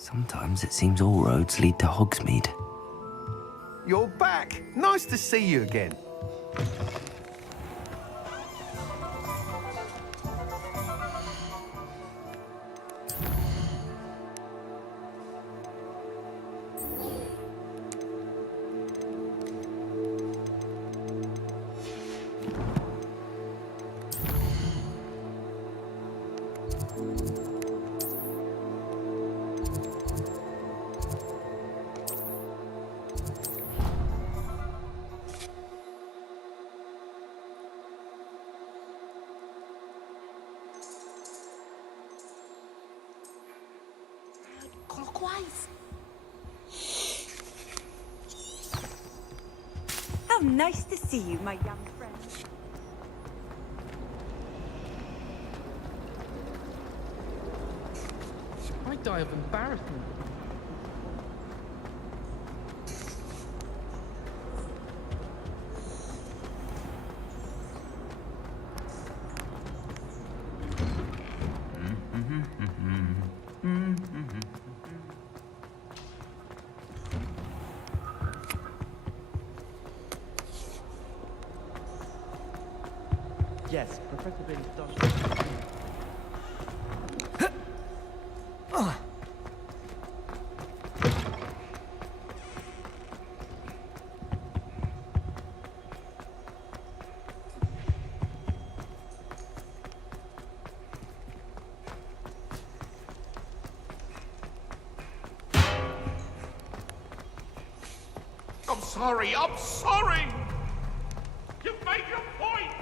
Sometimes it seems all roads lead to Hogsmeade. You're back! Nice to see you again. Clockwise. How nice to see you, my young friend. I die of embarrassment. Yes, Professor Binns does. I'm sorry, I'm sorry! You've made your point!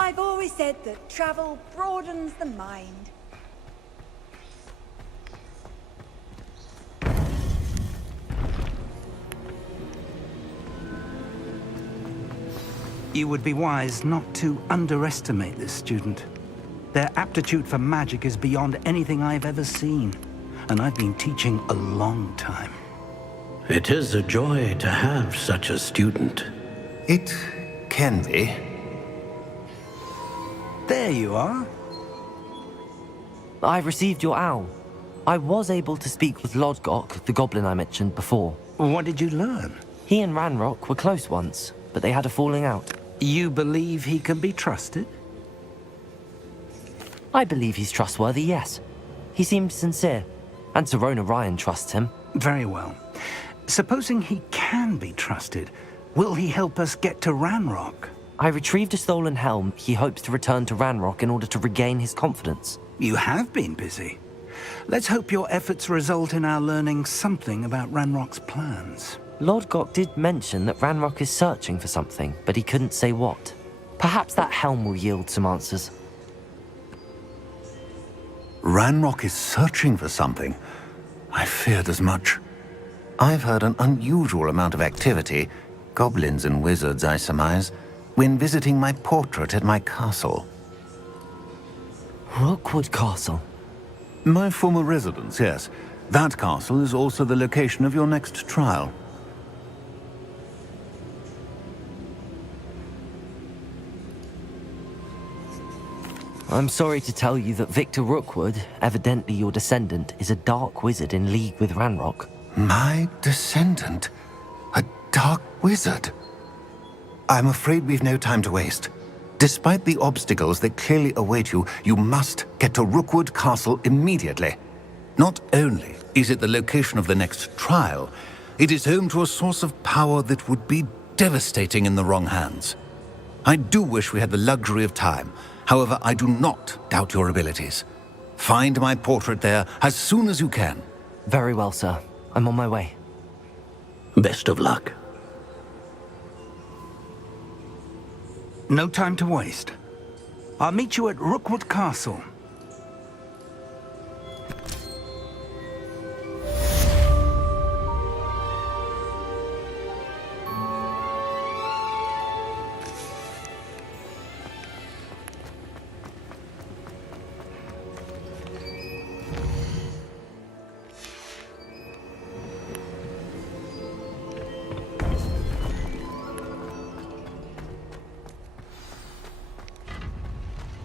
I've always said that travel broadens the mind. You would be wise not to underestimate this student. Their aptitude for magic is beyond anything I've ever seen, and I've been teaching a long time. It is a joy to have such a student. It can be. There you are. I've received your owl. I was able to speak with Lodgok, the goblin I mentioned before. What did you learn? He and Ranrock were close once, but they had a falling out. You believe he can be trusted? I believe he's trustworthy, yes. He seemed sincere, and Sirona Ryan trusts him. Very well. Supposing he can be trusted, will he help us get to Ranrock? I retrieved a stolen helm. He hopes to return to Ranrock in order to regain his confidence. You have been busy. Let's hope your efforts result in our learning something about Ranrock's plans. Lodgok did mention that Ranrock is searching for something, but he couldn't say what. Perhaps that helm will yield some answers. Ranrock is searching for something. I feared as much. I've heard an unusual amount of activity, goblins and wizards, I surmise, when visiting my portrait at my castle. Rookwood Castle? My former residence, yes. That castle is also the location of your next trial. I'm sorry to tell you that Victor Rookwood, evidently your descendant, is a dark wizard in league with Ranrock. My descendant? A dark wizard? I'm afraid we've no time to waste. Despite the obstacles that clearly await you, you must get to Rookwood Castle immediately. Not only is it the location of the next trial, it is home to a source of power that would be devastating in the wrong hands. I do wish we had the luxury of time. However, I do not doubt your abilities. Find my portrait there as soon as you can. Very well, sir. I'm on my way. Best of luck. No time to waste. I'll meet you at Rookwood Castle.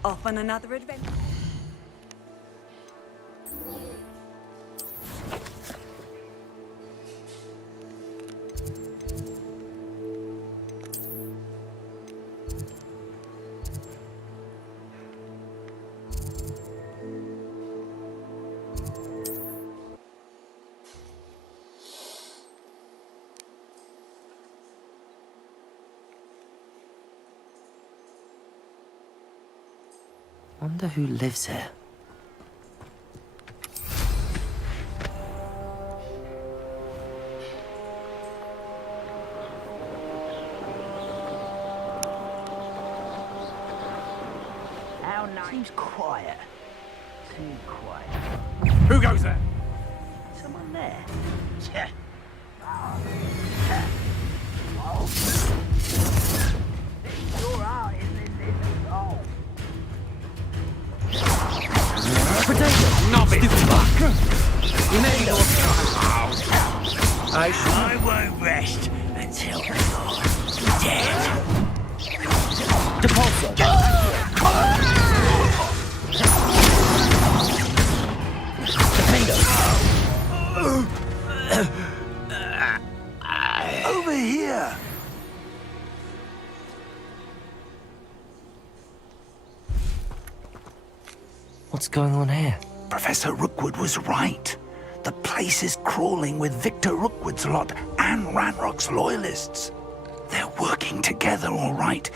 Off on another adventure. Wonder who lives here. How nice. Seems quiet. Too quiet. Who goes there? Someone there? I won't rest until you're dead. Over here. What's going on here? Professor Rookwood was right. The place is crawling with Victor Rookwood's lot and Ranrock's loyalists. They're working together, all right,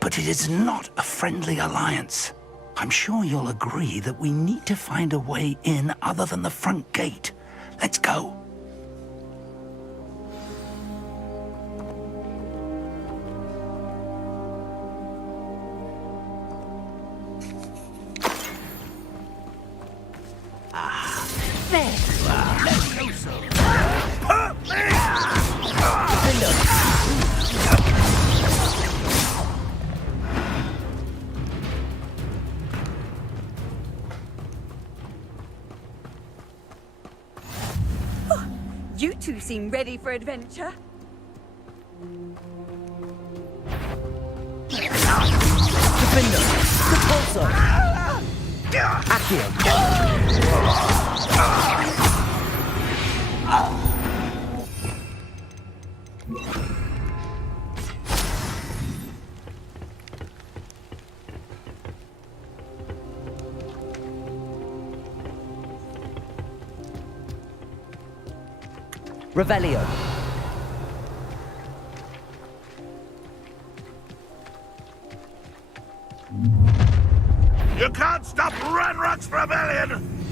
but it is not a friendly alliance. I'm sure you'll agree that we need to find a way in other than the front gate. Let's go. You two seem ready for adventure. Revelio. You can't stop Ranrock's rebellion!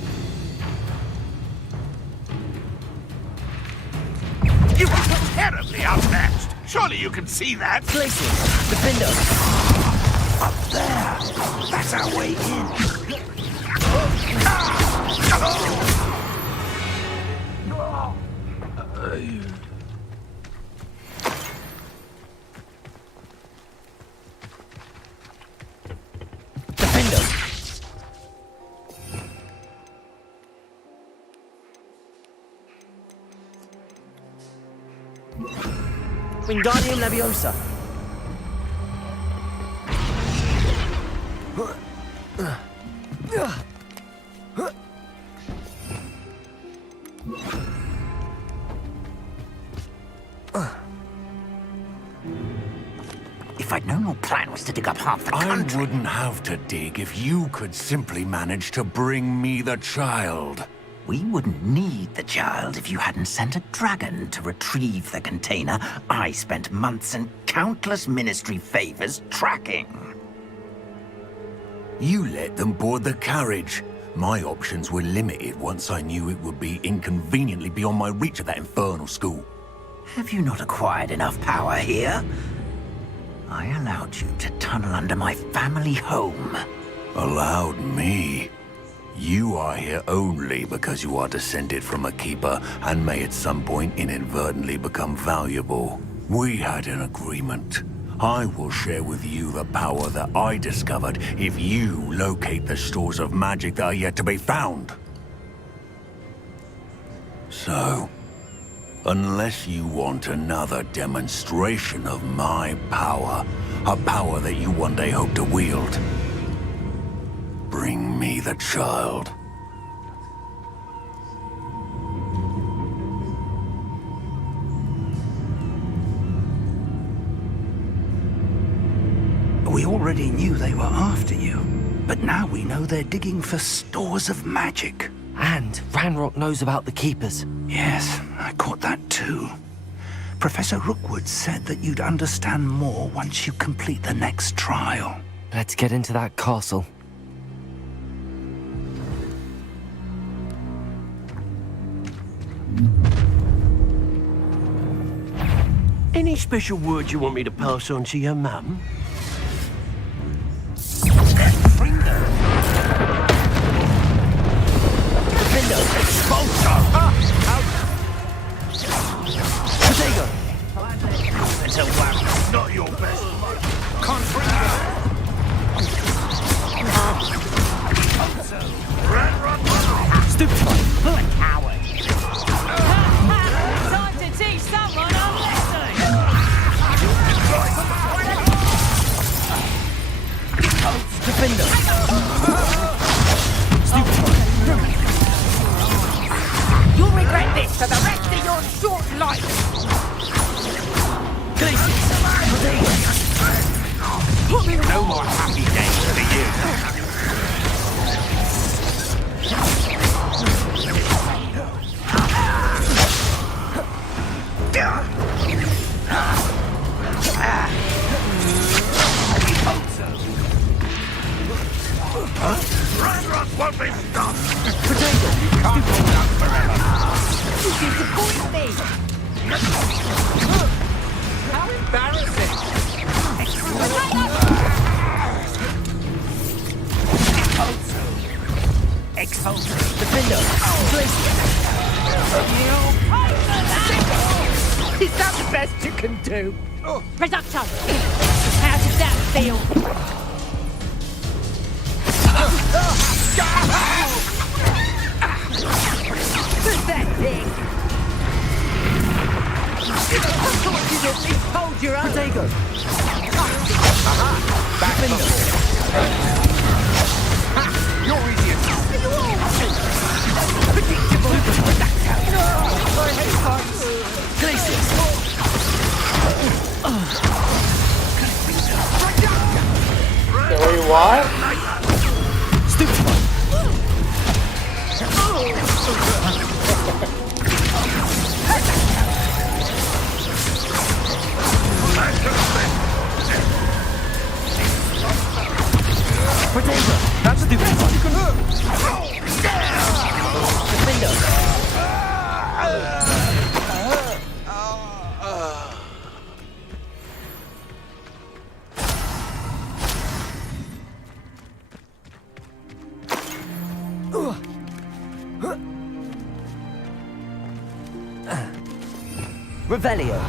You are terribly outmatched! Surely you can see that! Glacier. Defender. Up there. That's our way in. Wingardium Leviosa. If I'd known your plan was to dig up half the country... I wouldn't have to dig if you could simply manage to bring me the child. We wouldn't need the child if you hadn't sent a dragon to retrieve the container I spent months and countless ministry favors tracking. You let them board the carriage. My options were limited once I knew it would be inconveniently beyond my reach at that infernal school. Have you not acquired enough power here? I allowed you to tunnel under my family home. Allowed me? You are here only because you are descended from a keeper and may at some point inadvertently become valuable. We had an agreement. I will share with you the power that I discovered if you locate the stores of magic that are yet to be found. So, unless you want another demonstration of my power, a power that you one day hope to wield, bring me the child. We already knew they were after you, but now we know they're digging for stores of magic. And Ranrock knows about the Keepers. Yes, I caught that too. Professor Rookwood said that you'd understand more once you complete the next trial. Let's get into that castle. Any special words you want me to pass on to your mum? Not your best. Time to teach someone a lesson! You'll regret this for the rest of your short life! No more happy days for you. Ranrock won't be stopped! You can't hold out forever. You disappoint me! How embarrassing! Is that the best you can do? Reducto! How does that feel? Pathetic! I thought you'd at least hold your own! Protego! You're idiots! Are you all predictable? I hate heights! Wait, what? That's a different one. Revelio.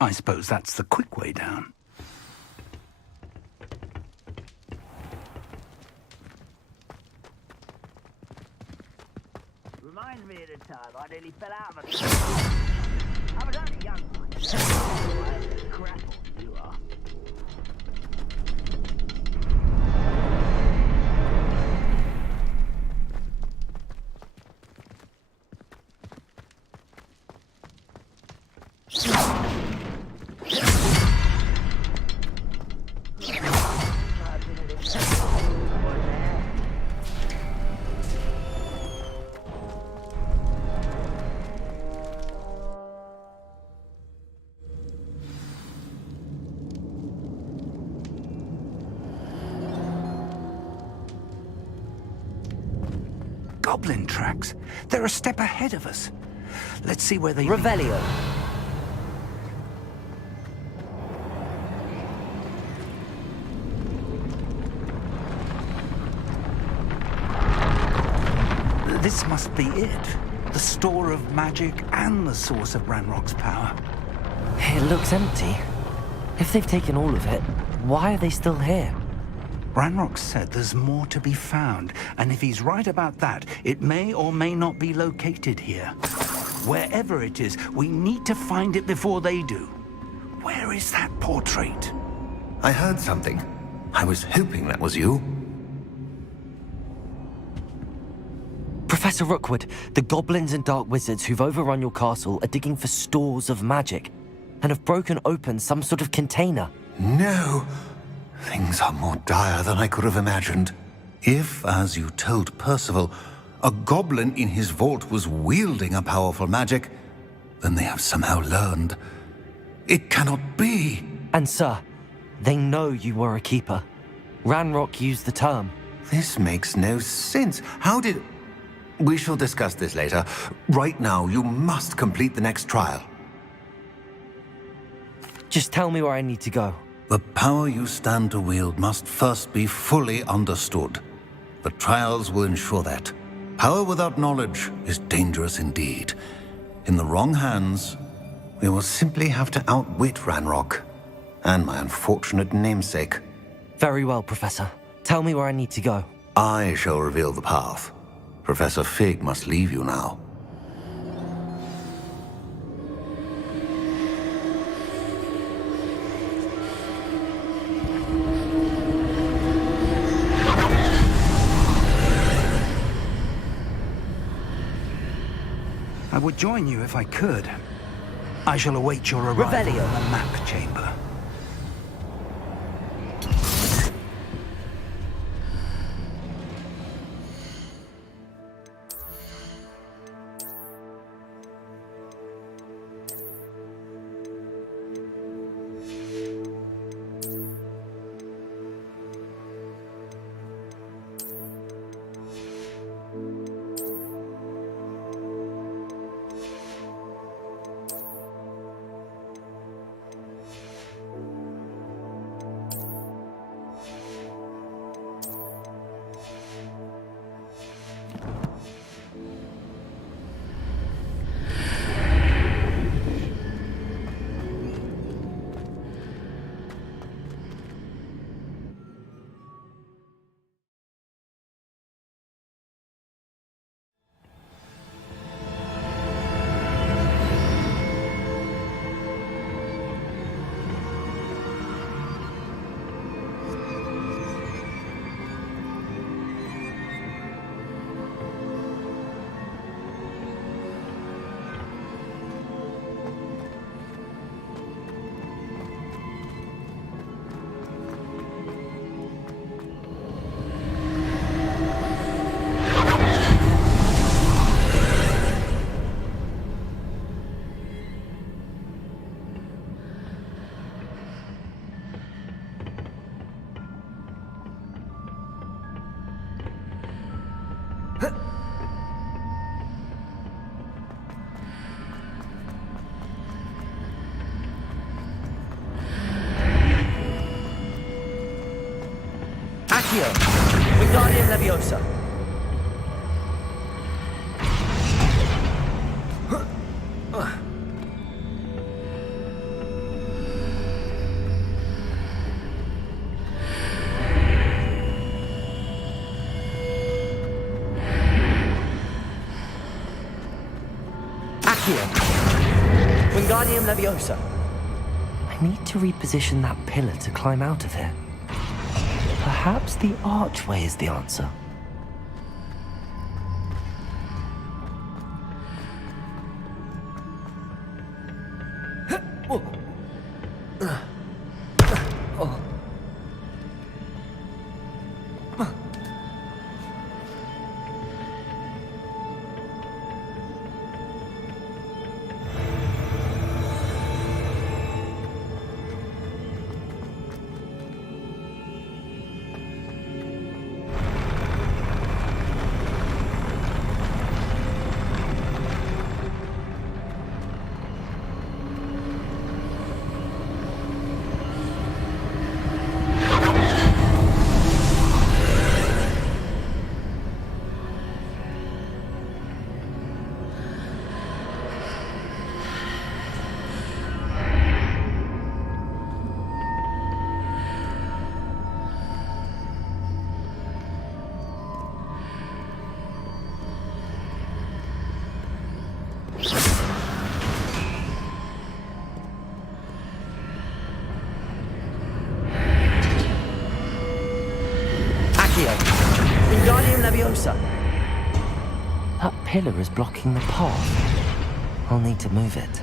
I suppose that's the quick way down. Reminds me of the time I nearly fell out of a car. I was only young. Crap on you are. Goblin tracks. They're a step ahead of us. Let's see where they lead. Revelio. This must be it. The store of magic and the source of Ranrock's power. It looks empty. If they've taken all of it, why are they still here? Ranrock said there's more to be found, and if he's right about that, it may or may not be located here. Wherever it is, we need to find it before they do. Where is that portrait? I heard something. I was hoping that was you. Professor Rookwood, the goblins and dark wizards who've overrun your castle are digging for stores of magic and have broken open some sort of container. No. Things are more dire than I could have imagined. If, as you told Percival, a goblin in his vault was wielding a powerful magic, then they have somehow learned. It cannot be. And sir, they know you were a keeper. Ranrock used the term. This makes no sense. How did... We shall discuss this later. Right now, you must complete the next trial. Just tell me where I need to go. The power you stand to wield must first be fully understood. The trials will ensure that. Power without knowledge is dangerous indeed. In the wrong hands, We will simply have to outwit Ranrock and my unfortunate namesake. Very well, Professor. Tell me where I need to go. I shall reveal the path. Professor Fig must leave you now. I would join you if I could. I shall await your arrival Revelio. in the map chamber. Accio, Wingardium Leviosa. Accio. Wingardium Leviosa. I need to reposition that pillar to climb out of here. Perhaps the archway is the answer. Wingardium Leviosa. That pillar is blocking the path. I'll need to move it.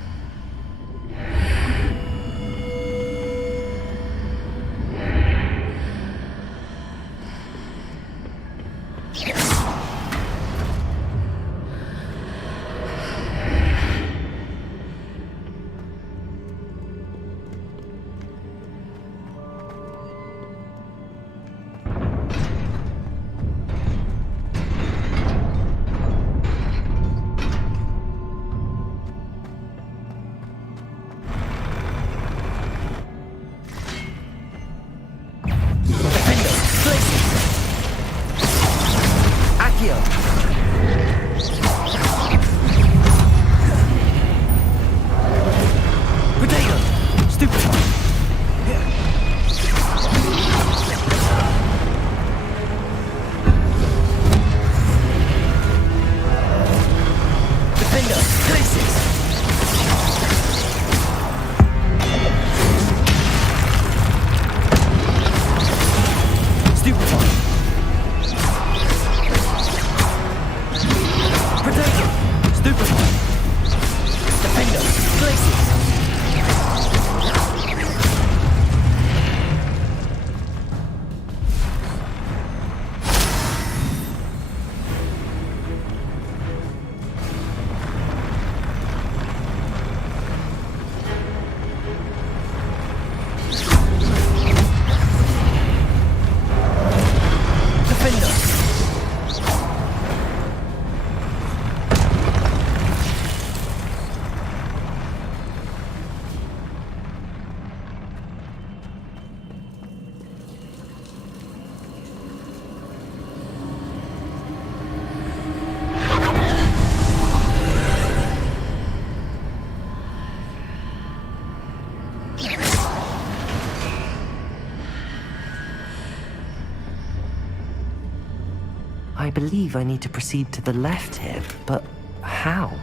I believe I need to proceed to the left here, but how?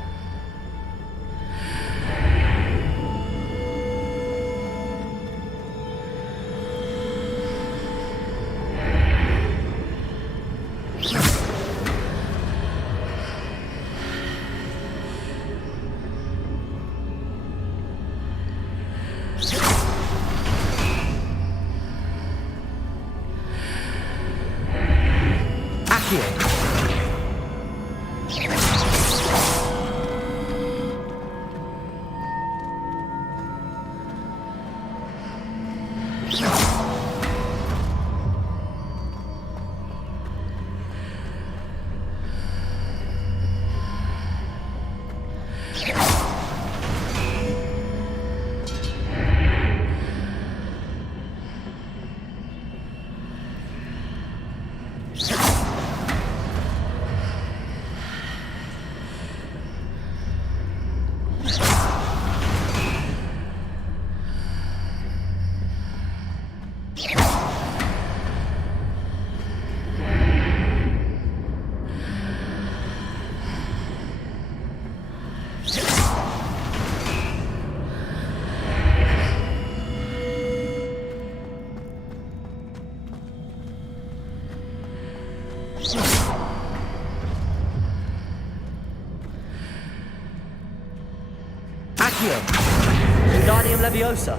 Accio! Wingardium Leviosa!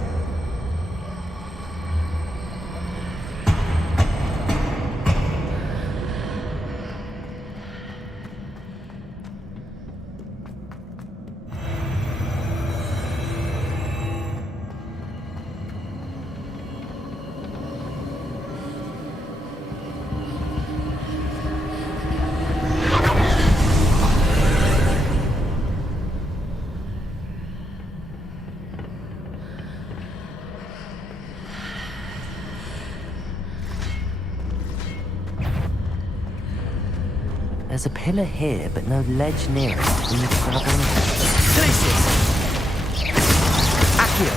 There's a pillar here, but no ledge near it. We need to grab one. Glacius! Accio!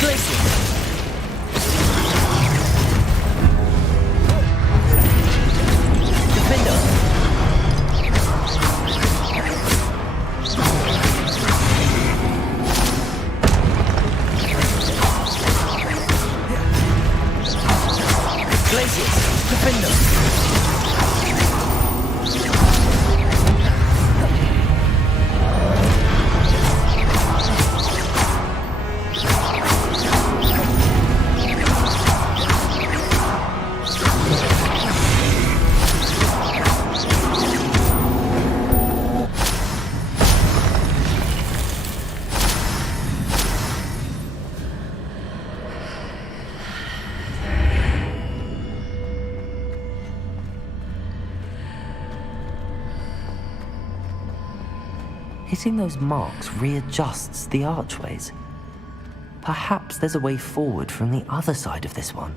Glacius! Defender! Glacius! Defender! Hitting those marks readjusts the archways. Perhaps there's a way forward from the other side of this one.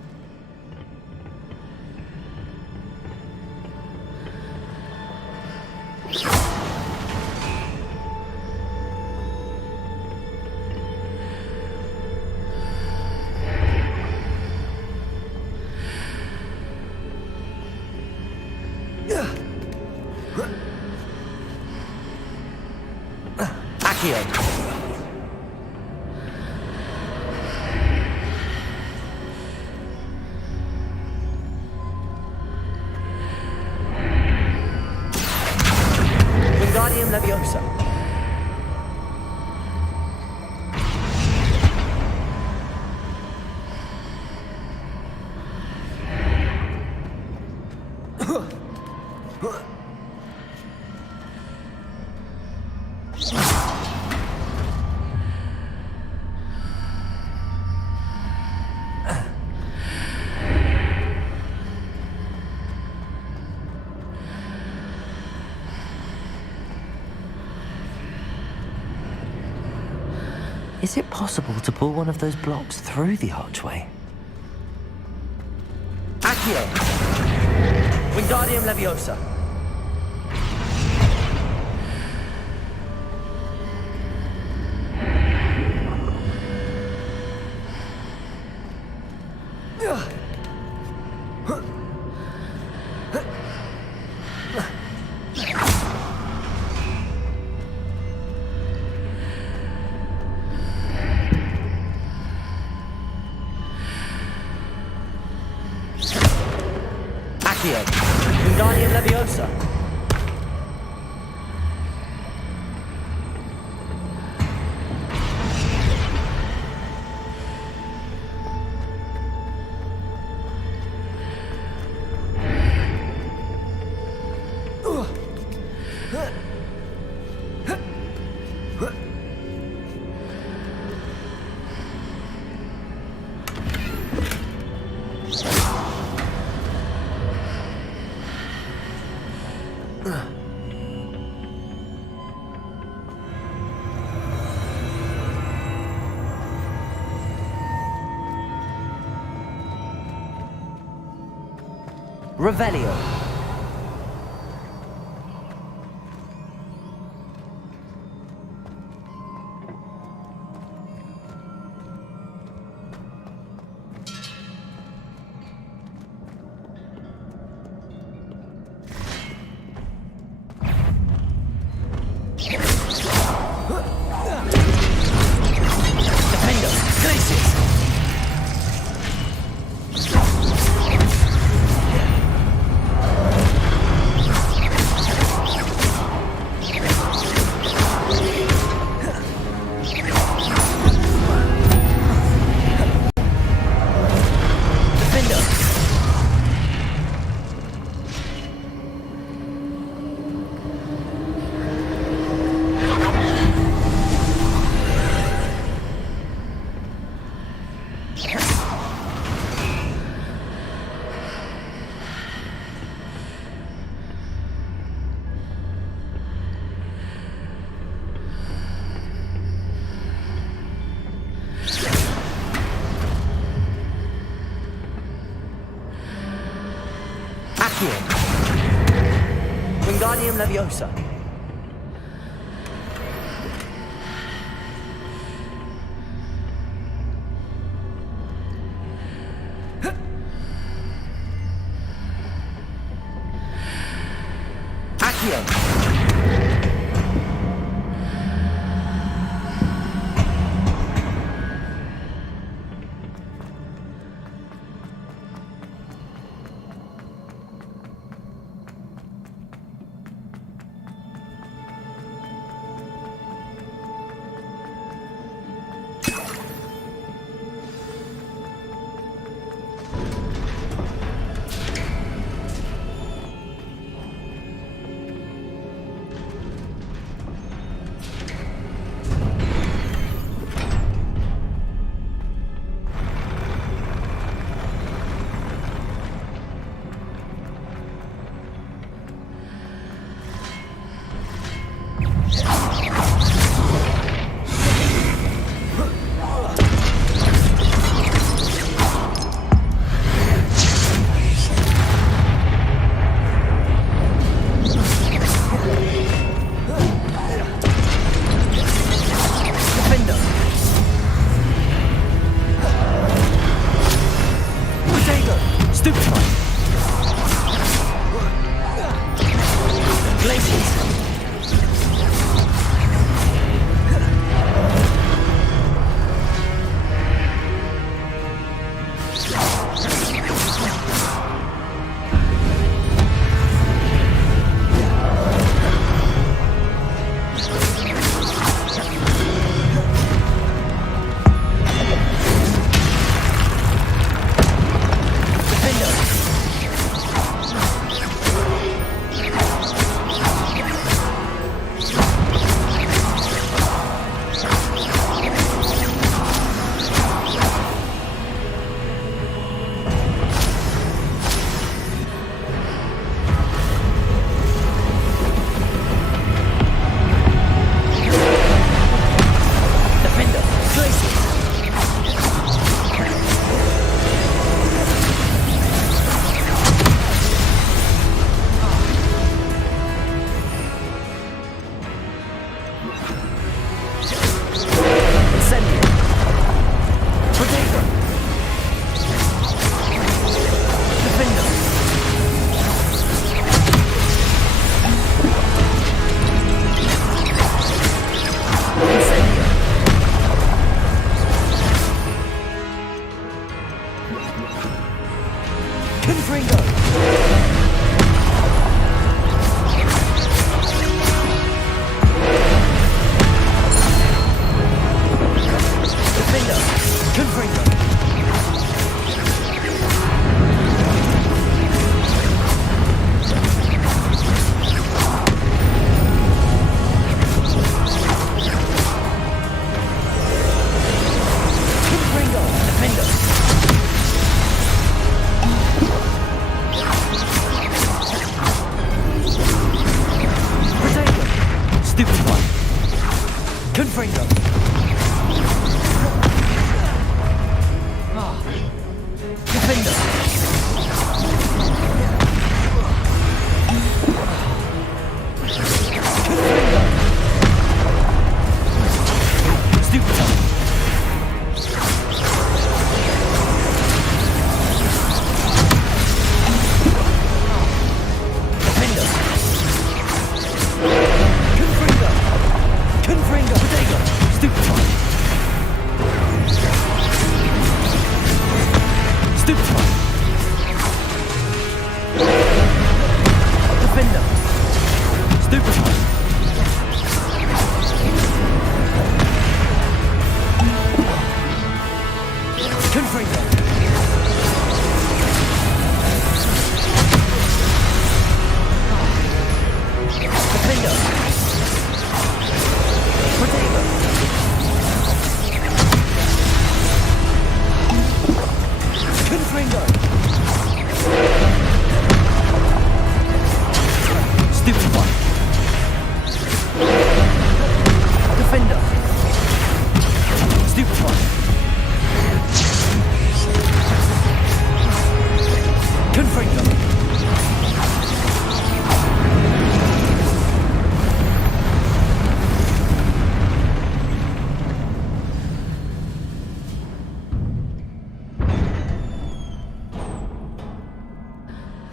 Accio! Wingardium Leviosa! Is it possible to pull one of those blocks through the archway? Accio! Wingardium Leviosa! Accio! Wingardium Leviosa! Revelio. Accio. Wingardium Leviosa. Accio.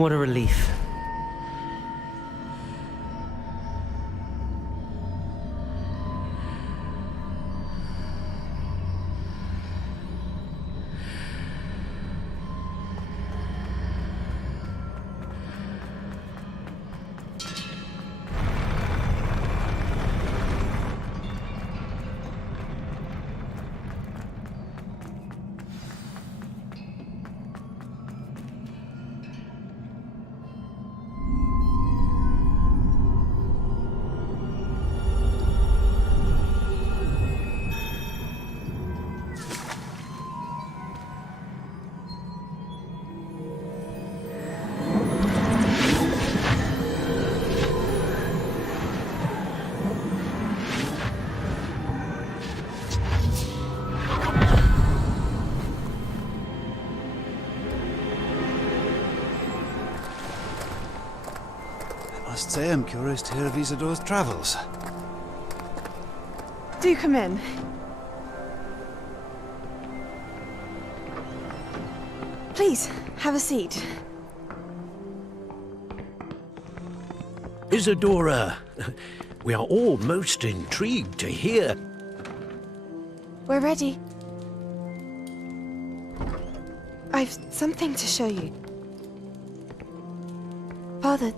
What a relief. I must say I'm curious to hear of Isidore's travels. Do come in. Please, have a seat. Isidora, we are all most intrigued to hear. We're ready. I've something to show you. Father,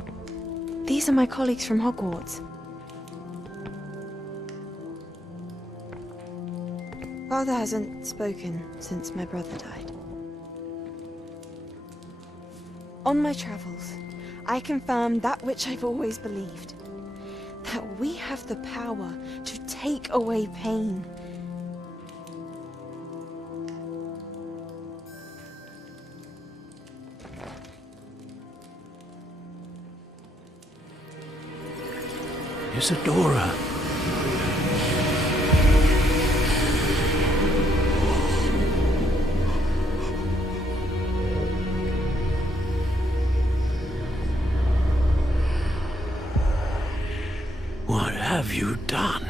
these are my colleagues from Hogwarts. Father hasn't spoken since my brother died. On my travels, I confirmed that which I've always believed. That we have the power to take away pain. Isidora. What have you done?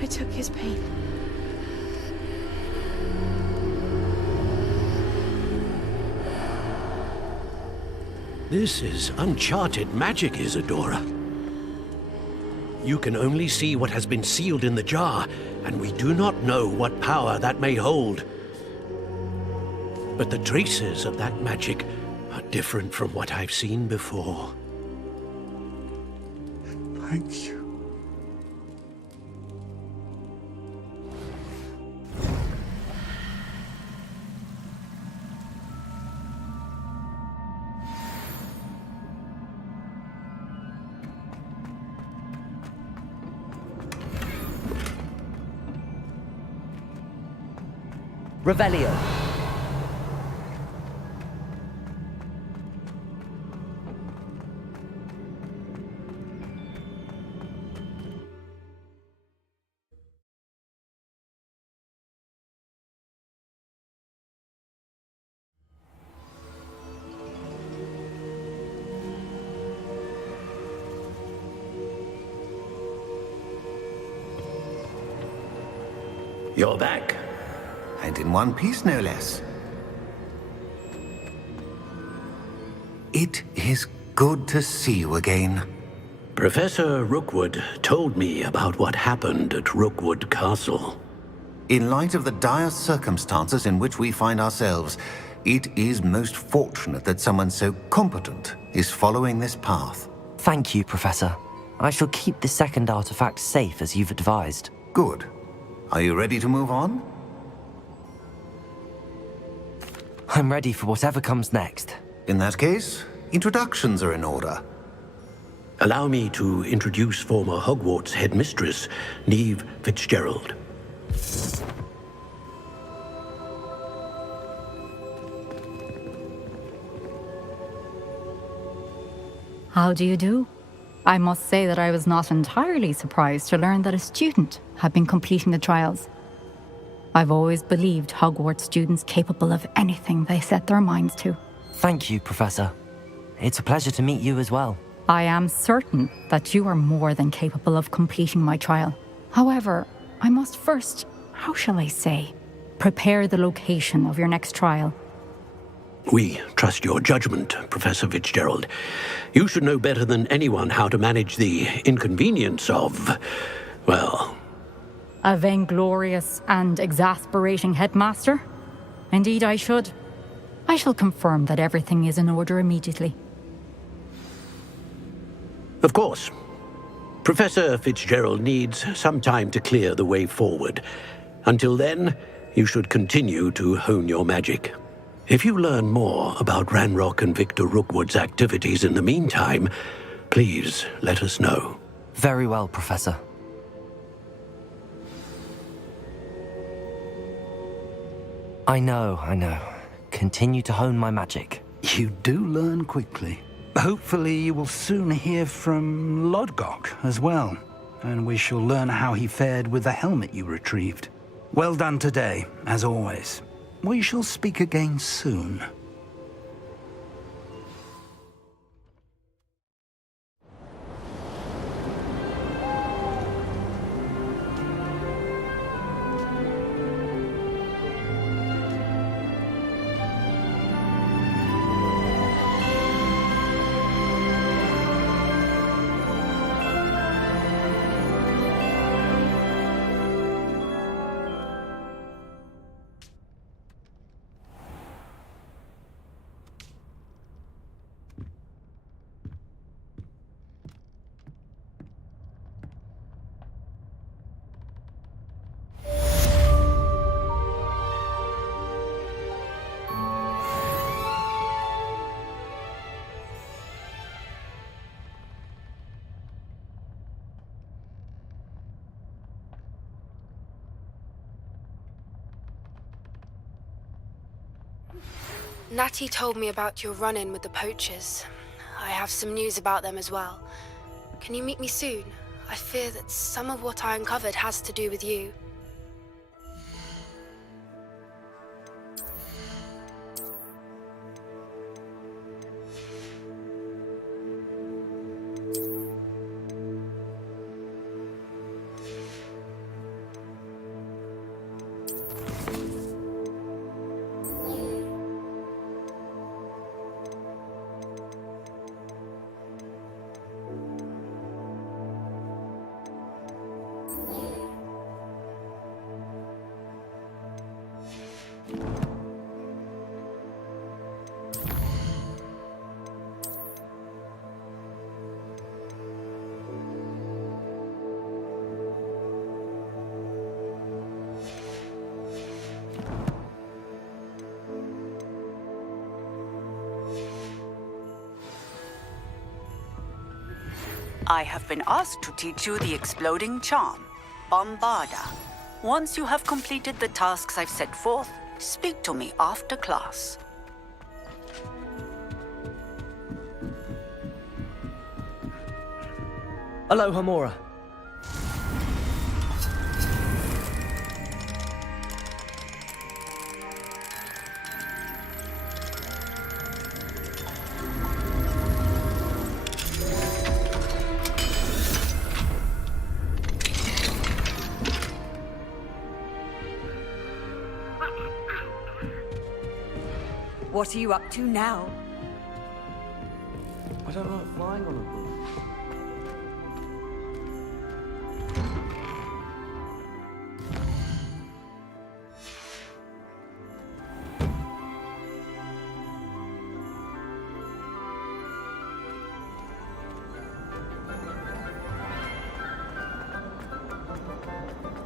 I took his pain. This is uncharted magic, Isidora. You can only see what has been sealed in the jar, and we do not know what power that may hold. But the traces of that magic are different from what I've seen before. Thank you. Revelio. You're back. And in one piece, no less. It is good to see you again. Professor Rookwood told me about what happened at Rookwood Castle. In light of the dire circumstances in which we find ourselves, it is most fortunate that someone so competent is following this path. Thank you, Professor. I shall keep the second artifact safe as you've advised. Good. Are you ready to move on? I'm ready for whatever comes next. In that case, introductions are in order. Allow me to introduce former Hogwarts headmistress, Neve Fitzgerald. How do you do? I must say that I was not entirely surprised to learn that a student had been completing the trials. I've always believed Hogwarts students capable of anything they set their minds to. Thank you, Professor. It's a pleasure to meet you as well. I am certain that you are more than capable of completing my trial. However, I must first, how shall I say, prepare the location of your next trial. We trust your judgment, Professor Fitzgerald. You should know better than anyone how to manage the inconvenience of, well... A vainglorious and exasperating headmaster? Indeed I should. I shall confirm that everything is in order immediately. Of course. Professor Fitzgerald needs some time to clear the way forward. Until then, you should continue to hone your magic. If you learn more about Ranrock and Victor Rookwood's activities in the meantime, please let us know. Very well, Professor. I know. Continue to hone my magic. You do learn quickly. Hopefully you will soon hear from Lodgok as well, and we shall learn how he fared with the helmet you retrieved. Well done today, as always. We shall speak again soon. Natty told me about your run-in with the poachers. I have some news about them as well. Can you meet me soon? I fear that some of what I uncovered has to do with you. I have been asked to teach you the exploding charm, Bombarda. Once you have completed the tasks I've set forth, speak to me after class. Aloha, Mora. What are you up to now? I don't like flying on a boat.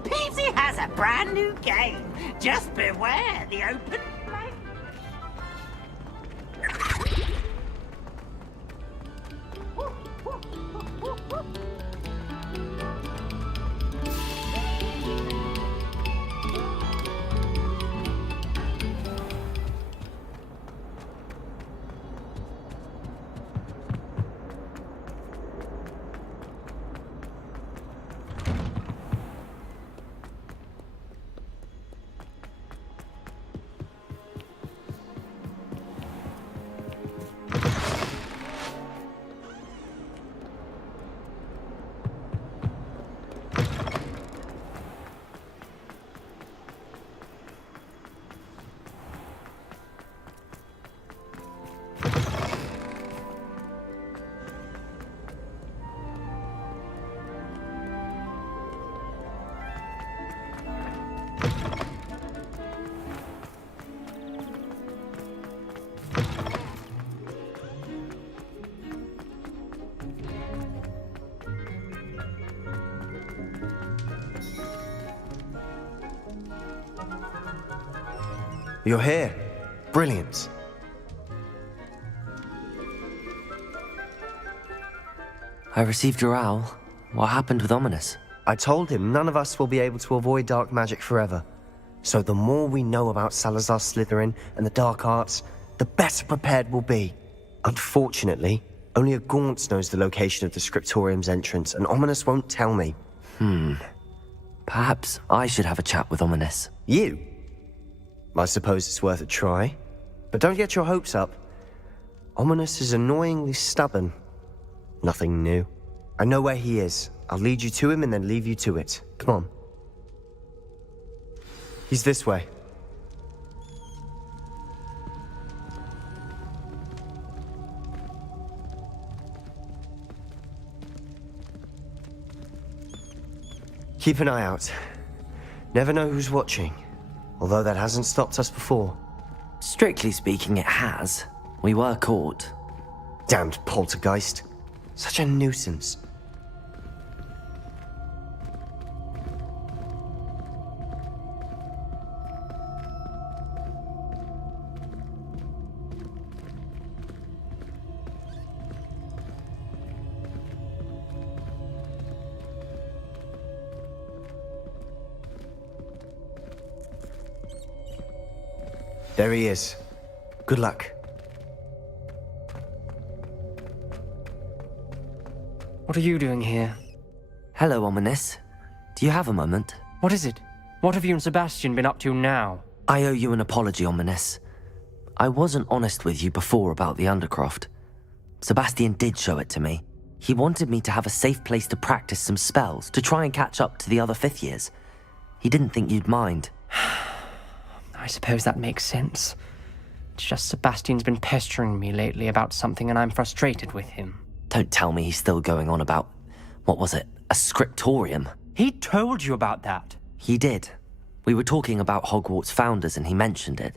PC has a brand new game. Just beware the open flame. You're here. Brilliant. I received your owl. What happened with Ominous? I told him none of us will be able to avoid dark magic forever. So the more we know about Salazar Slytherin and the dark arts, the better prepared we'll be. Unfortunately, only a Gaunt knows the location of the Scriptorium's entrance, and Ominous won't tell me. Perhaps I should have a chat with Ominous. You? I suppose it's worth a try. But don't get your hopes up. Ominous is annoyingly stubborn. Nothing new. I know where he is. I'll lead you to him and then leave you to it. Come on. He's this way. Keep an eye out. Never know who's watching. Although that hasn't stopped us before. Strictly speaking, it has. We were caught. Damned poltergeist. Such a nuisance. There he is. Good luck. What are you doing here? Hello, Ominous. Do you have a moment? What is it? What have you and Sebastian been up to now? I owe you an apology, Ominous. I wasn't honest with you before about the Undercroft. Sebastian did show it to me. He wanted me to have a safe place to practice some spells, to try and catch up to the other fifth years. He didn't think you'd mind. I suppose that makes sense. It's just Sebastian's been pestering me lately about something and I'm frustrated with him. Don't tell me he's still going on about, what was it, a scriptorium? He told you about that? He did. We were talking about Hogwarts founders and he mentioned it.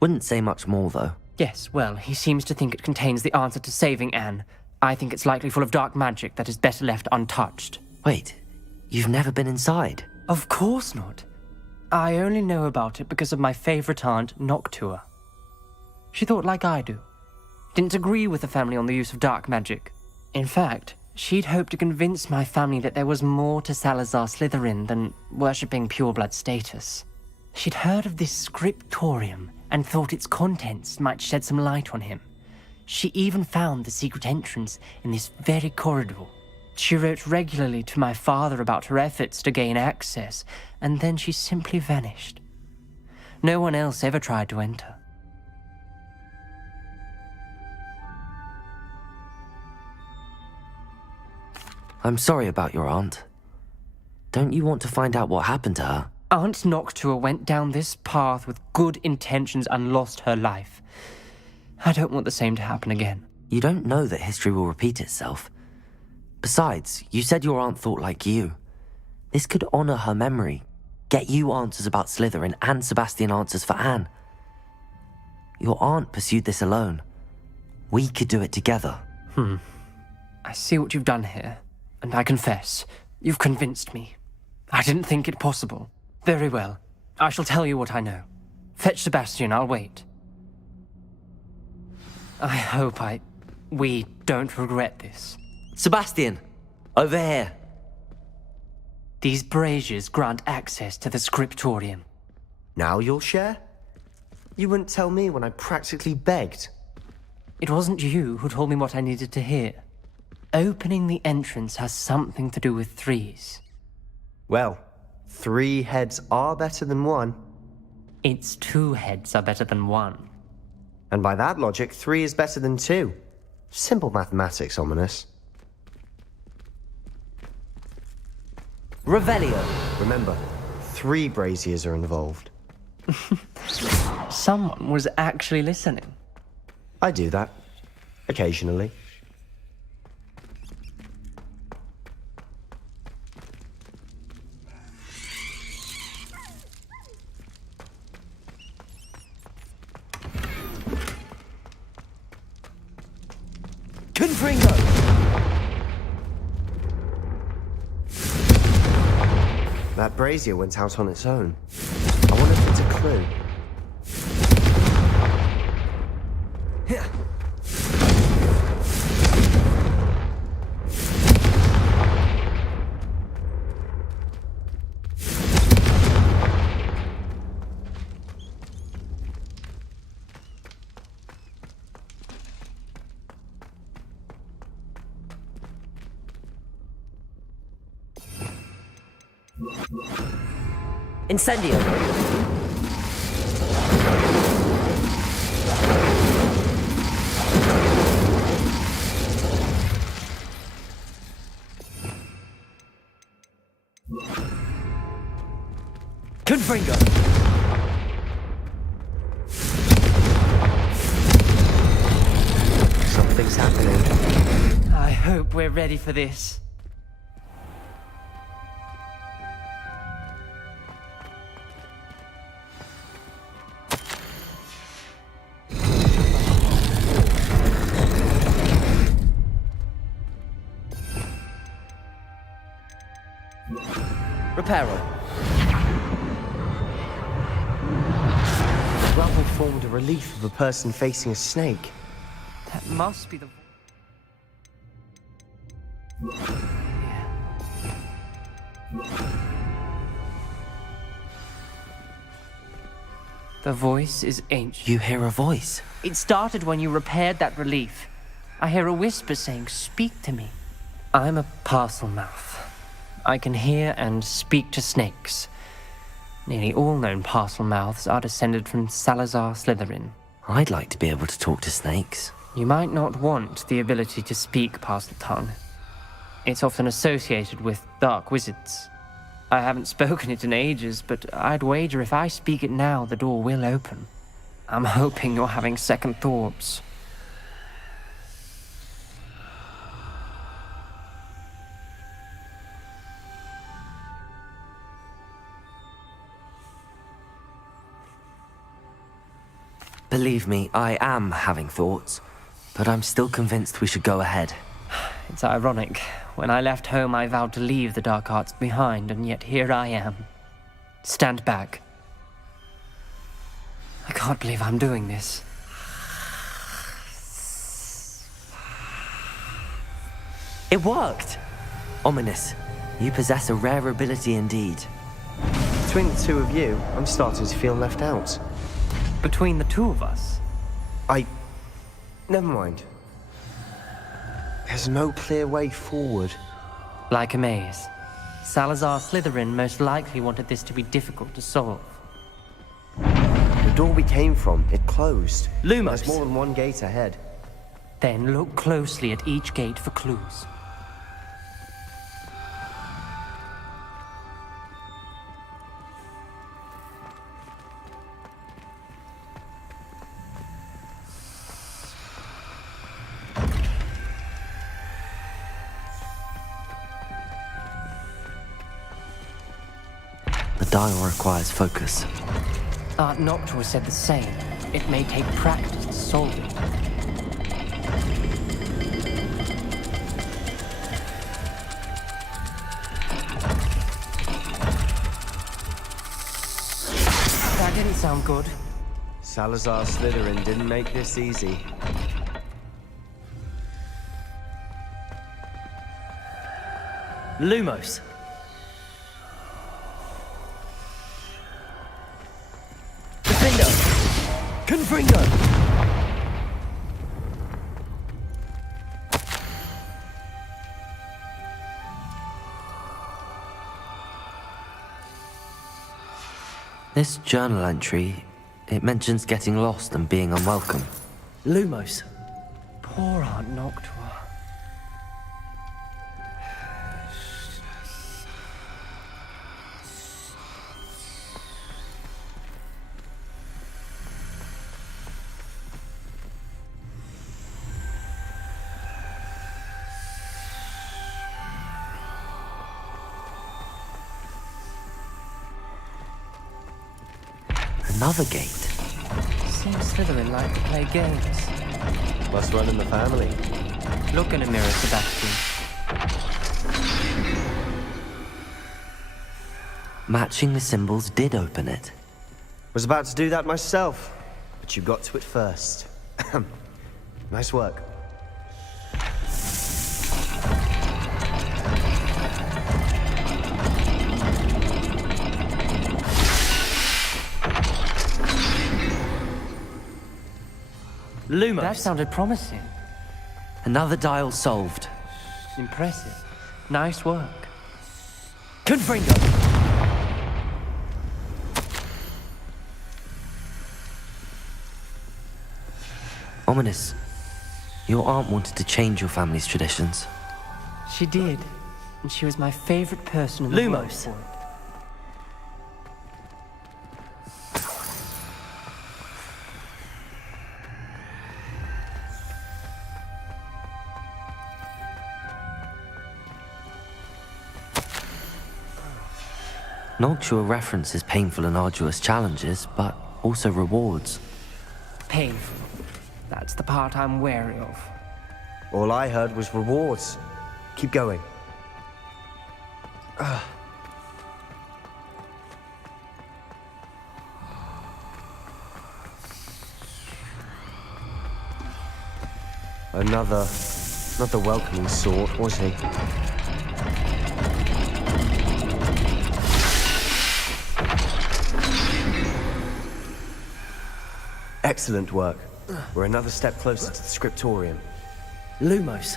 Wouldn't say much more, though. Yes, well, he seems to think it contains the answer to saving Anne. I think it's likely full of dark magic that is better left untouched. Wait, you've never been inside? Of course not. I only know about it because of my favorite aunt, Noctua. She thought like I do. Didn't agree with the family on the use of dark magic. In fact, she'd hoped to convince my family that there was more to Salazar Slytherin than worshipping pureblood status. She'd heard of this scriptorium and thought its contents might shed some light on him. She even found the secret entrance in this very corridor. She wrote regularly to my father about her efforts to gain access, and then she simply vanished. No one else ever tried to enter. I'm sorry about your aunt. Don't you want to find out what happened to her? Aunt Noctua went down this path with good intentions and lost her life. I don't want the same to happen again. You don't know that history will repeat itself. Besides, you said your aunt thought like you. This could honor her memory, get you answers about Slytherin and Sebastian answers for Anne. Your aunt pursued this alone. We could do it together. I see what you've done here, and I confess, you've convinced me. I didn't think it possible. Very well. I shall tell you what I know. Fetch Sebastian, I'll wait. I hope we don't regret this. Sebastian! Over here! These braziers grant access to the scriptorium. Now you'll share? You wouldn't tell me when I practically begged. It wasn't you who told me what I needed to hear. Opening the entrance has something to do with threes. Well, 3 heads are better than 1. It's 2 heads are better than 1. And by that logic, 3 is better than 2. Simple mathematics, Ominous. Revelio! Remember, 3 braziers are involved. Someone was actually listening. I do that. Occasionally. Confringo! That brazier went out on its own. I wonder if it's a clue. Incendio! Confringo! Something's happening. I hope we're ready for this. Reparo. The rubble formed a relief of a person facing a snake. That must be the... The voice is ancient. You hear a voice? It started when you repaired that relief. I hear a whisper saying, "Speak to me." I'm a parcel mouth. I can hear and speak to snakes. Nearly all known parcel mouths are descended from Salazar Slytherin. I'd like to be able to talk to snakes. You might not want the ability to speak parcel tongue. It's often associated with dark wizards. I haven't spoken it in ages, but I'd wager if I speak it now, the door will open. I'm hoping you're having second thoughts. Believe me, I am having thoughts, but I'm still convinced we should go ahead. It's ironic. When I left home, I vowed to leave the dark arts behind, and yet here I am. Stand back. I can't believe I'm doing this. It worked! Ominous. You possess a rare ability indeed. Between the two of you, I'm starting to feel left out. Between the two of us? Never mind. There's no clear way forward. Like a maze. Salazar Slytherin most likely wanted this to be difficult to solve. The door we came from, it closed. Lumos! There's more than one gate ahead. Then look closely at each gate for clues. The dial requires focus. Art Noctua said the same. It may take practice to solve it. That didn't sound good. Salazar Slytherin didn't make this easy. Lumos. Confringo! This journal entry, it mentions getting lost and being unwelcome. Lumos. Poor Aunt Noctua. Another gate. Seems Slytherin like to play games. Must run in the family. Look in a mirror, Sebastian. Matching the symbols did open it. Was about to do that myself, but you got to it first. Nice work. Lumos. That sounded promising. Another dial solved. Impressive. Nice work. Confringo. Ominous, your aunt wanted to change your family's traditions. She did. And she was my favorite person in the world Lumos. for it. Noctua references painful and arduous challenges, but also rewards. Painful. That's the part I'm wary of. All I heard was rewards. Keep going. Another, not the welcoming sort, was he? Excellent work. We're another step closer to the scriptorium. Lumos.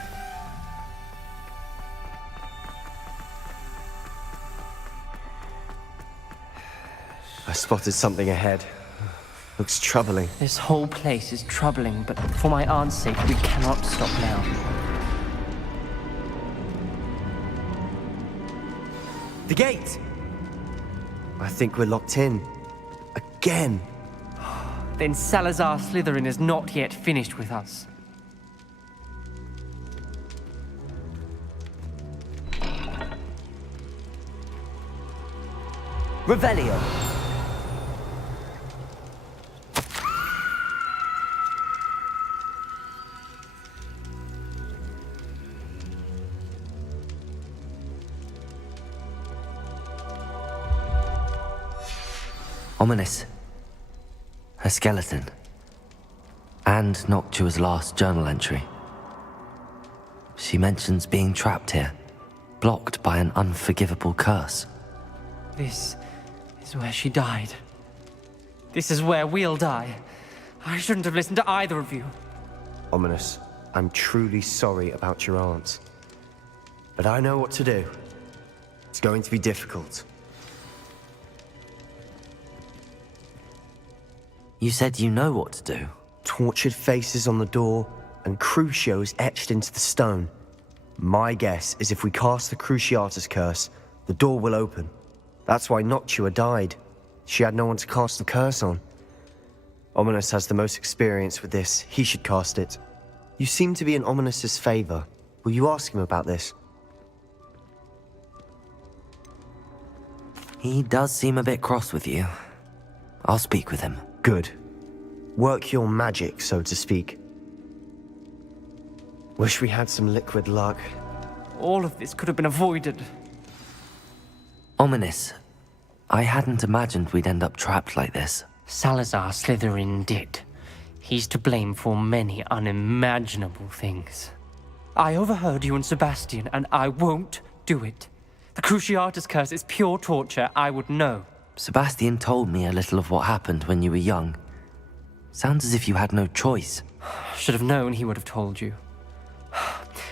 I spotted something ahead. Looks troubling. This whole place is troubling, but for my aunt's sake, we cannot stop now. The gate! I think we're locked in. Again. Then Salazar Slytherin is not yet finished with us. Revelio. Ominous. Her skeleton. And Noctua's last journal entry. She mentions being trapped here, blocked by an unforgivable curse. This is where she died. This is where we'll die. I shouldn't have listened to either of you. Ominous, I'm truly sorry about your aunt. But I know what to do. It's going to be difficult. You said you know what to do. Tortured faces on the door, and Crucios etched into the stone. My guess is if we cast the Cruciatus curse, the door will open. That's why Noctua died. She had no one to cast the curse on. Ominous has the most experience with this. He should cast it. You seem to be in Ominous's favor. Will you ask him about this? He does seem a bit cross with you. I'll speak with him. Good. Work your magic, so to speak. Wish we had some liquid luck. All of this could have been avoided. Ominous. I hadn't imagined we'd end up trapped like this. Salazar Slytherin did. He's to blame for many unimaginable things. I overheard you and Sebastian, and I won't do it. The Cruciatus curse is pure torture. I would know. Sebastian told me a little of what happened when you were young. Sounds as if you had no choice. Should have known he would have told you.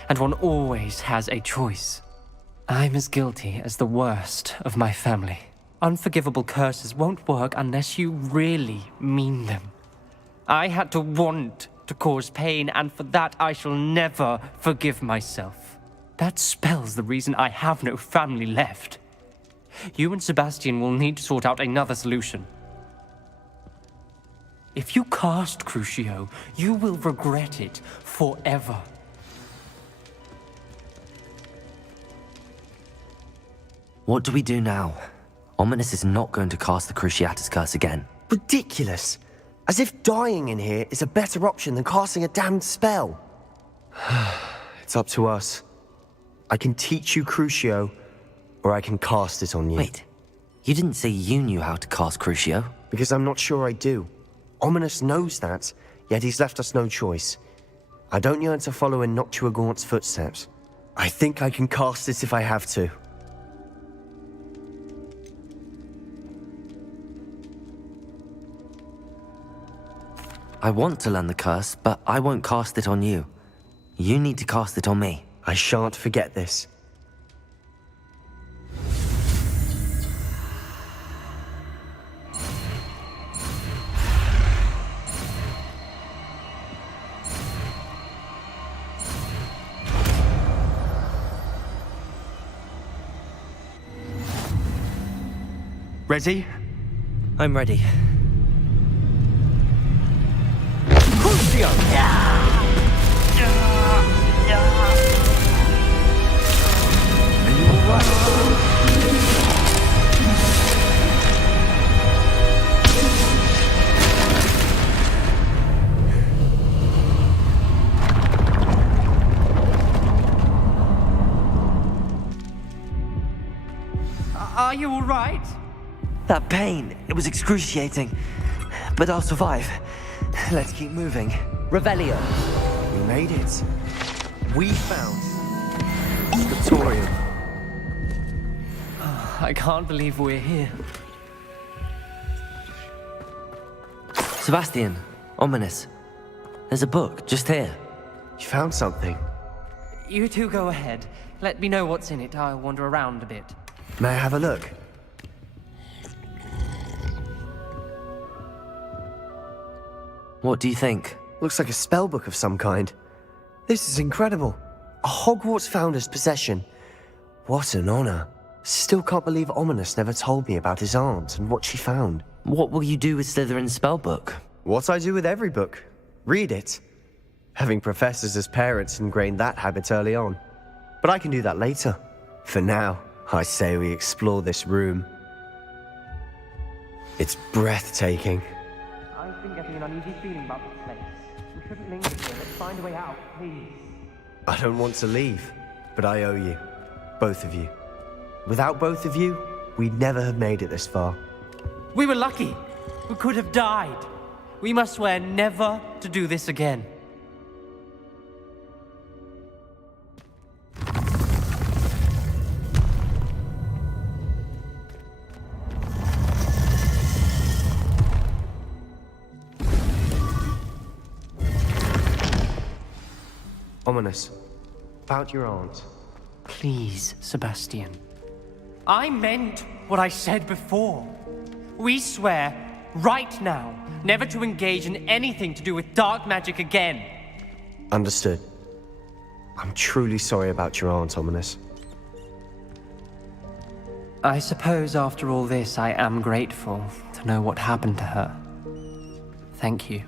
And one always has a choice. I'm as guilty as the worst of my family. Unforgivable curses won't work unless you really mean them. I had to want to cause pain, and for that I shall never forgive myself. That spells the reason I have no family left. You and Sebastian will need to sort out another solution. If you cast Crucio, you will regret it forever. What do we do now? Ominous is not going to cast the Cruciatus curse again. Ridiculous. As if dying in here is a better option than casting a damned spell. It's up to us. I can teach you Crucio, or I can cast it on you. Wait, you didn't say you knew how to cast Crucio? Because I'm not sure I do. Ominous knows that, yet he's left us no choice. I don't yearn to follow in Noctua Gaunt's footsteps. I think I can cast it if I have to. I want to learn the curse, but I won't cast it on you. You need to cast it on me. I shan't forget this. Ready? I'm ready. Are you all right? That pain, it was excruciating. But I'll survive. Let's keep moving. Revelio. We made it. We found Scriptorium. I can't believe we're here. Sebastian, ominous. There's a book just here. You found something. You two go ahead. Let me know what's in it. I'll wander around a bit. May I have a look? What do you think? Looks like a spellbook of some kind. This is incredible. A Hogwarts founder's possession. What an honor. Still can't believe Ominous never told me about his aunt and what she found. What will you do with Slytherin's spellbook? What I do with every book. Read it. Having professors as parents ingrained that habit early on. But I can do that later. For now, I say we explore this room. It's breathtaking. I've been getting an uneasy feeling about this place. We shouldn't linger here. Let's find a way out, please. I don't want to leave, but I owe you. Both of you. Without both of you, we'd never have made it this far. We were lucky. We could have died. We must swear never to do this again. Ominous. About your aunt. Please, Sebastian. I meant what I said before. We swear, right now, never to engage in anything to do with dark magic again. Understood. I'm truly sorry about your aunt, Ominous. I suppose after all this, I am grateful to know what happened to her. Thank you.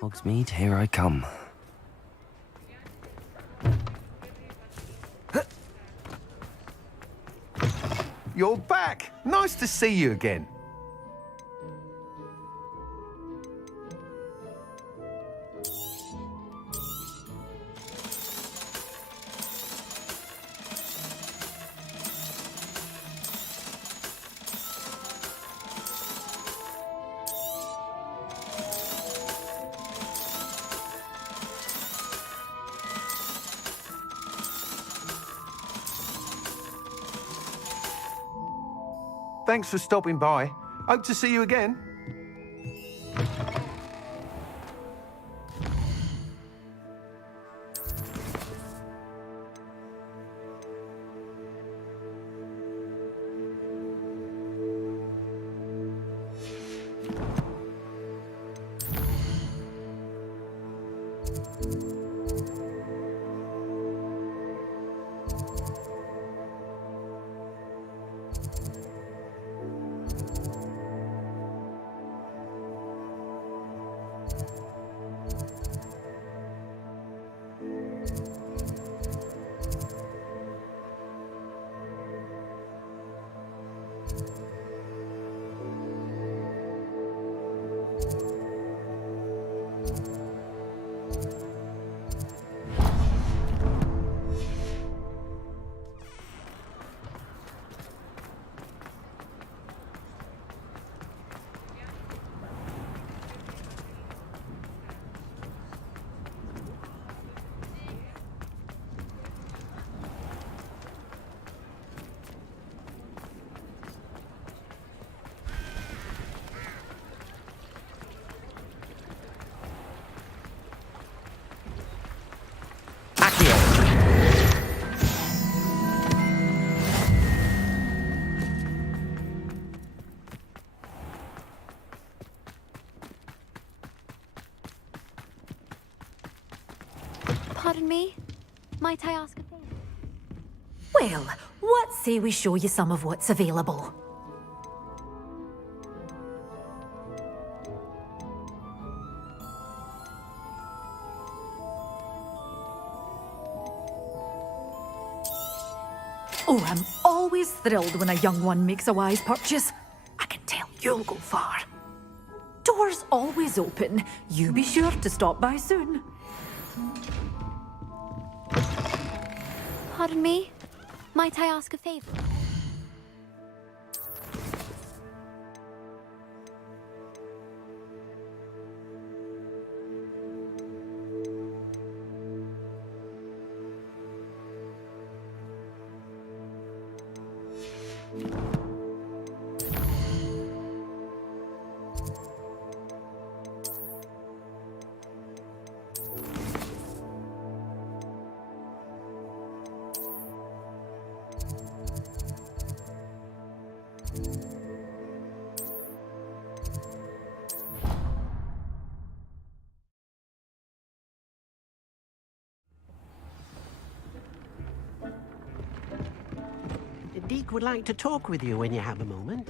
Hogsmeade, here I come. You're back! Nice to see you again. Thanks for stopping by. Hope to see you again. Pardon me? Might I ask a favor? Well, what say we show you some of what's available? Oh, I'm always thrilled when a young one makes a wise purchase. I can tell you'll go far. Doors always open. You be sure to stop by soon. Pardon me? Might I ask a favor? Deek would like to talk with you when you have a moment.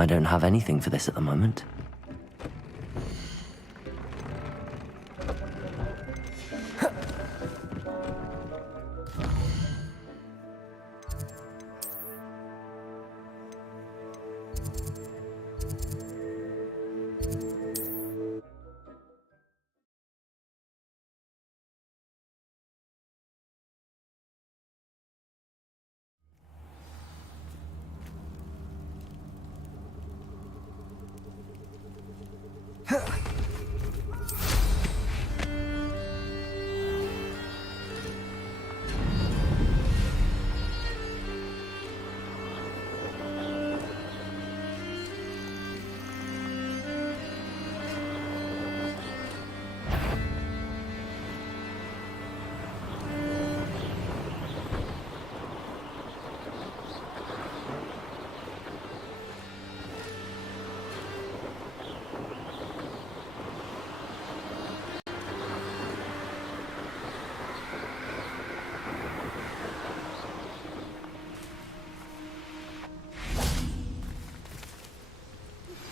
I don't have anything for this at the moment.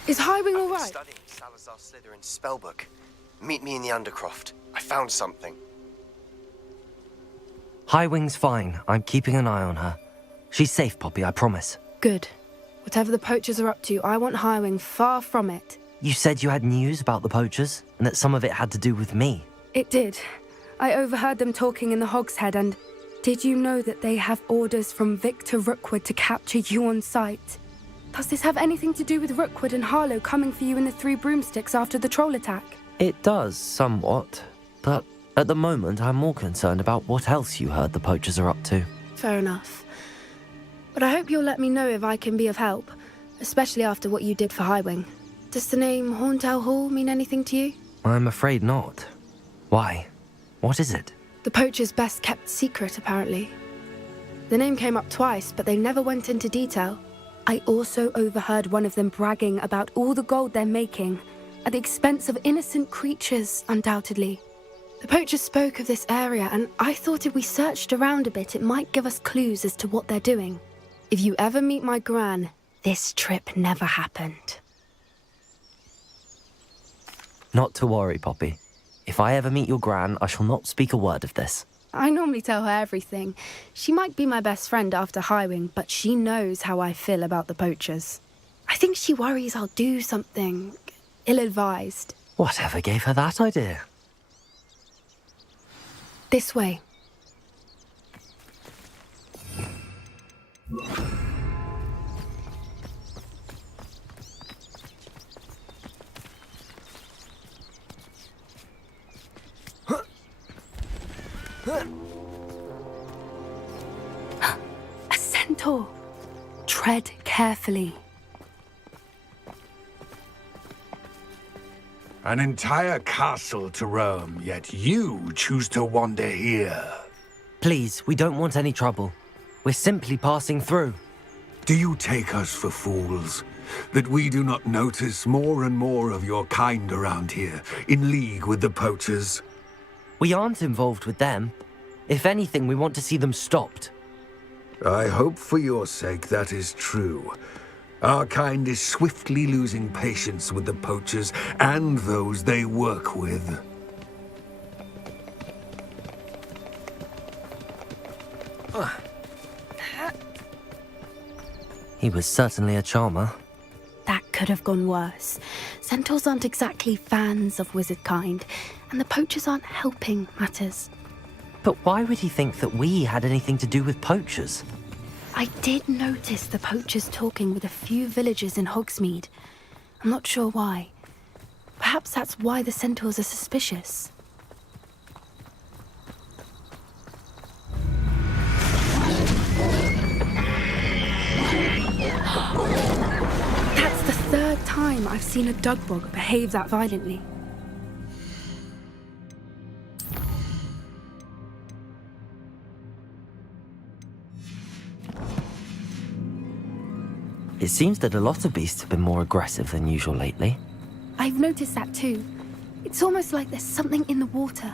Is Highwing all right? Studying Salazar Slytherin's spellbook. Meet me in the Undercroft. I found something. Highwing's fine. I'm keeping an eye on her. She's safe, Poppy, I promise. Good. Whatever the poachers are up to, I want Highwing far from it. You said you had news about the poachers, and that some of it had to do with me. It did. I overheard them talking in the Hogshead, and did you know that they have orders from Victor Rookwood to capture you on sight? Does this have anything to do with Rookwood and Harlow coming for you in the Three Broomsticks after the troll attack? It does, somewhat. But at the moment, I'm more concerned about what else you heard the poachers are up to. Fair enough. But I hope you'll let me know if I can be of help, especially after what you did for Highwing. Does the name Horntail Hall mean anything to you? I'm afraid not. Why? What is it? The poachers' best kept secret, apparently. The name came up twice, but they never went into detail. I also overheard one of them bragging about all the gold they're making, at the expense of innocent creatures, undoubtedly. The poachers spoke of this area, and I thought if we searched around a bit, it might give us clues as to what they're doing. If you ever meet my gran, this trip never happened. Not to worry, Poppy. If I ever meet your gran, I shall not speak a word of this. I normally tell her everything. She might be my best friend after Highwing, but she knows how I feel about the poachers. I think she worries I'll do something ill-advised. Whatever gave her that idea? This way. A centaur. Tread carefully. An entire castle to roam, yet you choose to wander here. Please, we don't want any trouble. We're simply passing through. Do you take us for fools? That we do not notice more and more of your kind around here, in league with the poachers? We aren't involved with them. If anything, we want to see them stopped. I hope for your sake that is true. Our kind is swiftly losing patience with the poachers and those they work with. He was certainly a charmer. That could have gone worse. Centaurs aren't exactly fans of wizard kind, and the poachers aren't helping matters. But why would he think that we had anything to do with poachers? I did notice the poachers talking with a few villagers in Hogsmeade. I'm not sure why. Perhaps that's why the centaurs are suspicious. That's the third time I've seen a Dugbog behave that violently. It seems that a lot of beasts have been more aggressive than usual lately. I've noticed that too. It's almost like there's something in the water.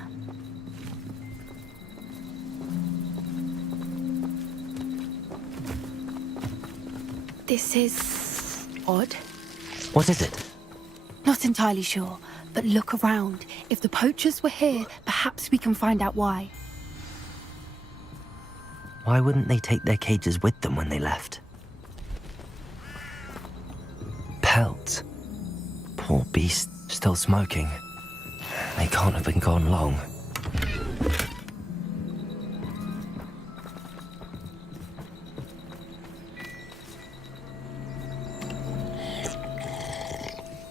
This is odd. What is it? Not entirely sure, but look around. If the poachers were here, perhaps we can find out why. Why wouldn't they take their cages with them when they left? Pelt. Poor beast, still smoking. They can't have been gone long.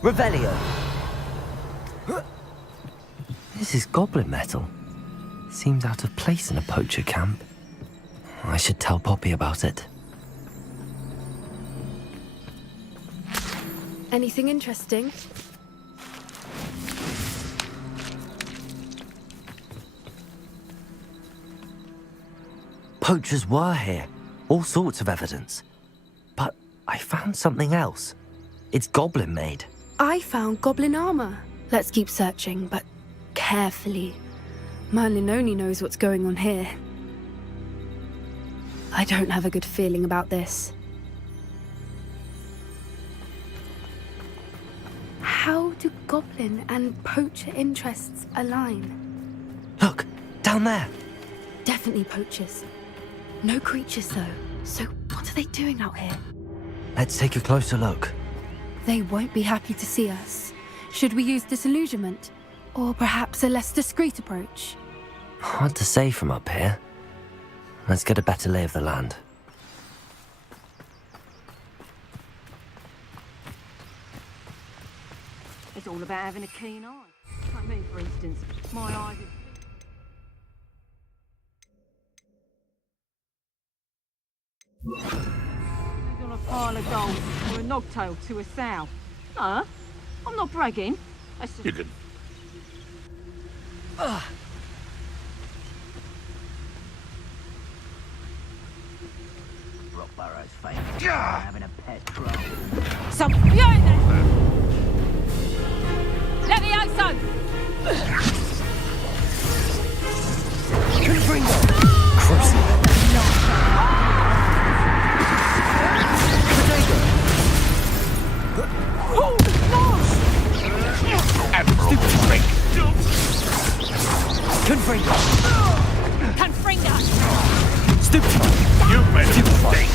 Revelio. This is goblin metal. Seems out of place in a poacher camp. I should tell Poppy about it. Anything interesting? Poachers were here. All sorts of evidence. But I found something else. It's goblin made. I found goblin armor. Let's keep searching, but carefully. Merlin only knows what's going on here. I don't have a good feeling about this. How do goblin and poacher interests align? Look, down there. Definitely poachers. No creatures, though. So what are they doing out here? Let's take a closer look. They won't be happy to see us. Should we use disillusionment? Or perhaps a less discreet approach? Hard to say from up here. Let's get a better lay of the land. It's all about having a keen eye. Like me, for instance. My eyes are... on a pile of gold or a nogtail to a sow. No, I'm not bragging. That's just... You can... Rockburrow's famous for having a pet troll. So, behind there! Levioso! Confringo! Oh, Admiral Drake! Confringo! Confringo! Stupid! You made a mistake!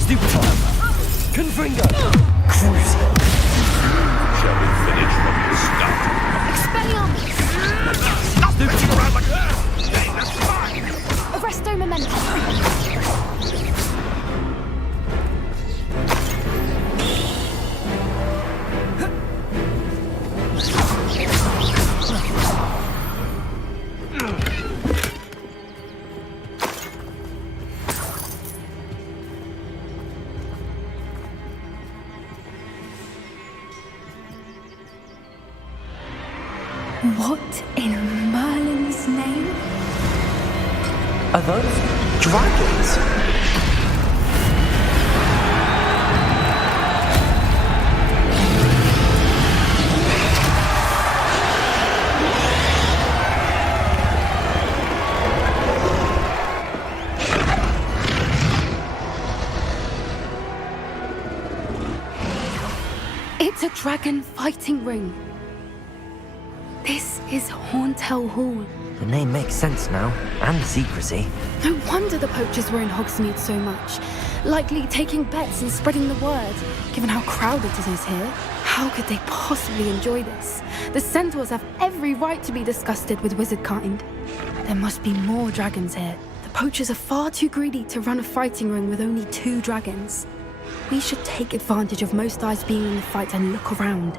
Stupid! Confringo! Cruise! Shall we finish what you started? Expelliarmus! Stop moving around like that! Hey, that's fine! Arresto Memento! What in Merlin's name? Are those dragons? It's a dragon fighting ring. This is Hauntel Hall. The name makes sense now, and the secrecy. No wonder the poachers were in Hogsmeade so much. Likely taking bets and spreading the word, given how crowded it is here. How could they possibly enjoy this? The centaurs have every right to be disgusted with wizard kind. There must be more dragons here. The poachers are far too greedy to run a fighting ring with only 2 dragons. We should take advantage of most eyes being in the fight and look around.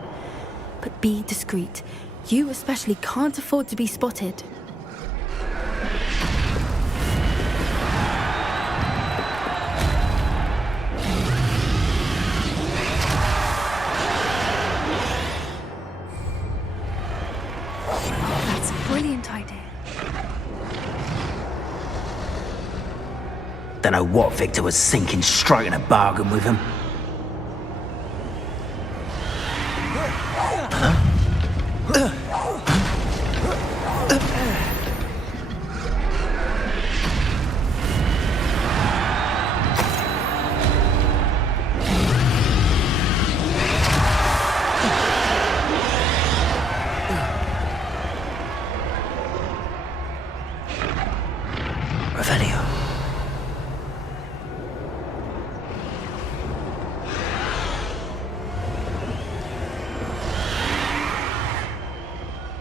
But be discreet. You especially can't afford to be spotted. That's a brilliant idea. Don't know what Victor was thinking, striking a bargain with him.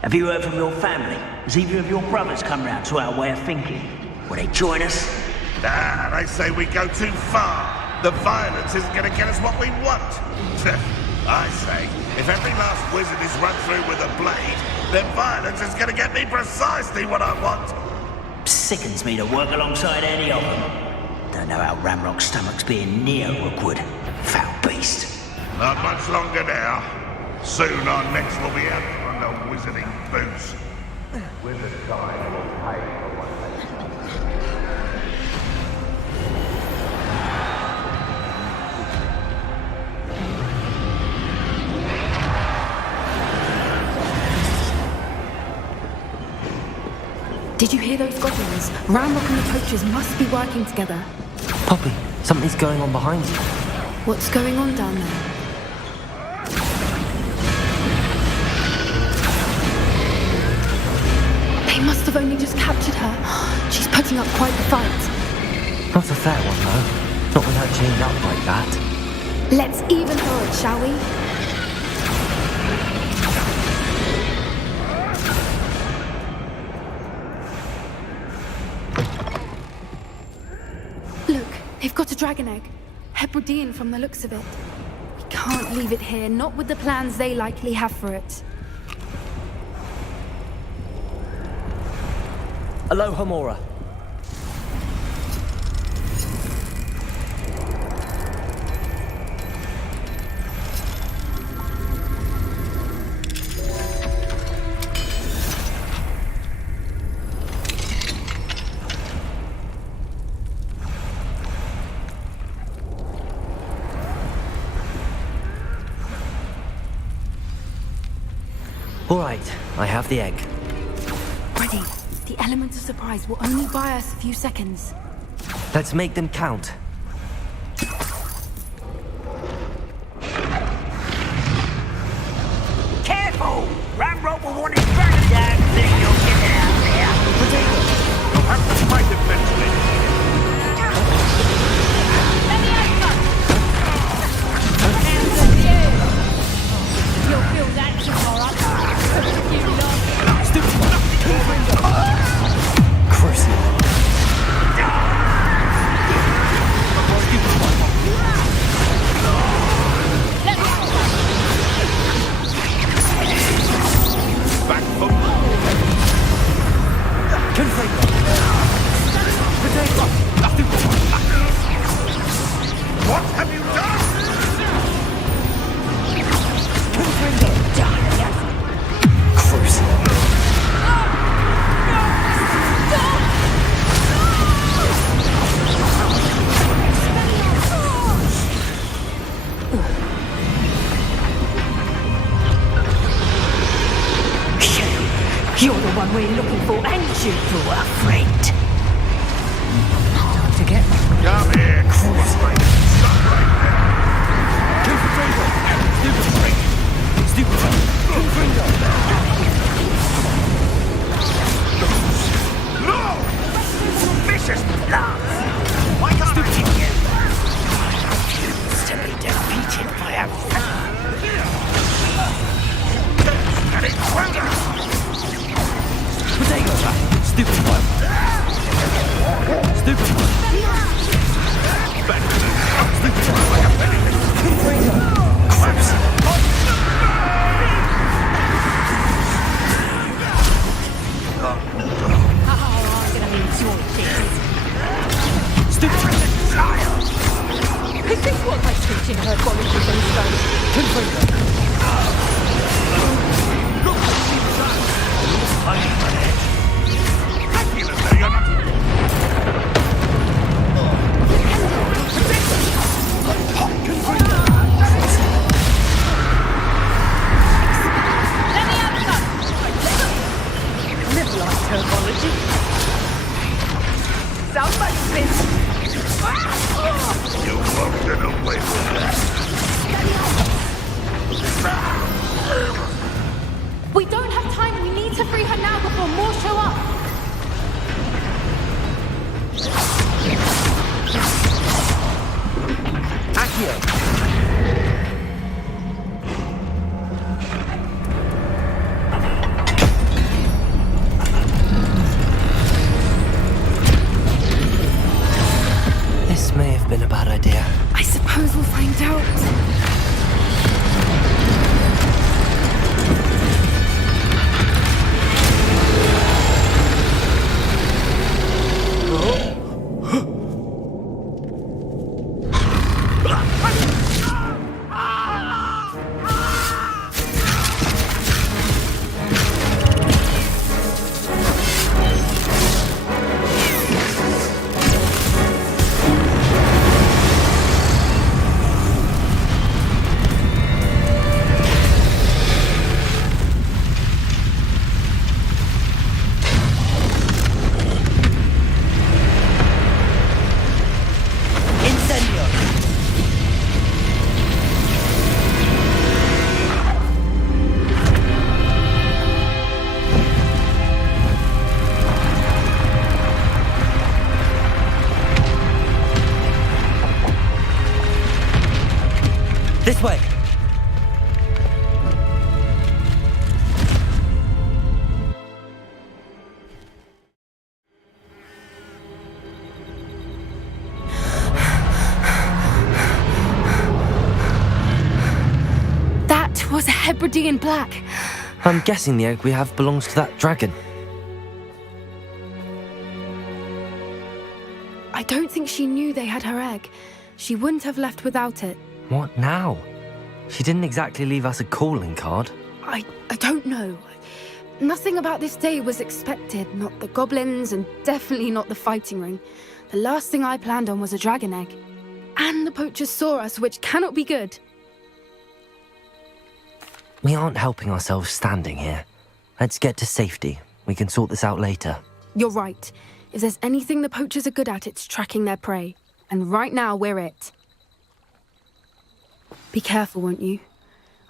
Have you heard from your family? Has either of your brothers come round to our way of thinking? Will they join us? Nah, they say we go too far. The violence isn't going to get us what we want. I say, if every last wizard is run through with a blade, then violence is going to get me precisely what I want. Sickens me to work alongside any of them. Don't know how Ranrock's stomach's being near Rookwood. Foul beast. Not much longer now. Soon our necks will be out on the wizarding boots. Wizard kind will pay for what Did you hear those goblins? Ranrock and the poachers must be working together. Poppy, something's going on behind you. What's going on down there? They must have only just captured her. She's putting up quite the fight. Not a fair one, though. Not with her chained up like that. Let's even her it, shall we? Look, they've got a dragon egg. Hebridean from the looks of it. We can't leave it here, not with the plans they likely have for it. Aloha, Mora. All right, I have the egg. Ready. The element of surprise will only buy us a few seconds. Let's make them count. Careful! Ranrock will want his dragon down. Think you'll get it out there. You'll have to fight eventually. Let me over! Hands on you! You'll feel that tomorrow. You love Stupid! Curse you. Back from what have you done? You're the one we're looking for, and you were afraid. Time to get... Come here, Stop right No! Vicious love! Why can't I hit you? To be defeated by a And it's well Stupid one. Stupid one. Stupid one. I'm gonna enjoy this. Stupid child! Is this what my teaching her qualities and stuff? Somebody's been... You won't get away with that. We don't have time. We need to free her now before more show up. Accio. This way! That was a Hebridean black. I'm guessing the egg we have belongs to that dragon. I don't think she knew they had her egg. She wouldn't have left without it. What now? She didn't exactly leave us a calling card. I don't know. Nothing about this day was expected. Not the goblins, and definitely not the fighting ring. The last thing I planned on was a dragon egg. And the poachers saw us, which cannot be good. We aren't helping ourselves standing here. Let's get to safety. We can sort this out later. You're right. If there's anything the poachers are good at, it's tracking their prey. And right now, we're it. Be careful, won't you?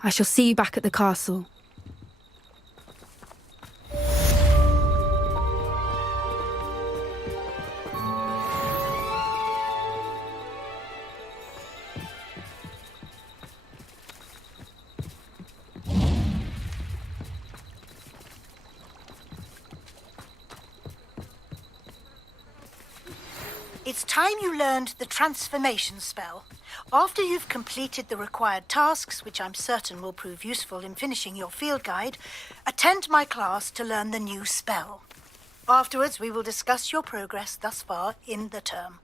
I shall see you back at the castle. It's time you learned the transformation spell. After you've completed the required tasks, which I'm certain will prove useful in finishing your field guide, attend my class to learn the new spell. Afterwards, we will discuss your progress thus far in the term.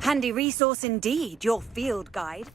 Handy resource indeed, your field guide.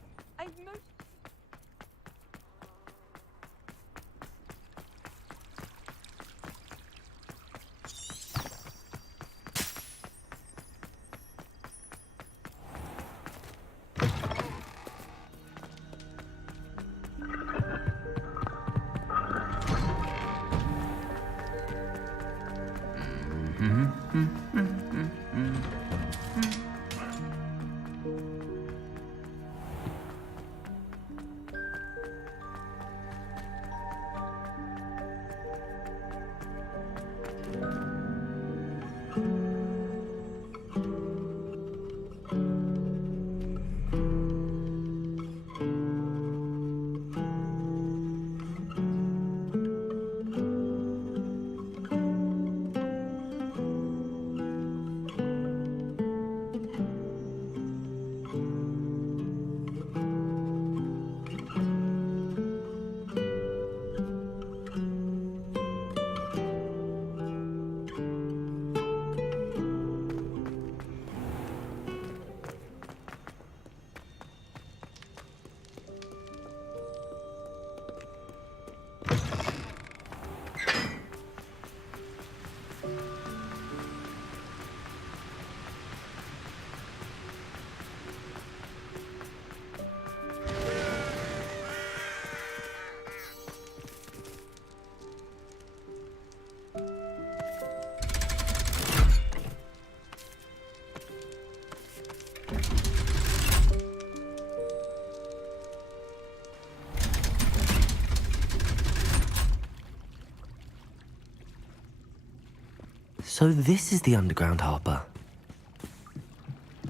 So this is the underground harbour.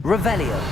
Revelio.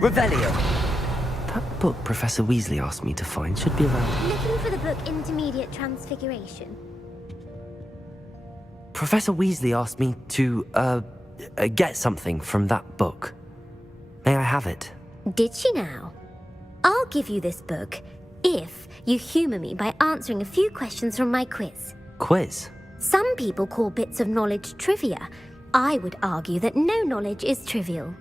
Revelio. That book Professor Weasley asked me to find should be around. Looking for the book Intermediate Transfiguration. Professor Weasley asked me to, get something from that book. May I have it? Did she now? I'll give you this book if you humour me by answering a few questions from my quiz. Quiz? Some people call bits of knowledge trivia. I would argue that no knowledge is trivial.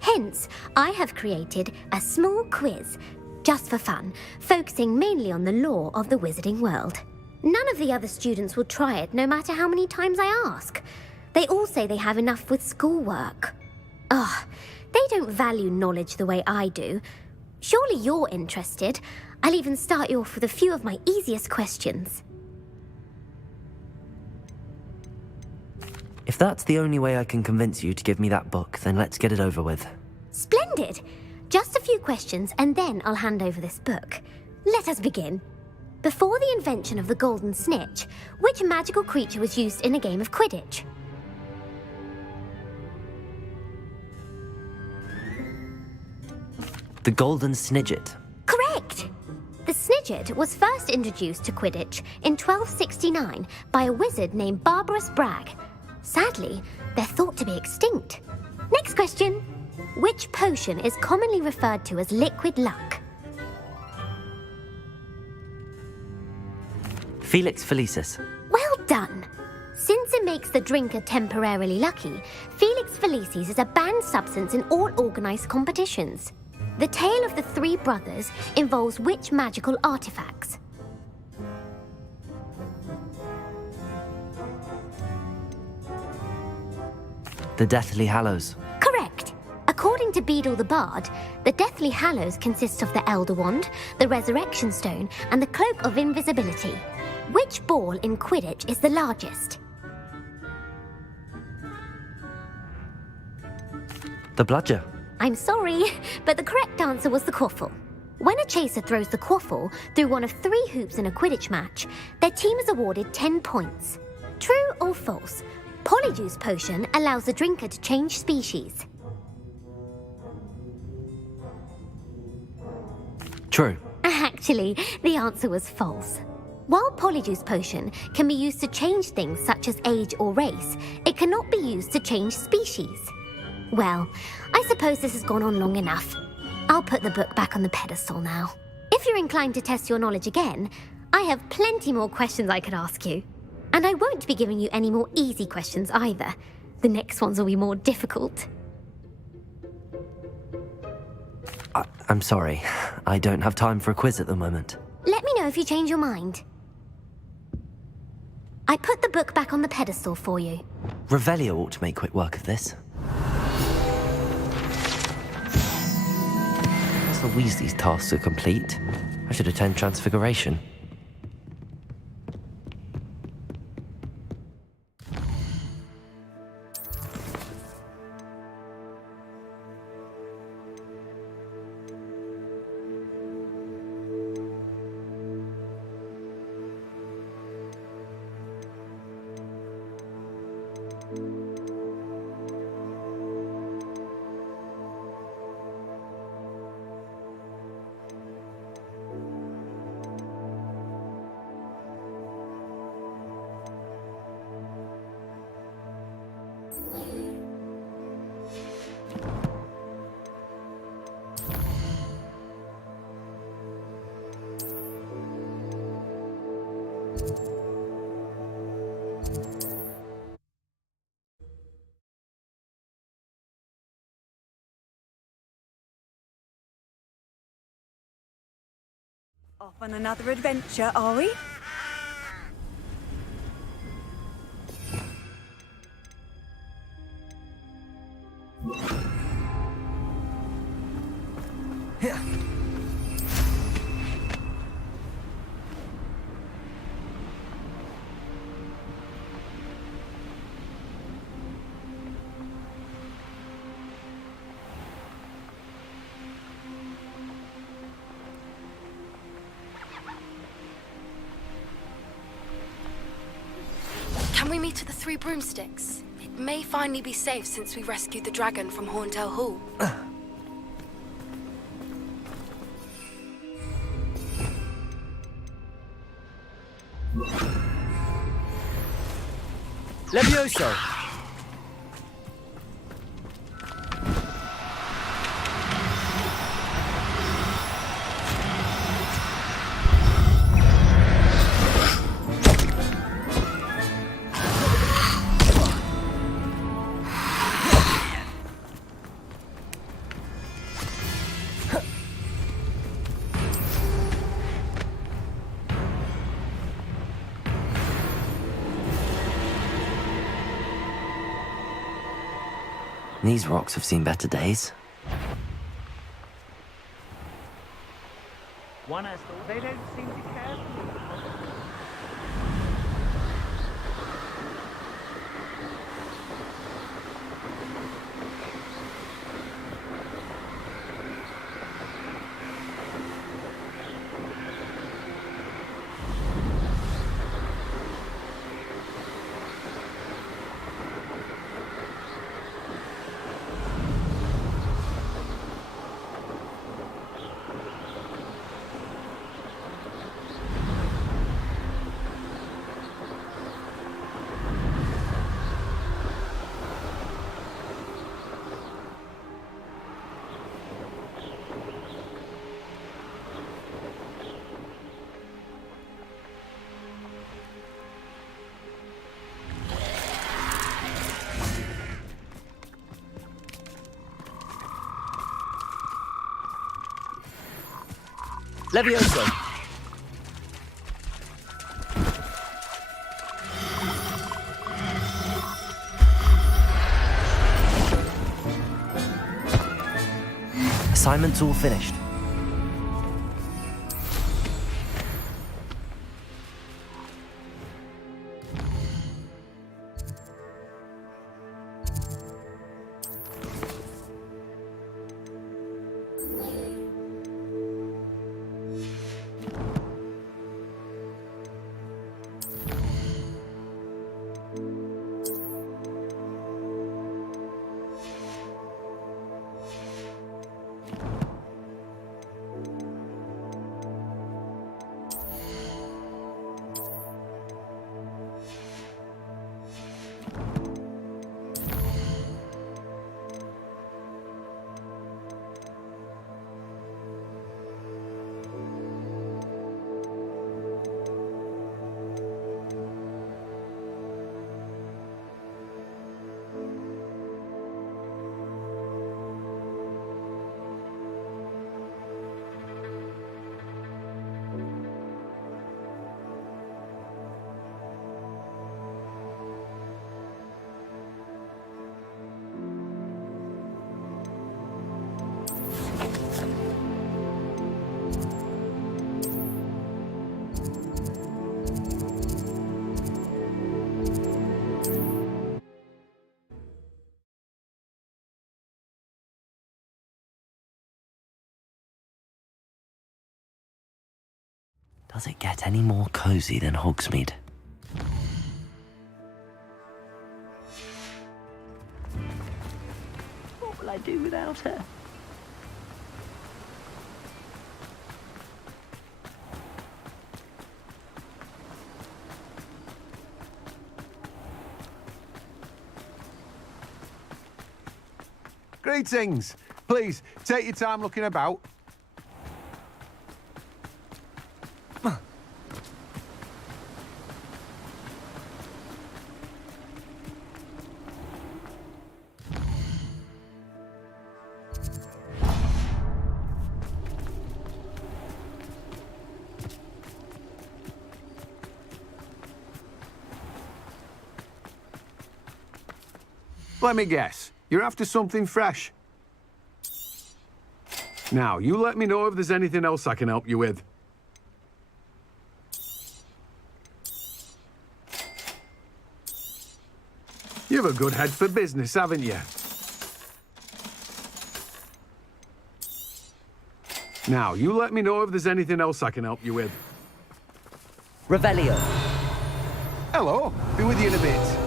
Hence, I have created a small quiz, just for fun, focusing mainly on the lore of the wizarding world. None of the other students will try it, no matter how many times I ask. They all say they have enough with schoolwork. Ugh, they don't value knowledge the way I do. Surely you're interested. I'll even start you off with a few of my easiest questions. If that's the only way I can convince you to give me that book, then let's get it over with. Splendid! Just a few questions and then I'll hand over this book. Let us begin. Before the invention of the Golden Snitch, which magical creature was used in a game of Quidditch? The Golden Snidget. Correct! The Snidget was first introduced to Quidditch in 1269 by a wizard named Barbarous Bragg. Sadly, they're thought to be extinct. Next question. Which potion is commonly referred to as liquid luck? Felix Felicis. Well done! Since it makes the drinker temporarily lucky, Felix Felicis is a banned substance in all organised competitions. The tale of the three brothers involves which magical artifacts? The Deathly Hallows. Correct. According to Beedle the Bard, the Deathly Hallows consists of the Elder Wand, the Resurrection Stone, and the Cloak of Invisibility. Which ball in Quidditch is the largest? The Bludger. I'm sorry, but the correct answer was the Quaffle. When a chaser throws the Quaffle through one of 3 hoops in a Quidditch match, their team is awarded 10 points. True or false? Polyjuice Potion allows the drinker to change species. True. Actually, the answer was false. While Polyjuice Potion can be used to change things such as age or race, it cannot be used to change species. Well, I suppose this has gone on long enough. I'll put the book back on the pedestal now. If you're inclined to test your knowledge again, I have plenty more questions I could ask you. And I won't be giving you any more easy questions either. The next ones will be more difficult. I'm sorry. I don't have time for a quiz at the moment. Let me know if you change your mind. I put the book back on the pedestal for you. Revelio ought to make quick work of this. As the Weasley's tasks are complete, I should attend Transfiguration. Off on another adventure, are we? Can we meet at the Three Broomsticks? It may finally be safe since we rescued the dragon from Horntail Hall. Levioso! These rocks have seen better days. One has thought they don't seem to care. Levioso! Assignment's all finished. Does it get any more cozy than Hogsmeade? What will I do without her? Greetings. Please, take your time looking about. Let me guess. You're after something fresh. Now, you let me know if there's anything else I can help you with. You have a good head for business, haven't you? Now, you let me know if there's anything else I can help you with. Revelio. Hello. Be with you in a bit.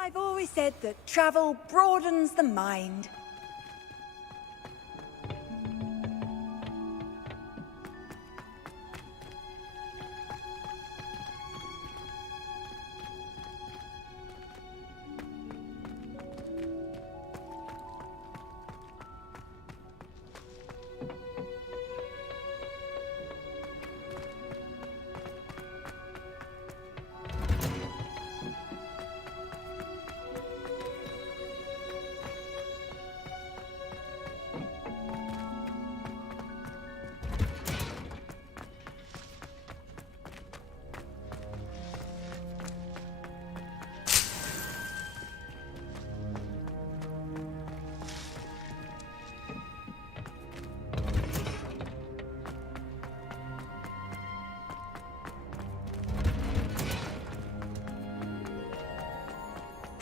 I've always said that travel broadens the mind.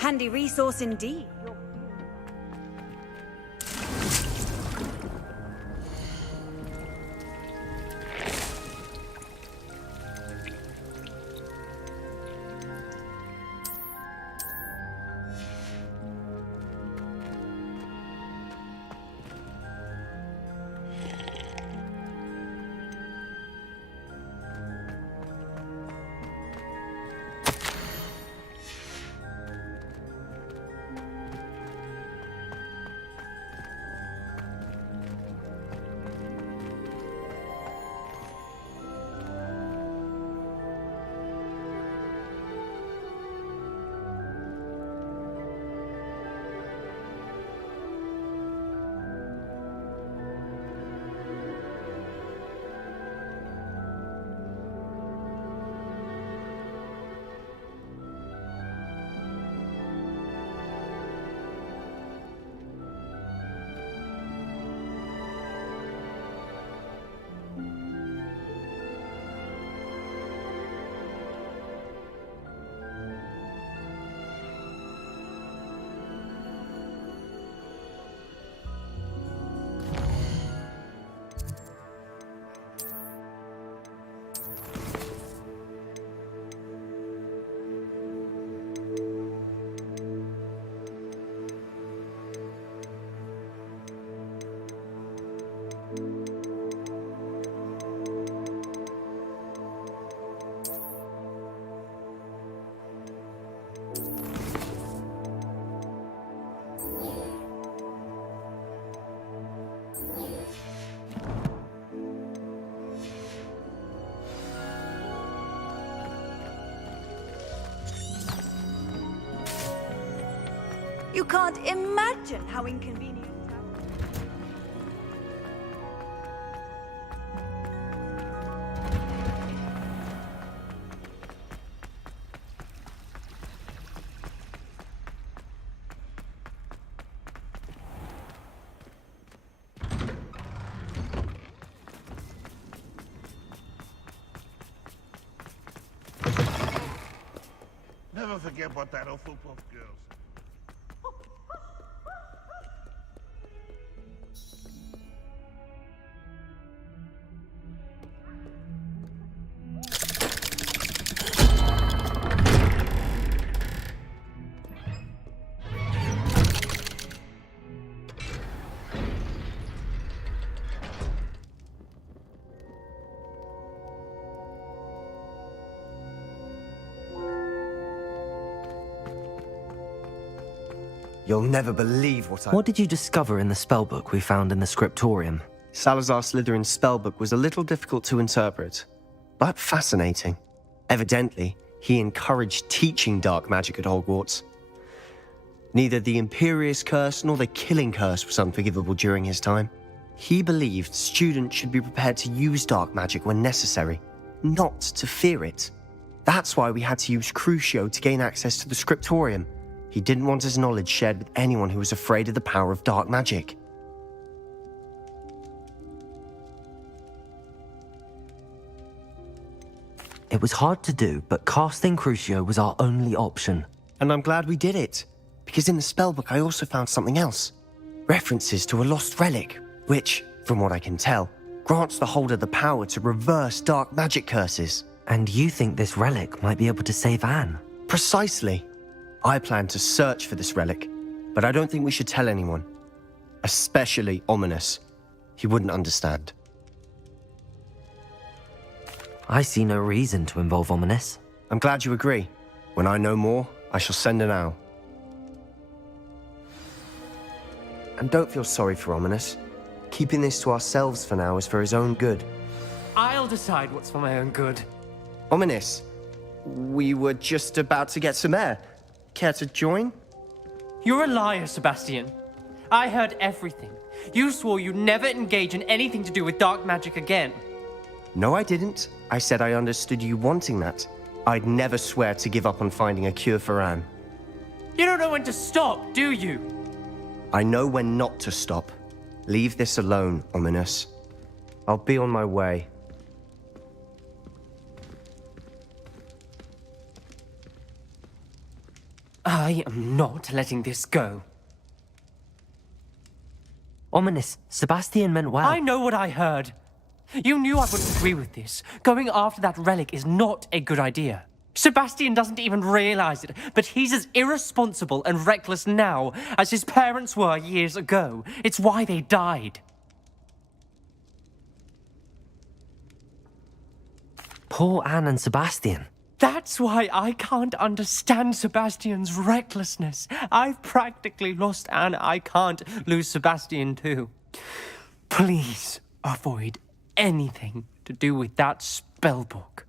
Handy resource indeed. You can't imagine how inconvenient. Never forget what that Hufflepuff girl said. You'll never believe what I... What did you discover in the spellbook we found in the scriptorium? Salazar Slytherin's spellbook was a little difficult to interpret, but fascinating. Evidently, he encouraged teaching dark magic at Hogwarts. Neither the Imperious Curse nor the Killing Curse was unforgivable during his time. He believed students should be prepared to use dark magic when necessary, not to fear it. That's why we had to use Crucio to gain access to the scriptorium. He didn't want his knowledge shared with anyone who was afraid of the power of dark magic. It was hard to do, but casting Crucio was our only option. And I'm glad we did it, because in the spellbook I also found something else. References to a lost relic, which, from what I can tell, grants the holder the power to reverse dark magic curses. And you think this relic might be able to save Anne? Precisely. I plan to search for this relic, but I don't think we should tell anyone. Especially Ominis. He wouldn't understand. I see no reason to involve Ominis. I'm glad you agree. When I know more, I shall send an owl. And don't feel sorry for Ominis. Keeping this to ourselves for now is for his own good. I'll decide what's for my own good. Ominis, we were just about to get some air. Care to join? You're a liar, Sebastian. I heard everything. You swore you'd never engage in anything to do with dark magic again. No, I didn't. I said I understood you wanting that. I'd never swear to give up on finding a cure for Anne. You don't know when to stop, do you? I know when not to stop. Leave this alone, Ominis. I'll be on my way. I am not letting this go. Ominous, Sebastian meant well. I know what I heard. You knew I wouldn't agree with this. Going after that relic is not a good idea. Sebastian doesn't even realize it, but he's as irresponsible and reckless now as his parents were years ago. It's why they died. Poor Anne and Sebastian. That's why I can't understand Sebastian's recklessness. I've practically lost Anne. I can't lose Sebastian too. Please avoid anything to do with that spellbook.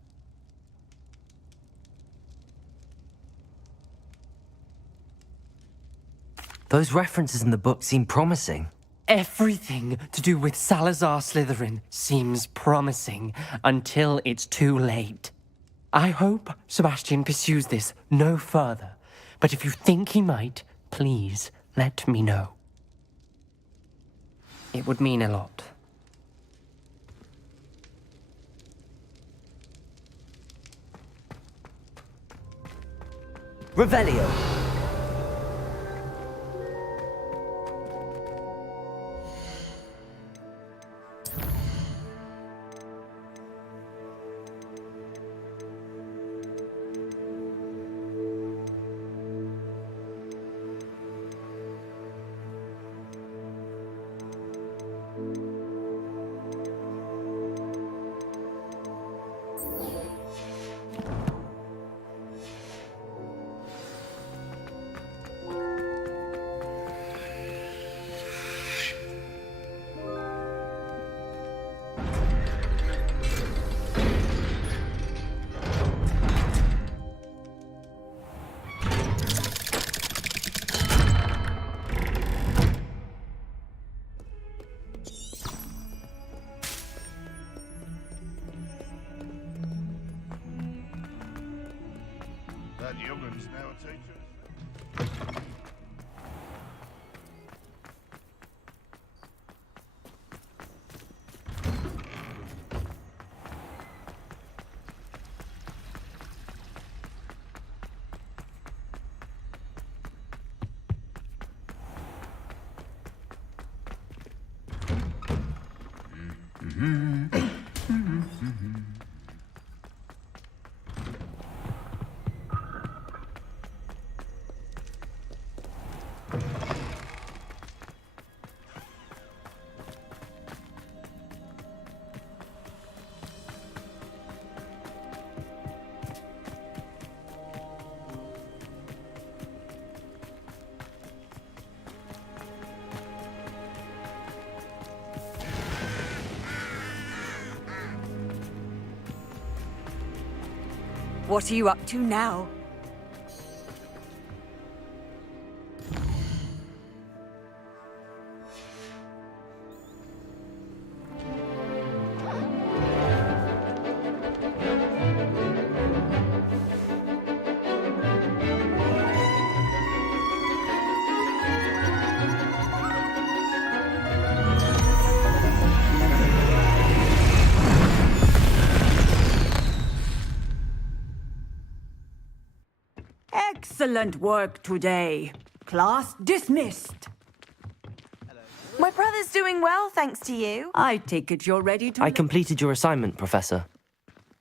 Those references in the book seem promising. Everything to do with Salazar Slytherin seems promising until it's too late. I hope Sebastian pursues this no further, but if you think he might, please let me know. It would mean a lot. Revelio. That young'un's now a teacher. What are you up to now? Excellent work today. Class dismissed. My brother's doing well, thanks to you. I take it you're ready to... I completed your assignment, Professor.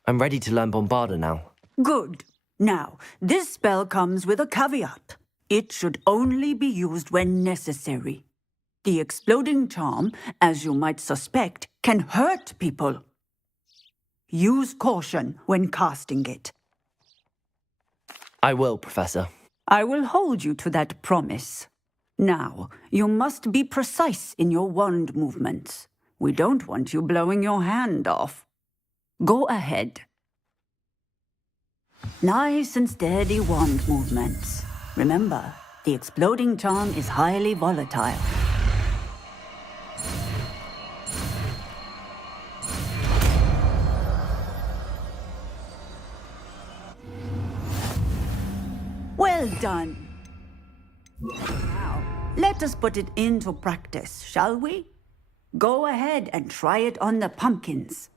I'm ready to learn Bombarda now. Good. Now, this spell comes with a caveat. It should only be used when necessary. The exploding charm, as you might suspect, can hurt people. Use caution when casting it. I will, Professor. I will hold you to that promise. Now, you must be precise in your wand movements. We don't want you blowing your hand off. Go ahead. Nice and steady wand movements. Remember, the exploding charm is highly volatile. Well done. Now, let us put it into practice, shall we? Go ahead and try it on the pumpkins.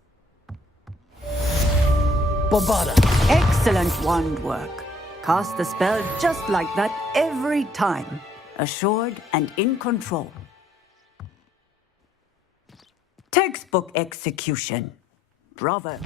Bombarda! Excellent wand work. cast the spell just like that every time. Assured and in control. Textbook execution. Bravo.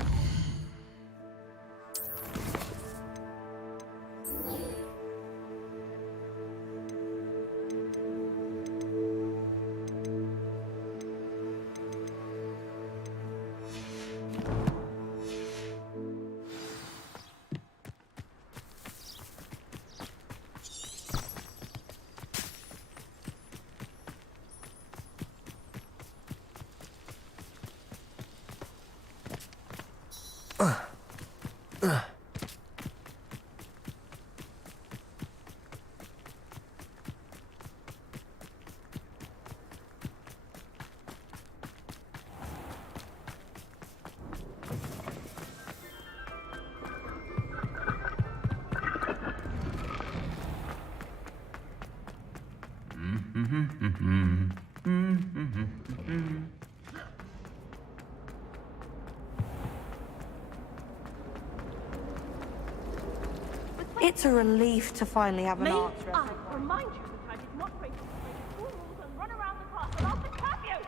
It's a relief to finally have an answer. I remind you that I did not break the rules and run around the castle after curfew.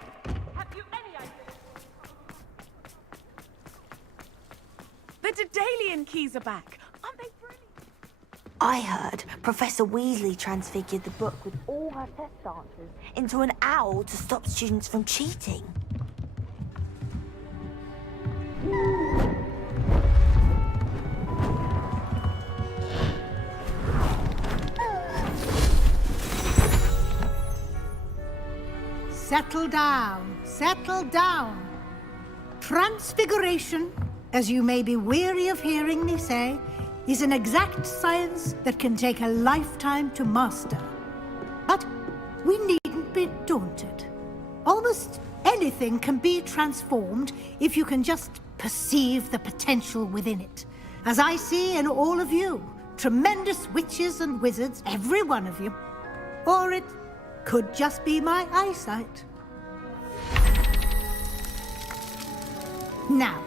Have you any idea? The Daedalian keys are back. Aren't they brilliant? I heard Professor Weasley transfigured the book with all her test answers into an owl to stop students from cheating. Settle down, settle down. Transfiguration, as you may be weary of hearing me say, is an exact science that can take a lifetime to master. But we needn't be daunted. Almost anything can be transformed if you can just perceive the potential within it. As I see in all of you, tremendous witches and wizards, every one of you. Or it could just be my eyesight. Now,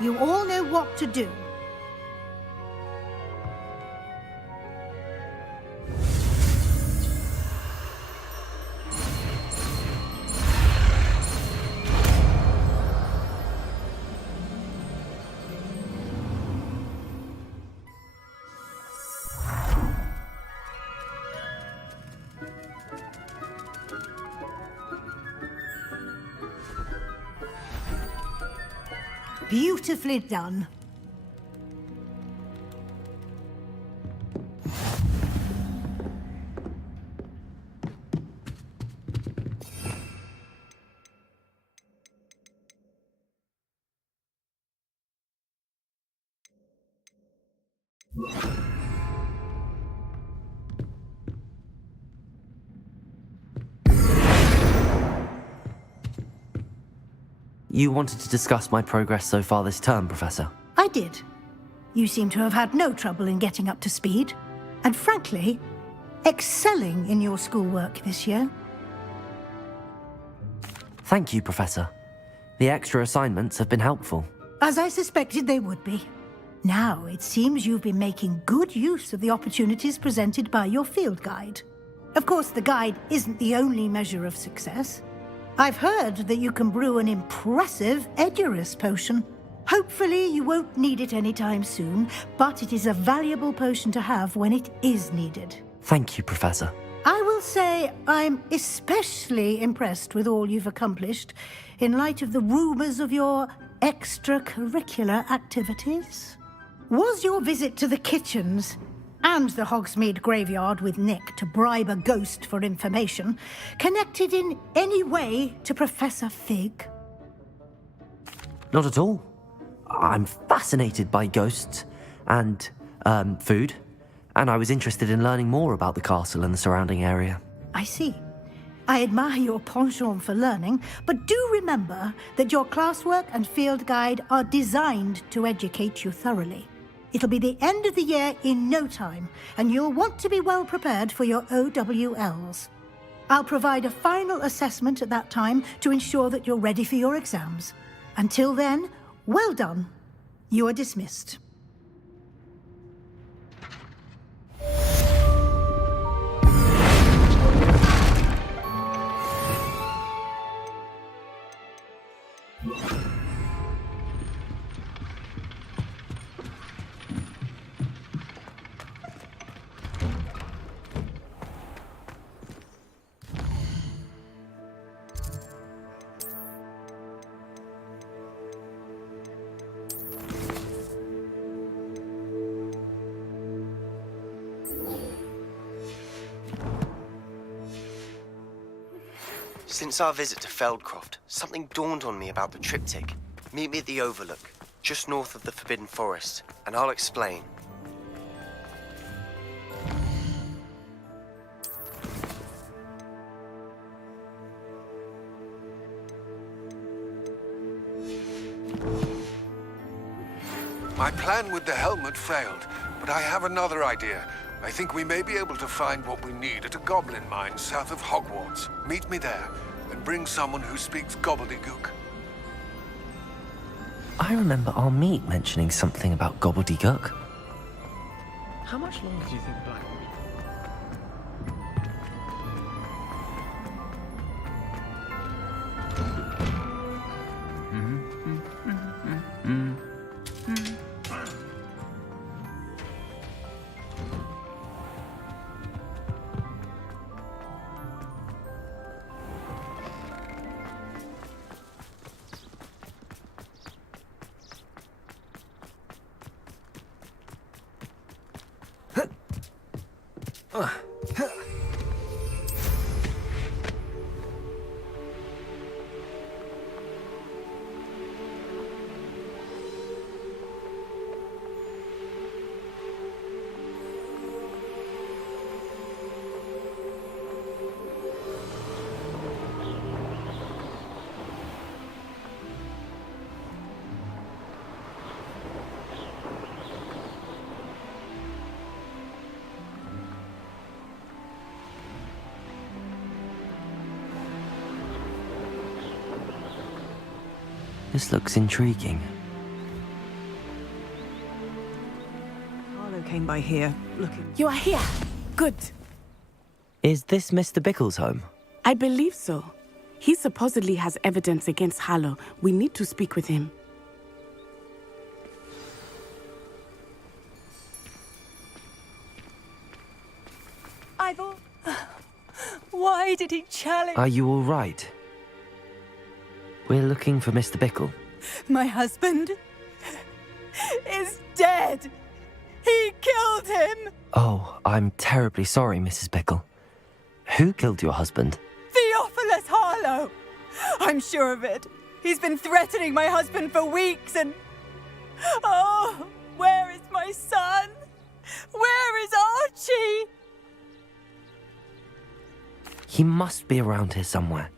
you all know what to do. Beautifully done. You wanted to discuss my progress so far this term, Professor? I did. You seem to have had no trouble in getting up to speed, and frankly, excelling in your schoolwork this year. Thank you, Professor. The extra assignments have been helpful. As I suspected they would be. Now, it seems you've been making good use of the opportunities presented by your field guide. Of course, the guide isn't the only measure of success. I've heard that you can brew an impressive Edurus potion. Hopefully you won't need it anytime soon, but it is a valuable potion to have when it is needed. Thank you, Professor. I will say I'm especially impressed with all you've accomplished in light of the rumors of your extracurricular activities. Was your visit to the kitchens and the Hogsmeade graveyard with Nick to bribe a ghost for information connected in any way to Professor Fig? Not at all. I'm fascinated by ghosts and food, and I was interested in learning more about the castle and the surrounding area. I see. I admire your penchant for learning, but do remember that your classwork and field guide are designed to educate you thoroughly. It'll be the end of the year in no time, and you'll want to be well prepared for your OWLs. I'll provide a final assessment at that time to ensure that you're ready for your exams. Until then, well done. You are dismissed. Since our visit to Feldcroft, something dawned on me about the triptych. Meet me at the Overlook, just north of the Forbidden Forest, and I'll explain. My plan with the helmet failed, but I have another idea. I think we may be able to find what we need at a goblin mine south of Hogwarts. Meet me there, and bring someone who speaks gobbledygook. I remember our meet mentioning something about gobbledygook. How much longer do you think Black will be? This looks intriguing. Harlow came by here, looking... You are here. Good. Is this Mr. Bickle's home? I believe so. He supposedly has evidence against Harlow. We need to speak with him. Ivor, why did he challenge... Are you all right? We're looking for Mr. Bickle. My husband is dead. He killed him. Oh, I'm terribly sorry, Mrs. Bickle. Who killed your husband? Theophilus Harlow. I'm sure of it. He's been threatening my husband for weeks and... Oh, where is my son? Where is Archie? He must be around here somewhere.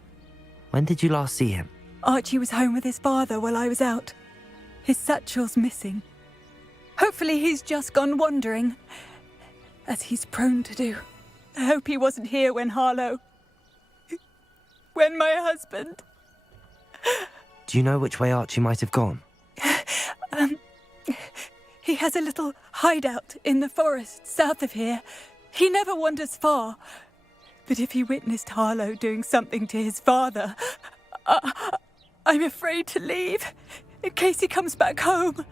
When did you last see him? Archie was home with his father while I was out. His satchel's missing. Hopefully he's just gone wandering, as he's prone to do. I hope he wasn't here when Harlow... when my husband... Do you know which way Archie might have gone? He has a little hideout in the forest south of here. He never wanders far. But if he witnessed Harlow doing something to his father... I'm afraid to leave, in case he comes back home.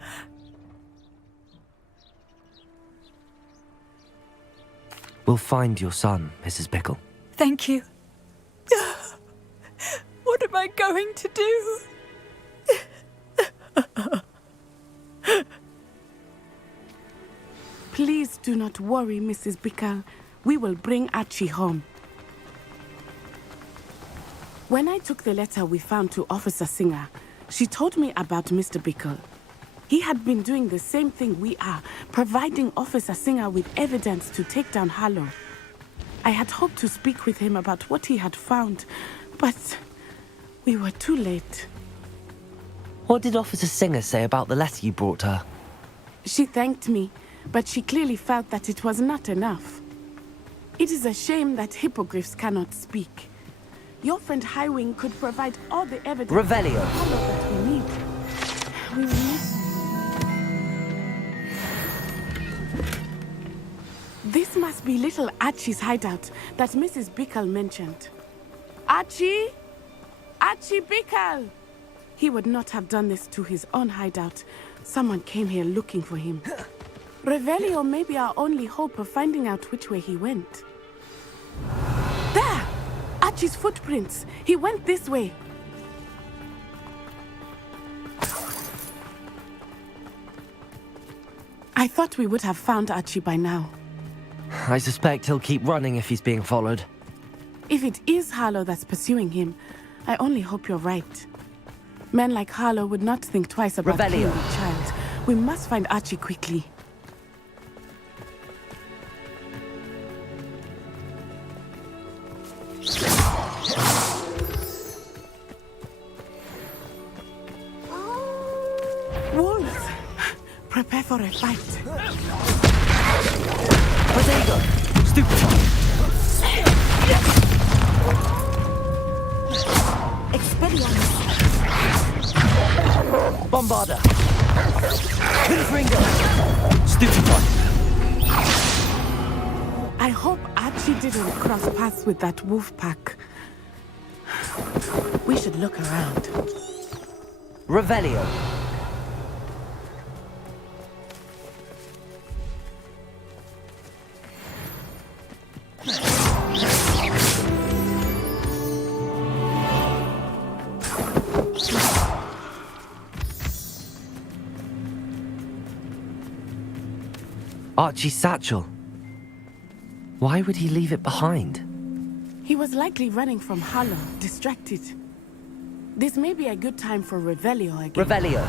We'll find your son, Mrs. Bickle. Thank you. What am I going to do? Please do not worry, Mrs. Bickle. We will bring Archie home. When I took the letter we found to Officer Singer, she told me about Mr. Bickle. He had been doing the same thing we are, providing Officer Singer with evidence to take down Harlow. I had hoped to speak with him about what he had found, but we were too late. What did Officer Singer say about the letter you brought her? She thanked me, but she clearly felt that it was not enough. It is a shame that hippogriffs cannot speak. Your friend Highwing could provide all the evidence Revelio. that we need. We will need... This must be little Archie's hideout that Mrs. Bickle mentioned. Archie? Archie Bickle! He would not have done this to his own hideout. Someone came here looking for him. Revelio may be our only hope of finding out which way he went. There! Archie's footprints. He went this way. I thought we would have found Archie by now. I suspect he'll keep running if he's being followed. If it is Harlow that's pursuing him, I only hope you're right. Men like Harlow would not think twice about killing a child. We must find Archie quickly. Wolves! Prepare for a fight. Protego! Stupefy! Expelliarmus! Bombarda! Confringo! Stupefy! I hope Archie didn't cross paths with that wolf pack. We should look around. Revelio! Archie's satchel. Why would he leave it behind? He was likely running from Harlow, distracted. This may be a good time for Revelio again. Revelio.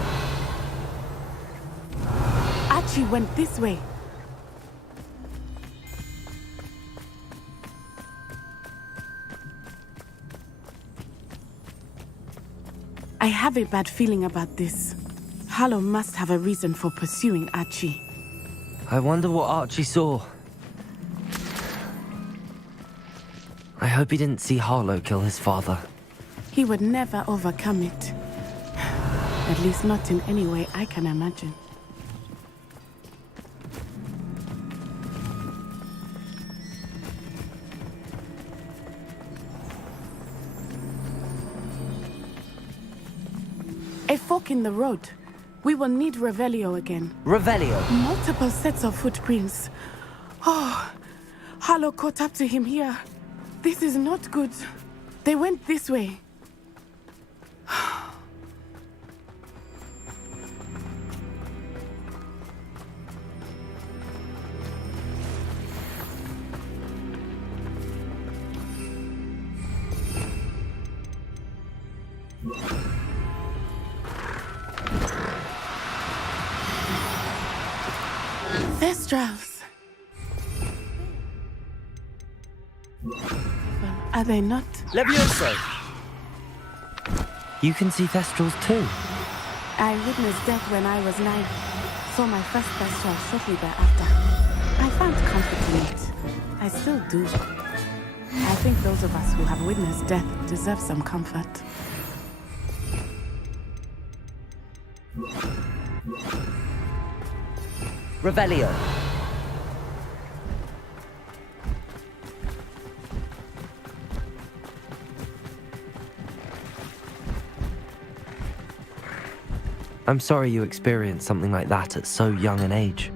Archie went this way. I have a bad feeling about this. Harlow must have a reason for pursuing Archie. I wonder what Archie saw. I hope he didn't see Harlow kill his father. He would never overcome it. At least not in any way I can imagine. A fork in the road. We will need Revelio again. Revelio. Multiple sets of footprints. Oh, Harlow caught up to him here. This is not good. They went this way. Thestrals. Are they not? Levioso! You can see Thestrals too. I witnessed death when I was 9. Saw my first Thestral shortly thereafter. I found comfort in it. I still do. I think those of us who have witnessed death deserve some comfort. Revelio. I'm sorry you experienced something like that at so young an age.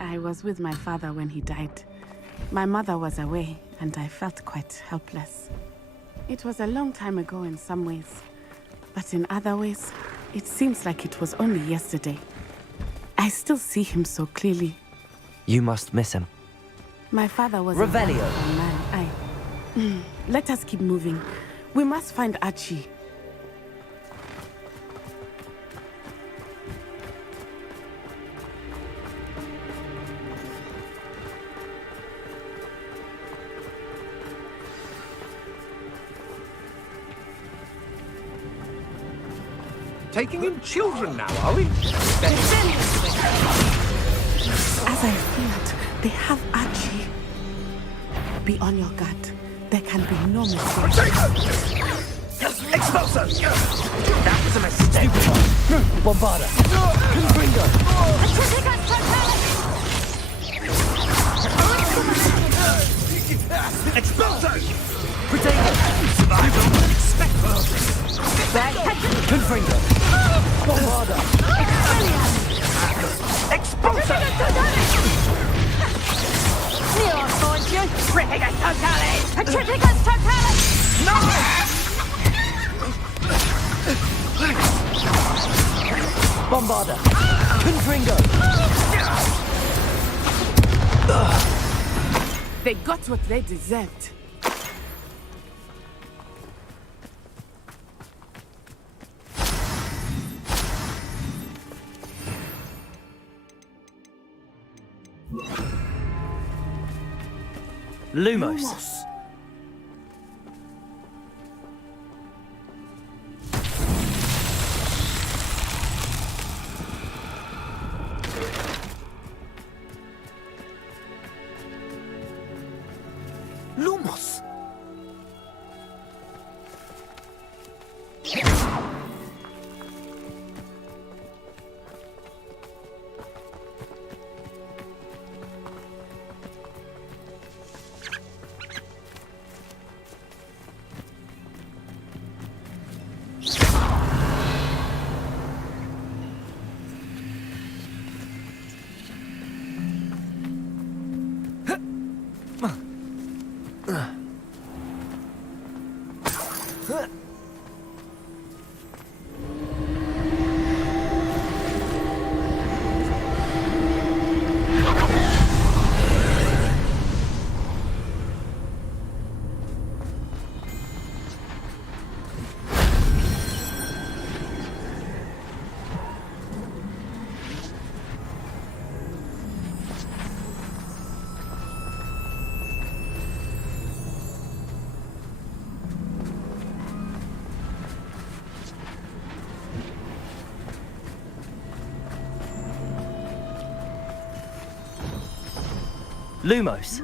I was with my father when he died. My mother was away, and I felt quite helpless. It was a long time ago in some ways, but in other ways, it seems like it was only yesterday. I still see him so clearly. You must miss him. My father was Revelio. a wonderful man. Let us keep moving. We must find Archie. Taking in children now, are we? As I feared, they have Archie. Be on your guard. There can be no mistake. Expulso! That was a mistake. Bombarda! Confringo! Expulso! Protego! Confringo! Bombarda! Expulso! Neon finds you! Triticus Totalis! Triticus Totalis! No! Bombarda! Confringo! They got what they deserved. Lumos. Lumos! Lumos.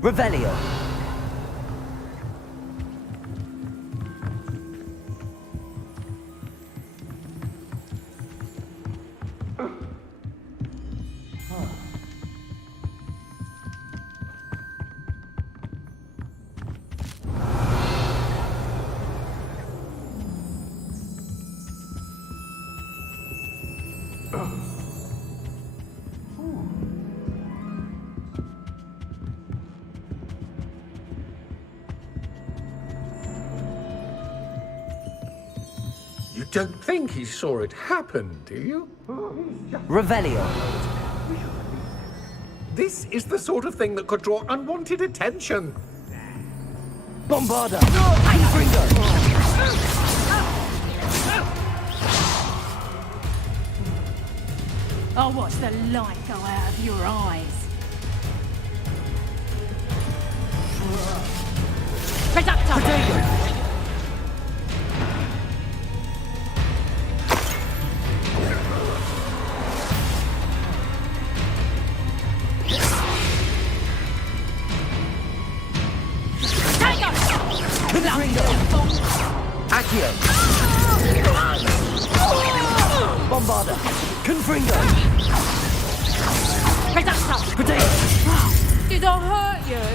Revelio. You don't think he saw it happen, do you? Revelio. This is the sort of thing that could draw unwanted attention. Bombarda! I'll watch the light go out of your eyes. Reductor! Accio! Bombarda! Confringo! Reductor! Potato! Did I hurt you?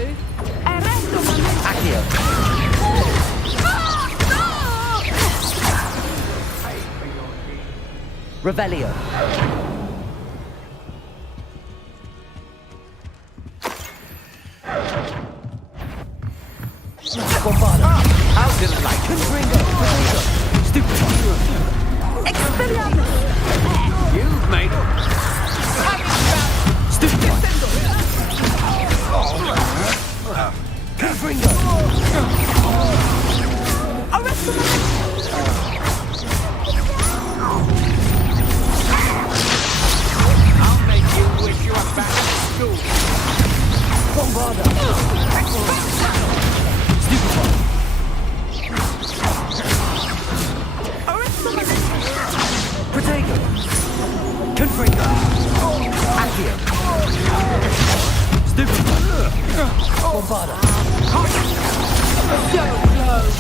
Accio! Revelio! Bombarda! How did it like? Confringo! Potato! Stupid! Expelliarmus! You've made Stupid! Confringo! I'll make you wish you were back at school. Bombarda! Stupid one! Protego! Confringo! Accio! Stupid one! Bombarda! So close!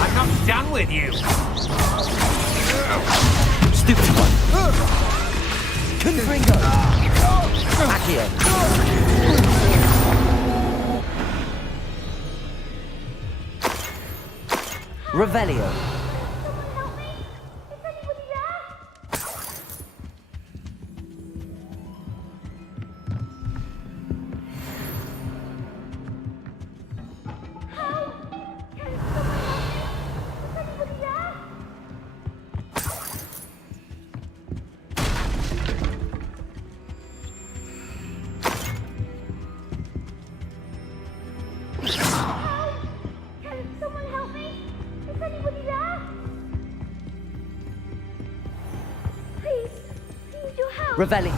I'm not done with you. Stupid one! Confringo! Accio! Revelio! Revelli,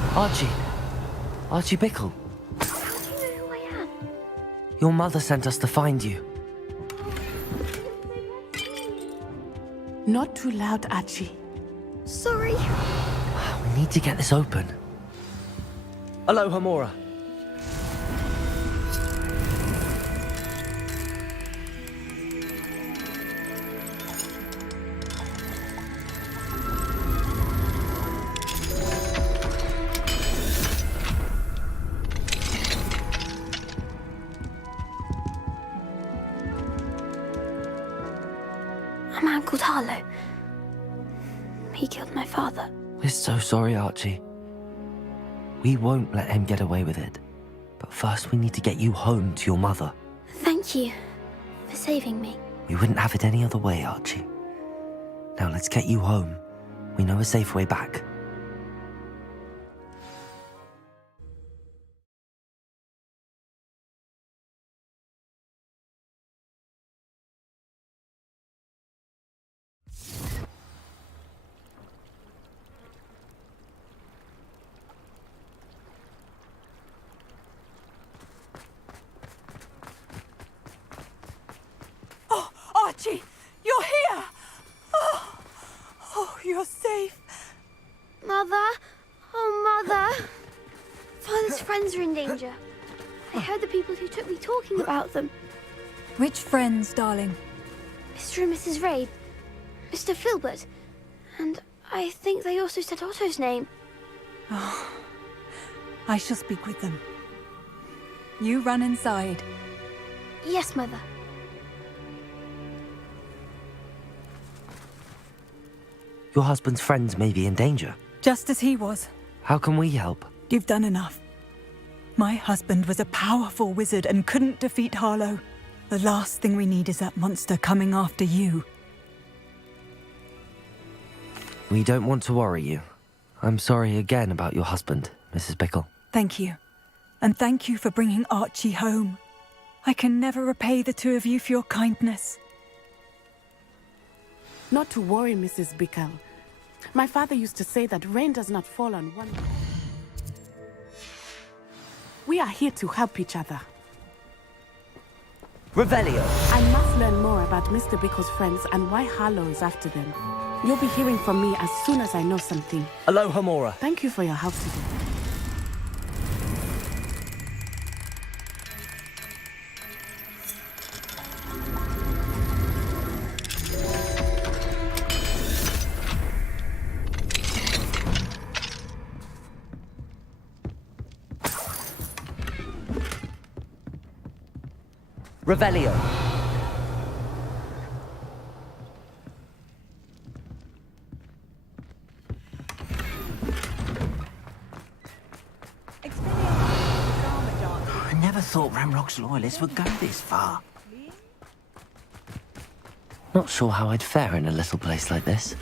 Archie Bickle. How do you know who I am? Your mother sent us to find you. Not too loud, Archie. Sorry. We need to get this open. Aloha, Mora. A man called Harlow. He killed my father. We're so sorry, Archie. We won't let him get away with it. But first we need to get you home to your mother. Thank you for saving me. We wouldn't have it any other way, Archie. Now let's get you home. We know a safe way back. Archie, you're here! Oh, you're safe. Mother? Oh, Mother! Father's friends are in danger. I heard the people who took me talking about them. Which friends, darling? Mr. and Mrs. Rabe, Mr. Filbert, and I think they also said Otto's name. Oh, I shall speak with them. You run inside. Yes, Mother. Your husband's friends may be in danger. Just as he was. How can we help? You've done enough. My husband was a powerful wizard and couldn't defeat Harlow. The last thing we need is that monster coming after you. We don't want to worry you. I'm sorry again about your husband, Mrs. Bickle. Thank you. And thank you for bringing Archie home. I can never repay the two of you for your kindness. Not to worry, Mrs. Bickle. My father used to say that rain does not fall on one. We are here to help each other. Revelio. I must learn more about Mr. Bickle's friends and why Harlow is after them. You'll be hearing from me as soon as I know something. Aloha, Mora. Thank you for your help today. Revelio. I never thought Ranrock's loyalists would go this far. Not sure how I'd fare in a little place like this.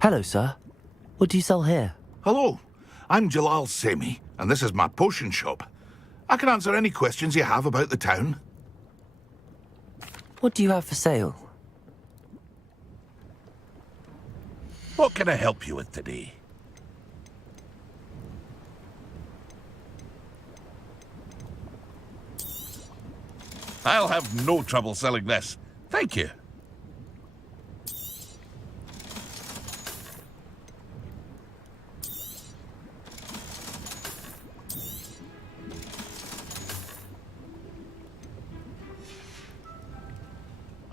Hello, sir. What do you sell here? Hello, I'm Jalal Semi, and this is my potion shop. I can answer any questions you have about the town. What do you have for sale? What can I help you with today? I'll have no trouble selling this. Thank you.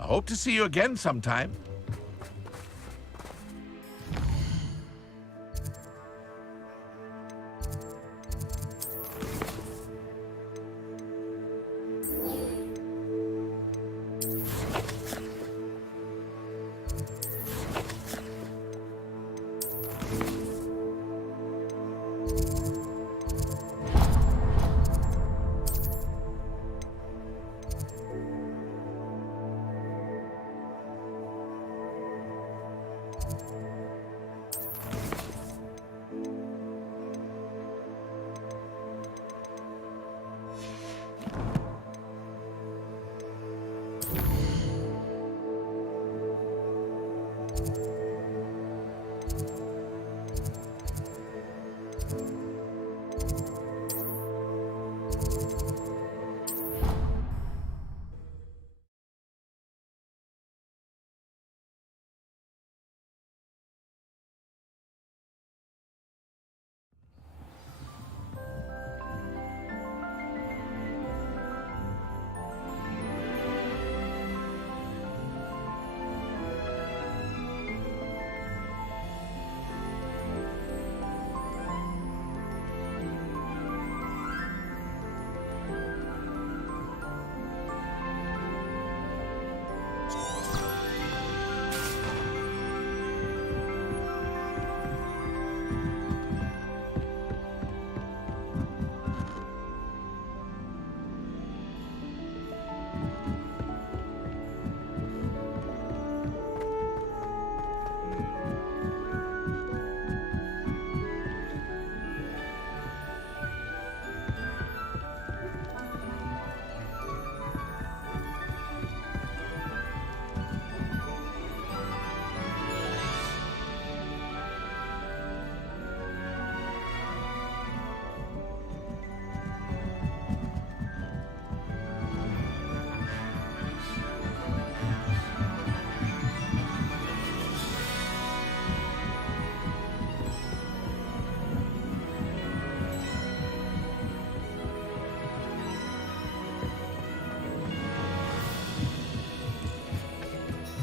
I hope to see you again sometime.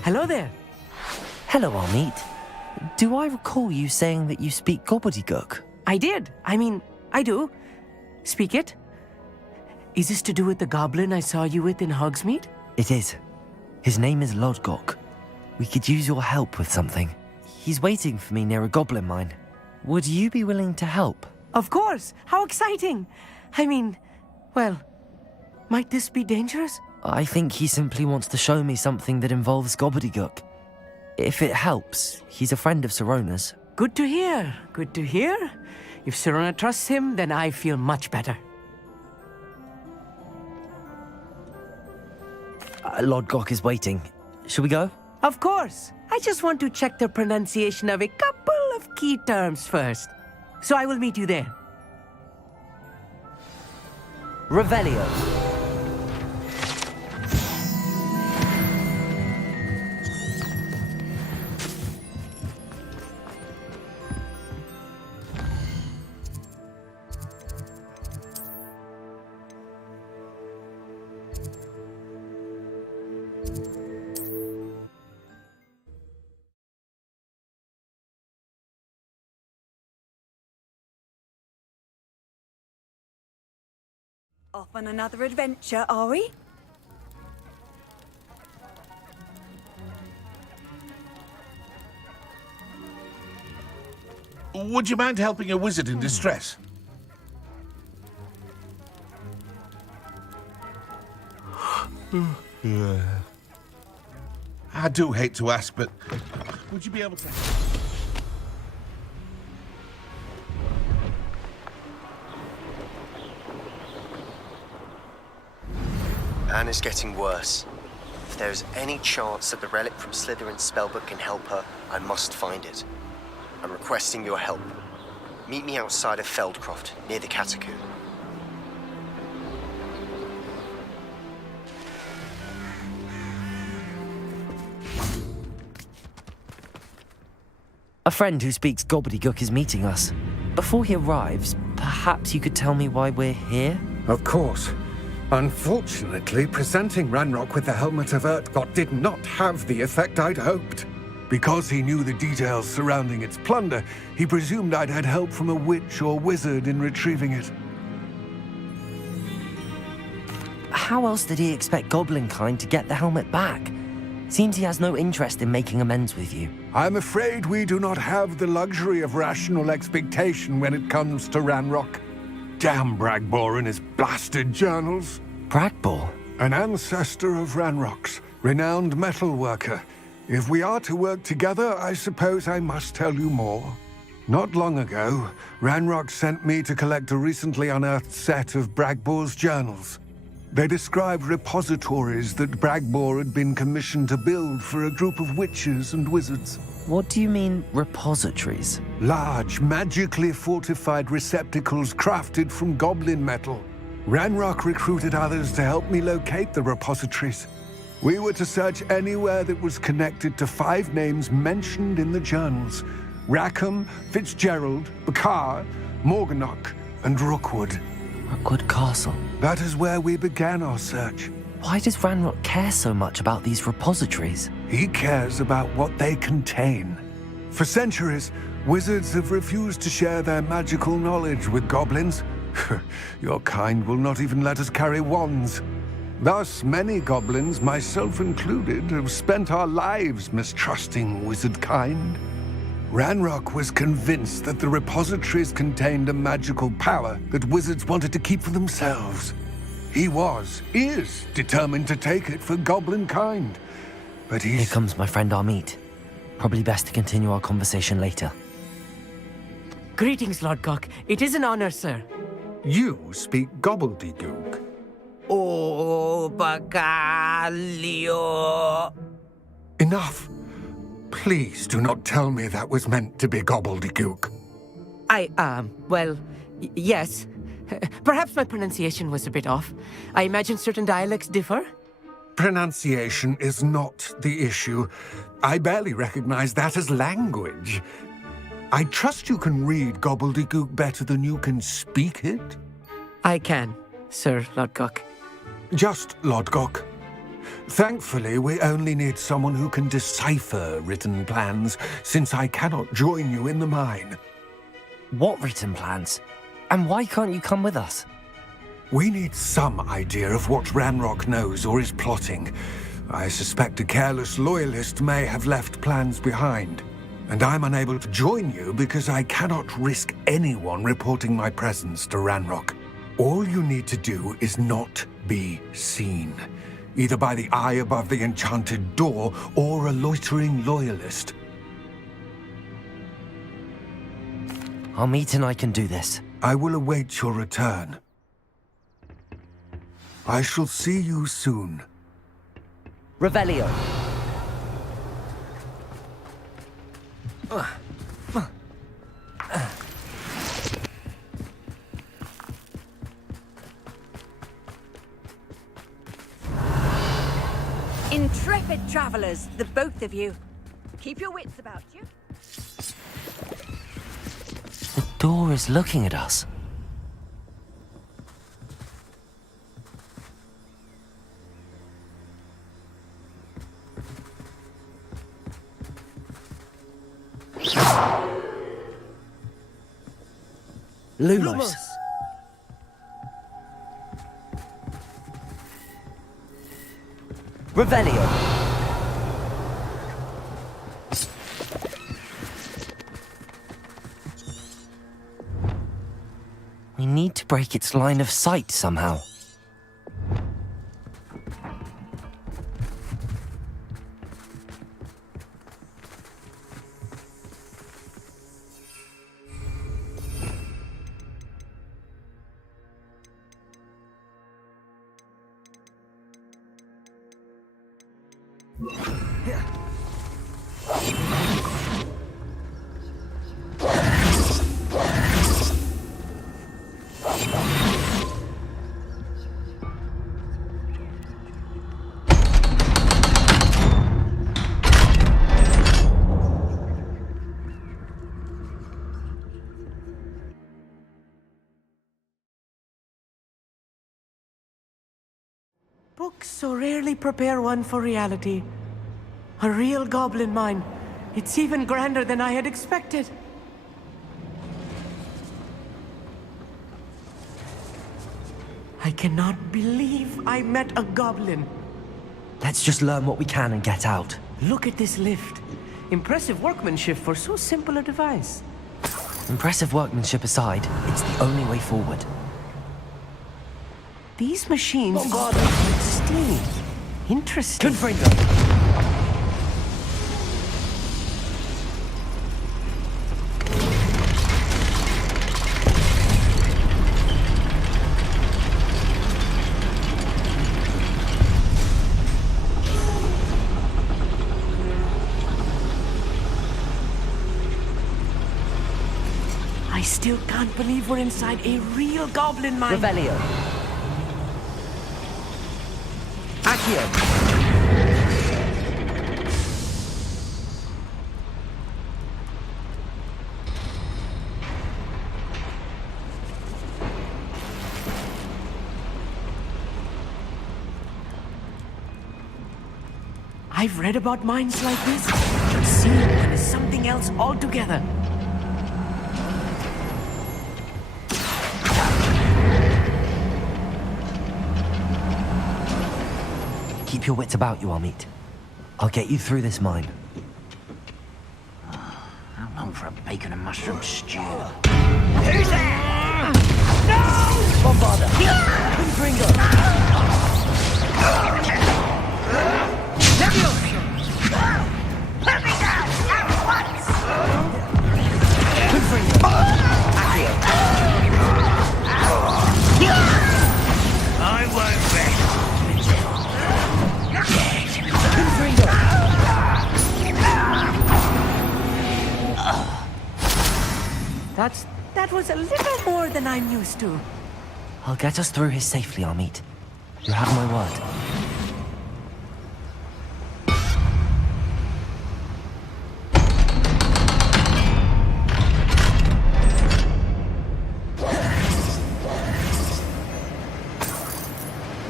Hello there. Hello, Amit. Do I recall you saying that you speak gobbledygook? I did. I do. Speak it. Is this to do with the goblin I saw you with in Hogsmeade? It is. His name is Lodgok. We could use your help with something. He's waiting for me near a goblin mine. Would you be willing to help? Of course. How exciting. Well, might this be dangerous? I think he simply wants to show me something that involves gobbledygook. If it helps, he's a friend of Sirona's. Good to hear. Good to hear. If Sirona trusts him, then I feel much better. Lodgok is waiting. Shall we go? Of course. I just want to check the pronunciation of a couple of key terms first. So I will meet you there. Revelio. Off on another adventure, are we? Would you mind helping a wizard in distress? I do hate to ask, but would you be able to... Anne is getting worse. If there is any chance that the relic from Slytherin's spellbook can help her, I must find it. I'm requesting your help. Meet me outside of Feldcroft, near the Catacomb. A friend who speaks gobbledygook is meeting us. Before he arrives, perhaps you could tell me why we're here? Of course. Unfortunately, presenting Ranrock with the Helmet of Urtkot did not have the effect I'd hoped. Because he knew the details surrounding its plunder, he presumed I'd had help from a witch or wizard in retrieving it. How else did he expect Goblinkind to get the helmet back? Seems he has no interest in making amends with you. I'm afraid we do not have the luxury of rational expectation when it comes to Ranrock. Damn Bragbor and his blasted journals. Bragbor? An ancestor of Ranrock's, renowned metal worker. If we are to work together, I suppose I must tell you more. Not long ago, Ranrock sent me to collect a recently unearthed set of Bragbor's journals. They described repositories that Bragbor had been commissioned to build for a group of witches and wizards. What do you mean, repositories? Large, magically fortified receptacles crafted from goblin metal. Ranrock recruited others to help me locate the repositories. We were to search anywhere that was connected to 5 names mentioned in the journals: Rackham, Fitzgerald, Bakar, Morganach, and Rookwood. Rookwood Castle. That is where we began our search. Why does Ranrock care so much about these repositories? He cares about what they contain. For centuries, wizards have refused to share their magical knowledge with goblins. Your kind will not even let us carry wands. Thus, many goblins, myself included, have spent our lives mistrusting wizard kind. Ranrock was convinced that the repositories contained a magical power that wizards wanted to keep for themselves. He is determined to take it for goblin kind. But Here comes my friend Amit. Probably best to continue our conversation later. Greetings, Lodgok. It is an honor, sir. You speak gobbledygook. Oh, Bacalio. Enough. Please do not tell me that was meant to be gobbledygook. Yes. Perhaps my pronunciation was a bit off. I imagine certain dialects differ. Pronunciation is not the issue. I barely recognize that as language. I trust you can read gobbledygook better than you can speak it? I can, Sir Lodgok. Just Lodgok. Thankfully, we only need someone who can decipher written plans, since I cannot join you in the mine. What written plans? And why can't you come with us? We need some idea of what Ranrock knows or is plotting. I suspect a careless loyalist may have left plans behind. And I'm unable to join you because I cannot risk anyone reporting my presence to Ranrock. All you need to do is not be seen, either by the eye above the enchanted door or a loitering loyalist. Amit and I can do this. I will await your return. I shall see you soon. Revelio. Intrepid travelers, the both of you. Keep your wits about you. The door is looking at us. Lumos. Revelio. We need to break its line of sight somehow. Books so rarely prepare one for reality. A real goblin mine. It's even grander than I had expected. I cannot believe I met a goblin. Let's just learn what we can and get out. Look at this lift. Impressive workmanship for so simple a device. Impressive workmanship aside, it's the only way forward. These machines are steam. Interesting. Confringo. I still can't believe we're inside a real goblin mine. Revelio. Accio. I've read about mines like this, but seeing one is something else altogether. Keep your wits about you, Amit. I'll get you through this mine. How long for a bacon and mushroom stew? Who's there? No! Bombarda! Confringo! Levioso! Let me down at once! Confringo! Accio! I won't rest. Confringo! That was a little more than I'm used to. I'll get us through here safely, Amit. You have my word.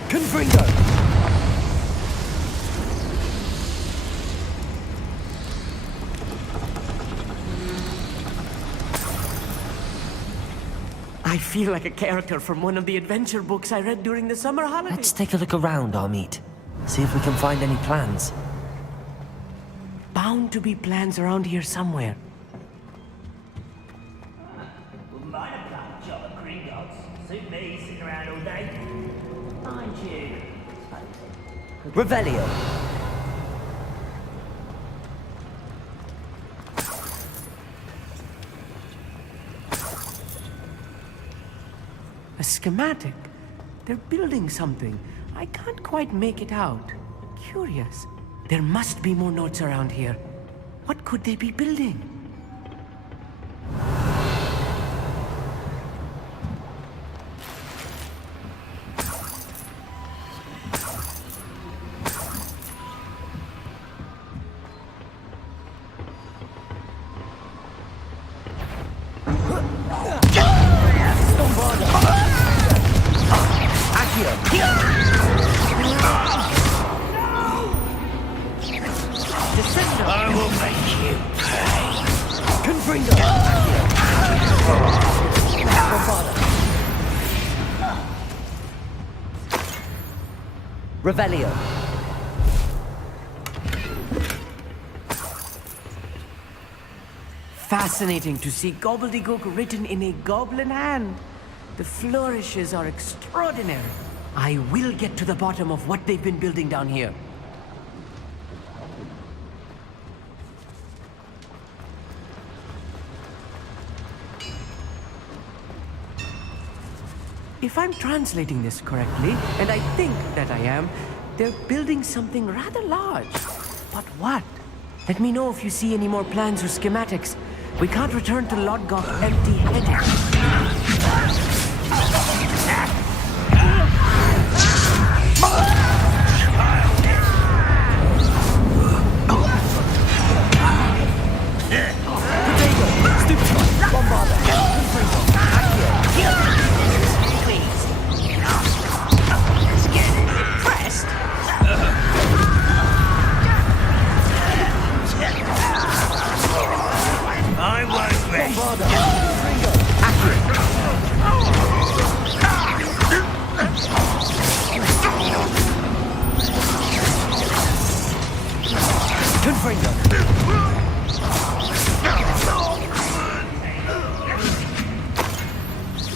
Confringo! I feel like a character from one of the adventure books I read during the summer holidays. Let's take a look around, Amit. See if we can find any plans. Bound to be plans around here somewhere. Wouldn't mind a plum job at Gringotts. Suit me, sitting around all day. Mind you. Revelio. A schematic. They're building something. I can't quite make it out. Curious. There must be more notes around here. What could they be building? I will make you pay. Confringo! Revelio. Fascinating to see gobbledygook written in a goblin hand. The flourishes are extraordinary. I will get to the bottom of what they've been building down here. If I'm translating this correctly, and I think that I am, they're building something rather large. But what? Let me know if you see any more plans or schematics. We can't return to Lodgok empty-headed.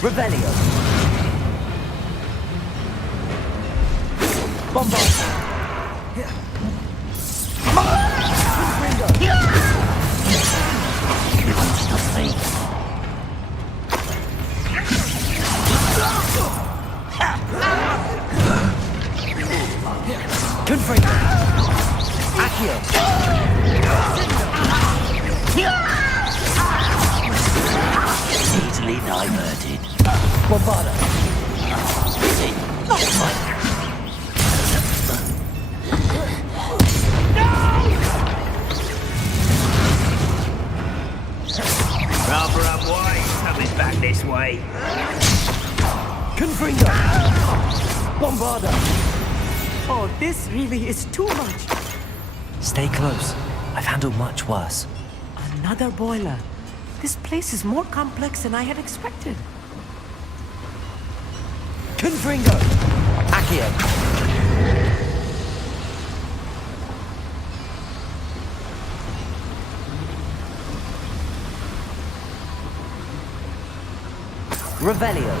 Revelio. Bombard. Confringo. Accio. Easily diverted. Bombarda. Rather unwise coming back this way. Confringo. Bombarda. Oh, this really is too much. Stay close. I've handled much worse. Another boiler. This place is more complex than I had expected. Confringo. Accio. Revelio.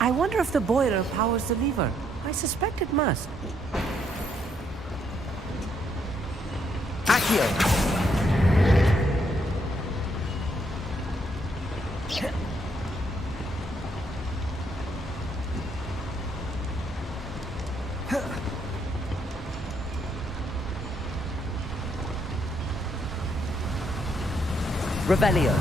I wonder if the boiler powers the lever. I suspect it must. Accio. Revelio.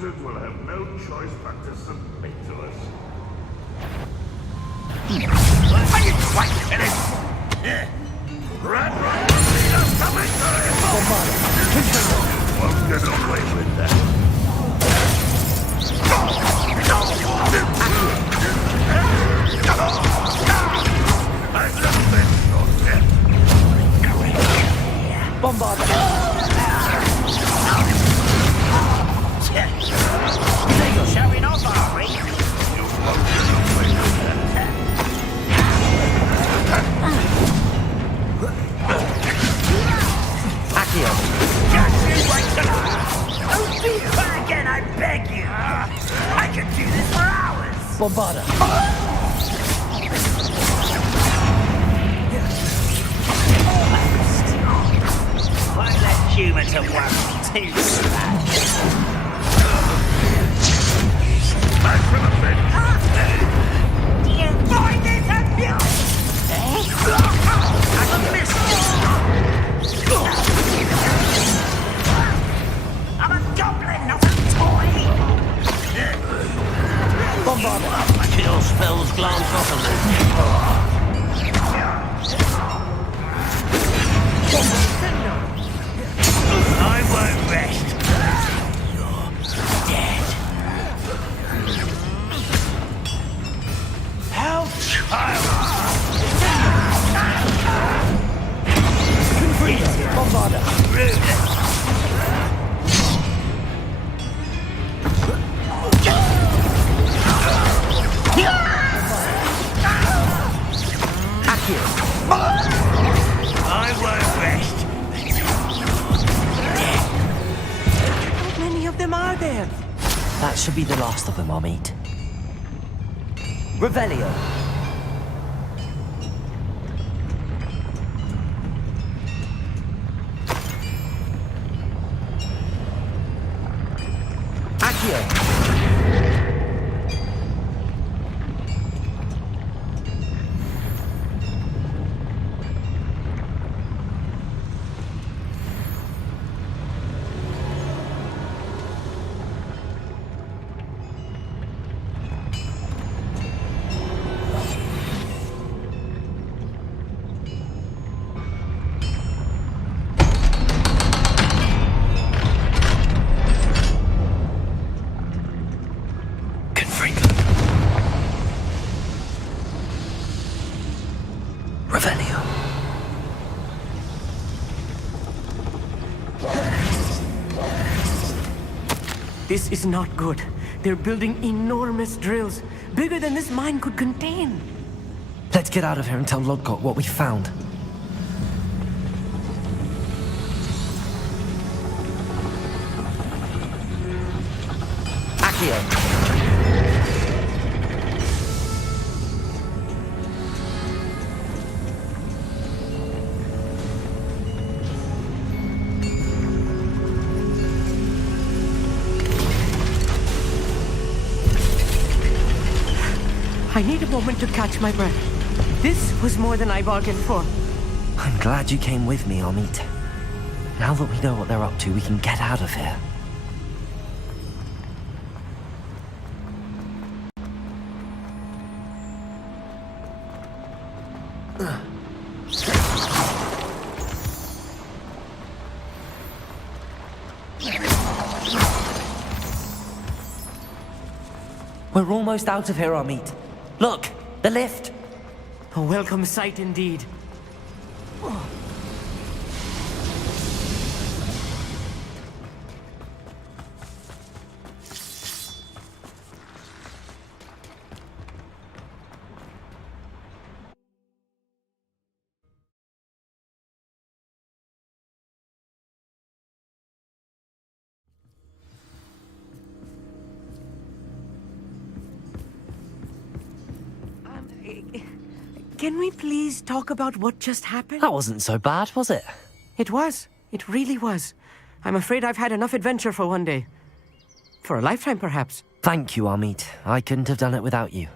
wizards will have no choice but to submit to us. Are you quite finished? Run, lead us to victory! You won't get away with that. So you're showing off, are we? You won't get away with that. Accio. Don't do that again, I beg you! I could do this for hours! Bombarda. Won't let human to work too bad. Back for the finish. Do you find this abuse? I missed you! I'm a goblin, not a toy! Bombarda. Kill spells glance off of me. I won't rest. You're dead. How child! Bombarda. Rude. I won't rest. How many of them are there? That should be the last of them, Amit. Revelio. Accio. Revelio. This is not good. They're building enormous drills, bigger than this mine could contain. Let's get out of here and tell Lodgok what we found. Accio. I need a moment to catch my breath. This was more than I bargained for. I'm glad you came with me, Amit. Now that we know what they're up to, we can get out of here. We're almost out of here, Amit. Look, the lift. A welcome sight indeed. Can we please talk about what just happened? That wasn't so bad, was it? It was. It really was. I'm afraid I've had enough adventure for one day. For a lifetime, perhaps. Thank you, Amit. I couldn't have done it without you.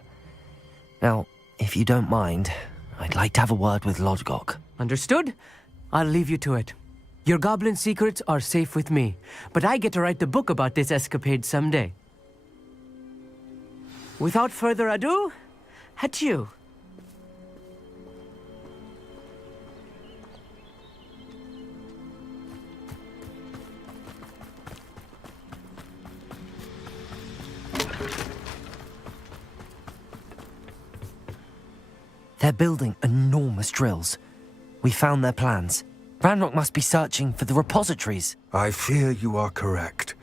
Now, if you don't mind, I'd like to have a word with Lodgok. Understood? I'll leave you to it. Your goblin secrets are safe with me, but I get to write the book about this escapade someday. Without further ado, adieu. They're building enormous drills. We found their plans. Ranrock must be searching for the repositories. I fear you are correct.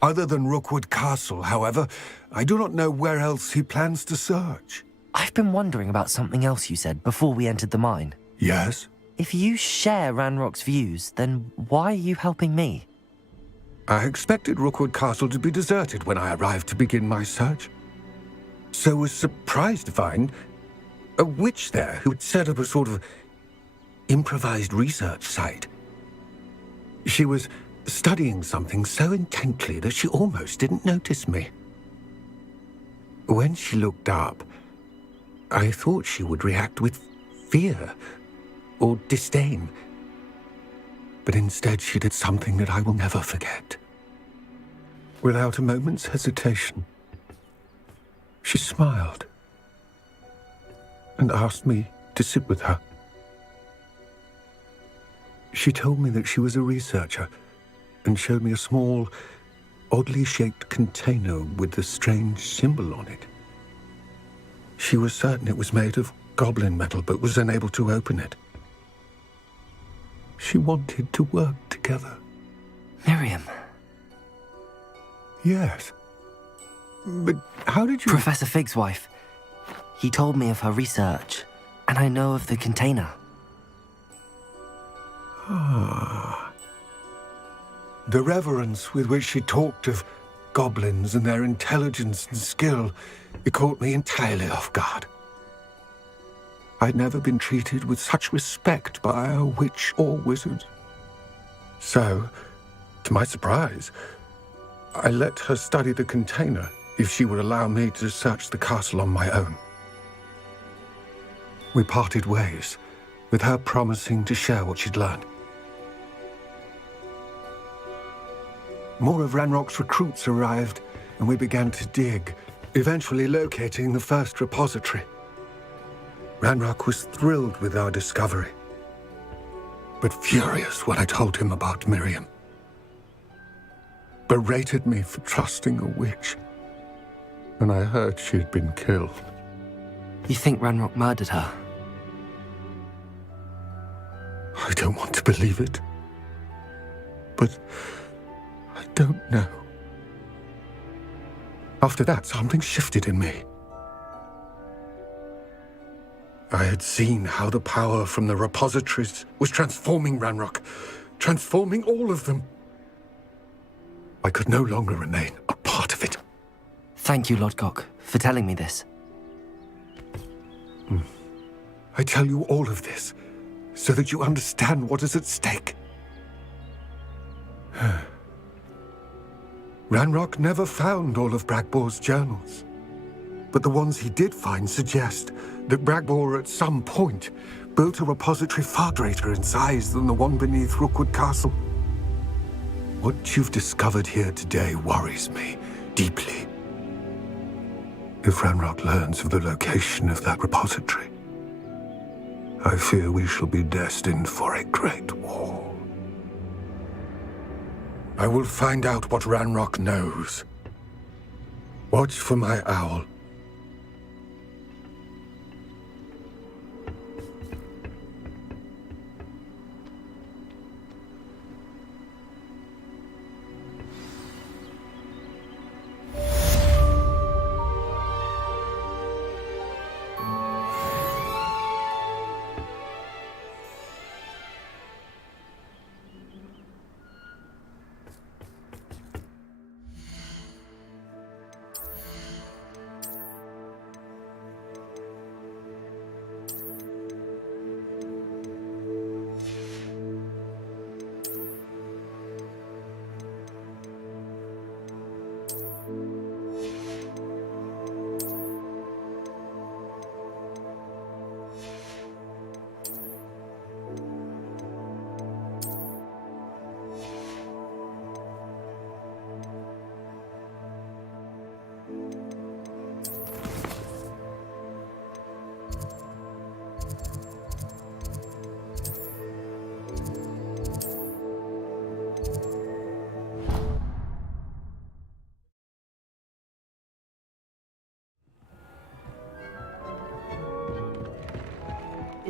Other than Rookwood Castle, however, I do not know where else he plans to search. I've been wondering about something else you said before we entered the mine. Yes? If you share Ranrock's views, then why are you helping me? I expected Rookwood Castle to be deserted when I arrived to begin my search. So was surprised to find a witch there who had set up a sort of improvised research site. She was studying something so intently that she almost didn't notice me. When she looked up, I thought she would react with fear or disdain. But instead she did something that I will never forget. Without a moment's hesitation, she smiled and asked me to sit with her. She told me that she was a researcher and showed me a small, oddly shaped container with a strange symbol on it. She was certain it was made of goblin metal, but was unable to open it. She wanted to work together. Miriam. Yes. But how did you... Professor Fig's wife. He told me of her research, and I know of the container. Ah. The reverence with which she talked of goblins and their intelligence and skill, it caught me entirely off guard. I'd never been treated with such respect by a witch or wizard. So, to my surprise, I let her study the container if she would allow me to search the castle on my own. We parted ways, with her promising to share what she'd learned. More of Ranrock's recruits arrived, and we began to dig, eventually locating the first repository. Ranrock was thrilled with our discovery, but furious when I told him about Miriam. Berated me for trusting a witch, and I heard she had been killed. You think Ranrock murdered her? I don't want to believe it, but I don't know. After that, something shifted in me. I had seen how the power from the repositories was transforming Ranrock, transforming all of them. I could no longer remain a part of it. Thank you, Lodgok, for telling me this. I tell you all of this so that you understand what is at stake. Ranrock never found all of Bragbor's journals, but the ones he did find suggest that Bragbor at some point built a repository far greater in size than the one beneath Rookwood Castle. What you've discovered here today worries me deeply. If Ranrock learns of the location of that repository, I fear we shall be destined for a great war. I will find out what Ranrock knows. Watch for my owl.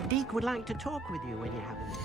Deek would like to talk with you when you have a minute.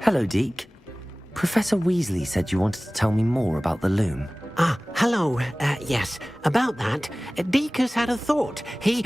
Hello, Deke. Professor Weasley said you wanted to tell me more about the loom. Ah, hello. Yes, about that. Deek has had a thought. He...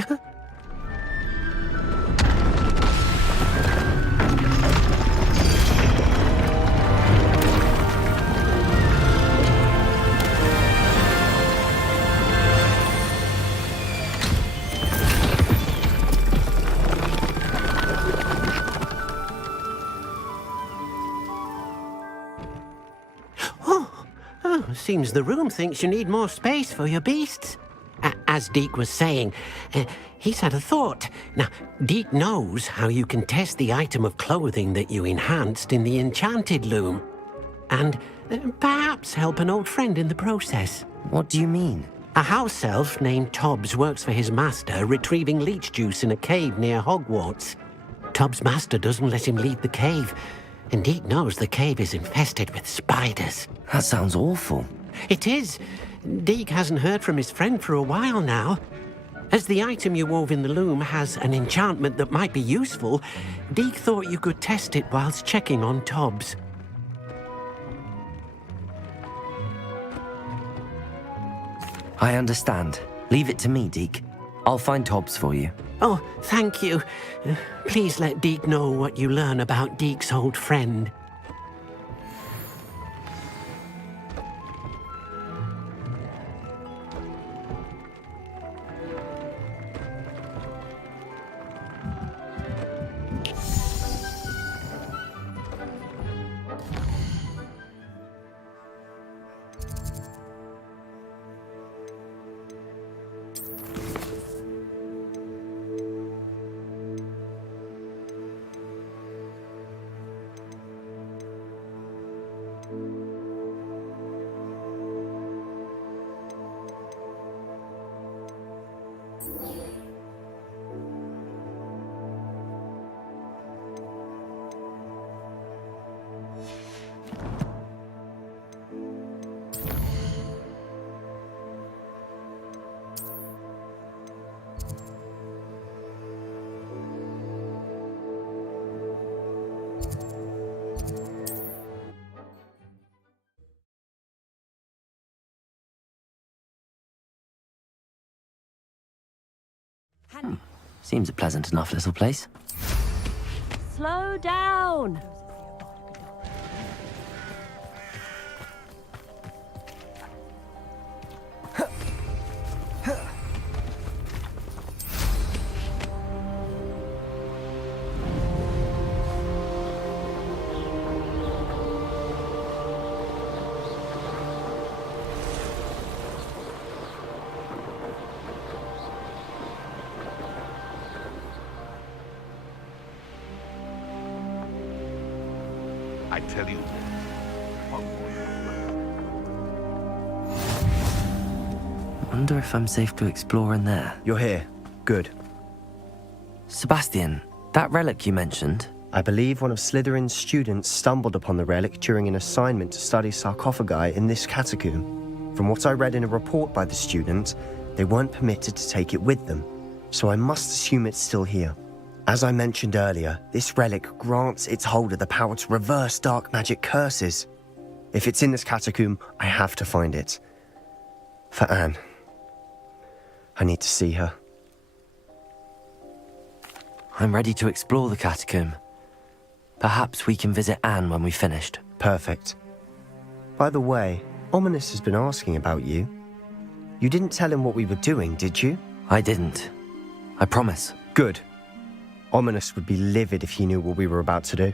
Seems the room thinks you need more space for your beasts. As Deek was saying, he's had a thought. Now, Deek knows how you can test the item of clothing that you enhanced in the enchanted loom. And perhaps help an old friend in the process. What do you mean? A house elf named Tobbs works for his master, retrieving leech juice in a cave near Hogwarts. Tobbs' master doesn't let him leave the cave, and Deek knows the cave is infested with spiders. That sounds awful. It is. Deek hasn't heard from his friend for a while now. As the item you wove in the loom has an enchantment that might be useful, Deek thought you could test it whilst checking on Tobbs. I understand. Leave it to me, Deke. I'll find Tobbs for you. Oh, thank you. Please let Deek know what you learn about Deek's old friend. Seems a pleasant enough little place. Slow down! I tell you. Wonder if I'm safe to explore in there. You're here. Good. Sebastian, that relic you mentioned. I believe one of Slytherin's students stumbled upon the relic during an assignment to study sarcophagi in this catacomb. From what I read in a report by the student, they weren't permitted to take it with them, so I must assume it's still here. As I mentioned earlier, this relic grants its holder the power to reverse dark magic curses. If it's in this catacomb, I have to find it. For Anne. I need to see her. I'm ready to explore the catacomb. Perhaps we can visit Anne when we've finished. Perfect. By the way, Ominis has been asking about you. You didn't tell him what we were doing, did you? I didn't. I promise. Good. Ominis would be livid if he knew what we were about to do.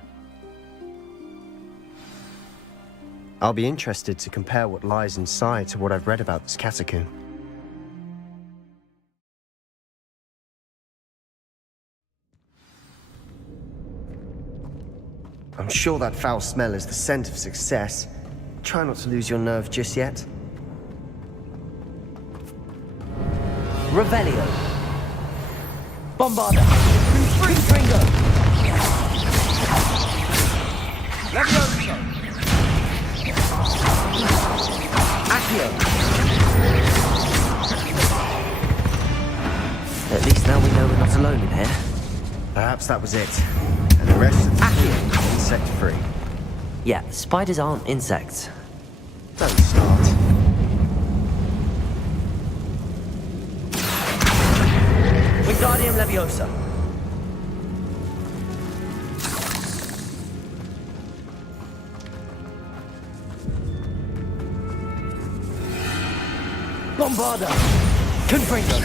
I'll be interested to compare what lies inside to what I've read about this catacomb. I'm sure that foul smell is the scent of success. Try not to lose your nerve just yet. Revelio. Bombarda. Confringo. Levioso. Accio. At least now we know we're not alone in here. Perhaps that was it. And the rest of the team is insect-free. Yeah, spiders aren't insects. Don't start. Wingardium Leviosa. Bombarda. Confringo.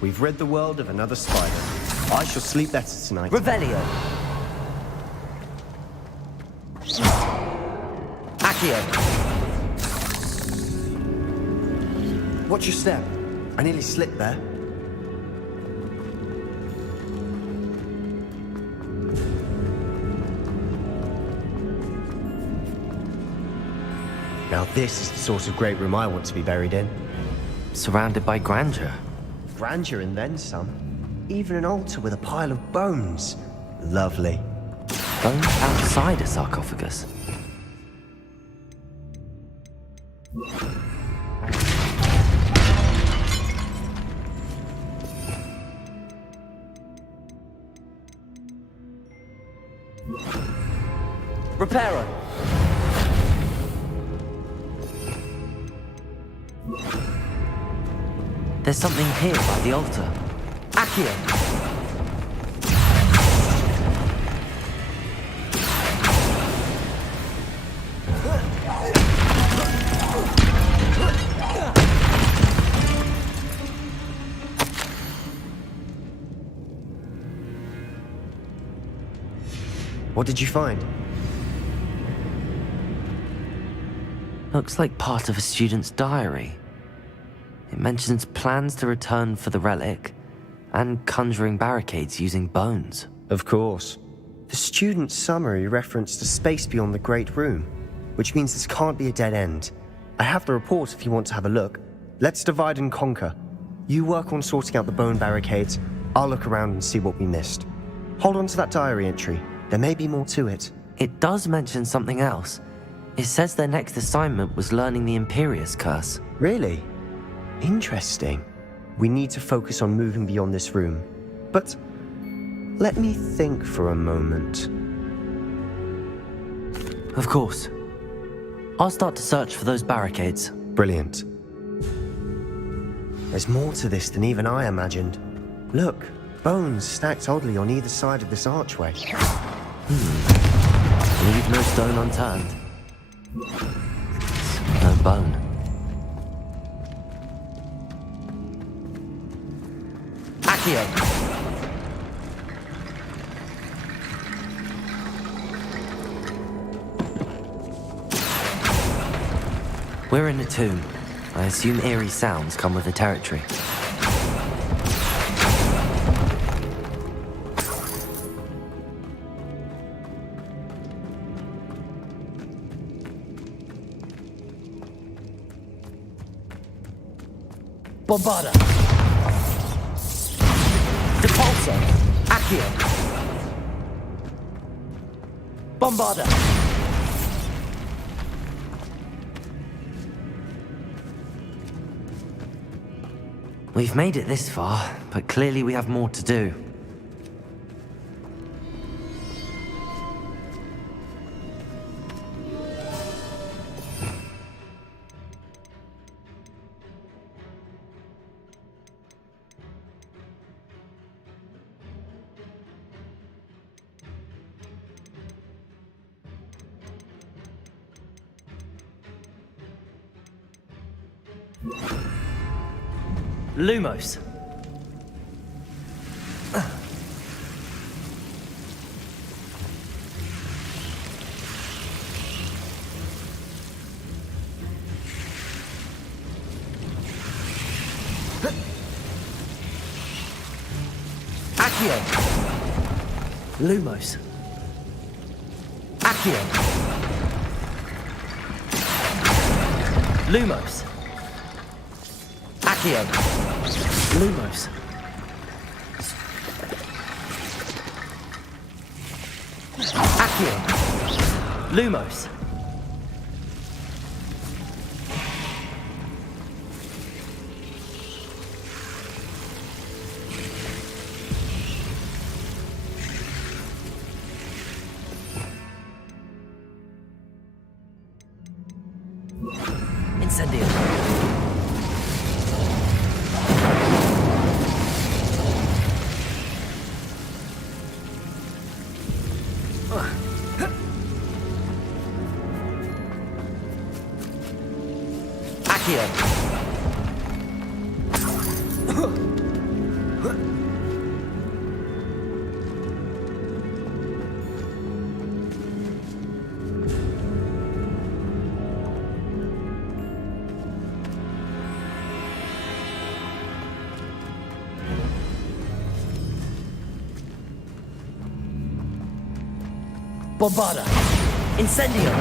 We've rid the world of another spider. I shall sleep better tonight. Revelio. Accio. Watch your step. I nearly slipped there. Now this is the sort of great room I want to be buried in. Surrounded by grandeur. Grandeur and then some. Even an altar with a pile of bones. Lovely. Bones outside a sarcophagus. Reparo. There's something here by the altar. Accio. What did you find? Looks like part of a student's diary. It mentions plans to return for the relic and conjuring barricades using bones. Of course. The student's summary referenced a space beyond the Great Room, which means this can't be a dead end. I have the report if you want to have a look. Let's divide and conquer. You work on sorting out the bone barricades. I'll look around and see what we missed. Hold on to that diary entry. There may be more to it. It does mention something else. It says their next assignment was learning the Imperius Curse. Really? Interesting. We need to focus on moving beyond this room. But let me think for a moment. Of course. I'll start to search for those barricades. Brilliant. There's more to this than even I imagined. Look, bones stacked oddly on either side of this archway. Leave no stone unturned. No bone. Accio. We're in a tomb. I assume eerie sounds come with the territory. Bombarda. Depulso. Accio. Bombarda. We've made it this far, but clearly we have more to do. Lumos. Accio. Lumos. Accio. Lumos. Accio. Lumos. Accio. Lumos. Incendio. Bombarda. Incendio.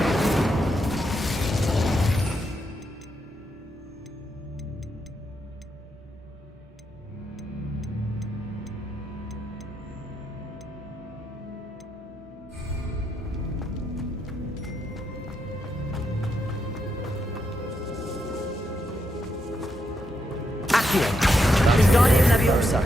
Accio. Wingardium Leviosa.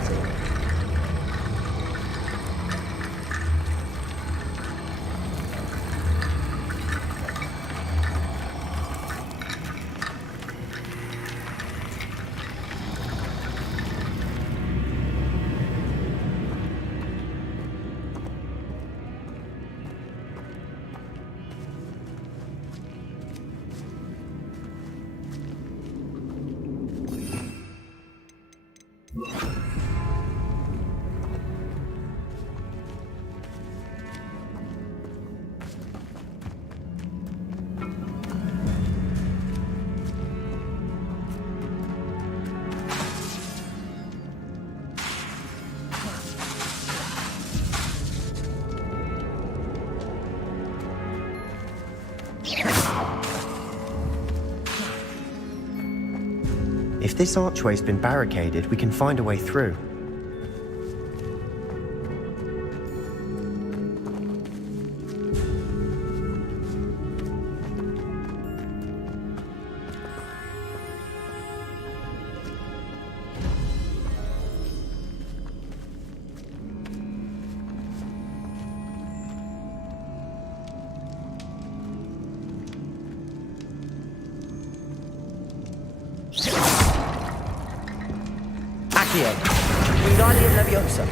If this archway's been barricaded, we can find a way through. Accio. Wingardium Leviosa.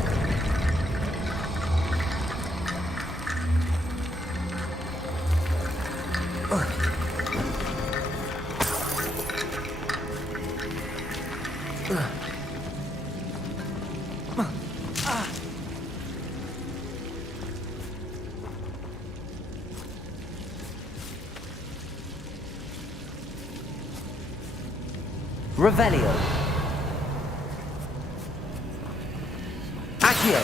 Revelio. Accio.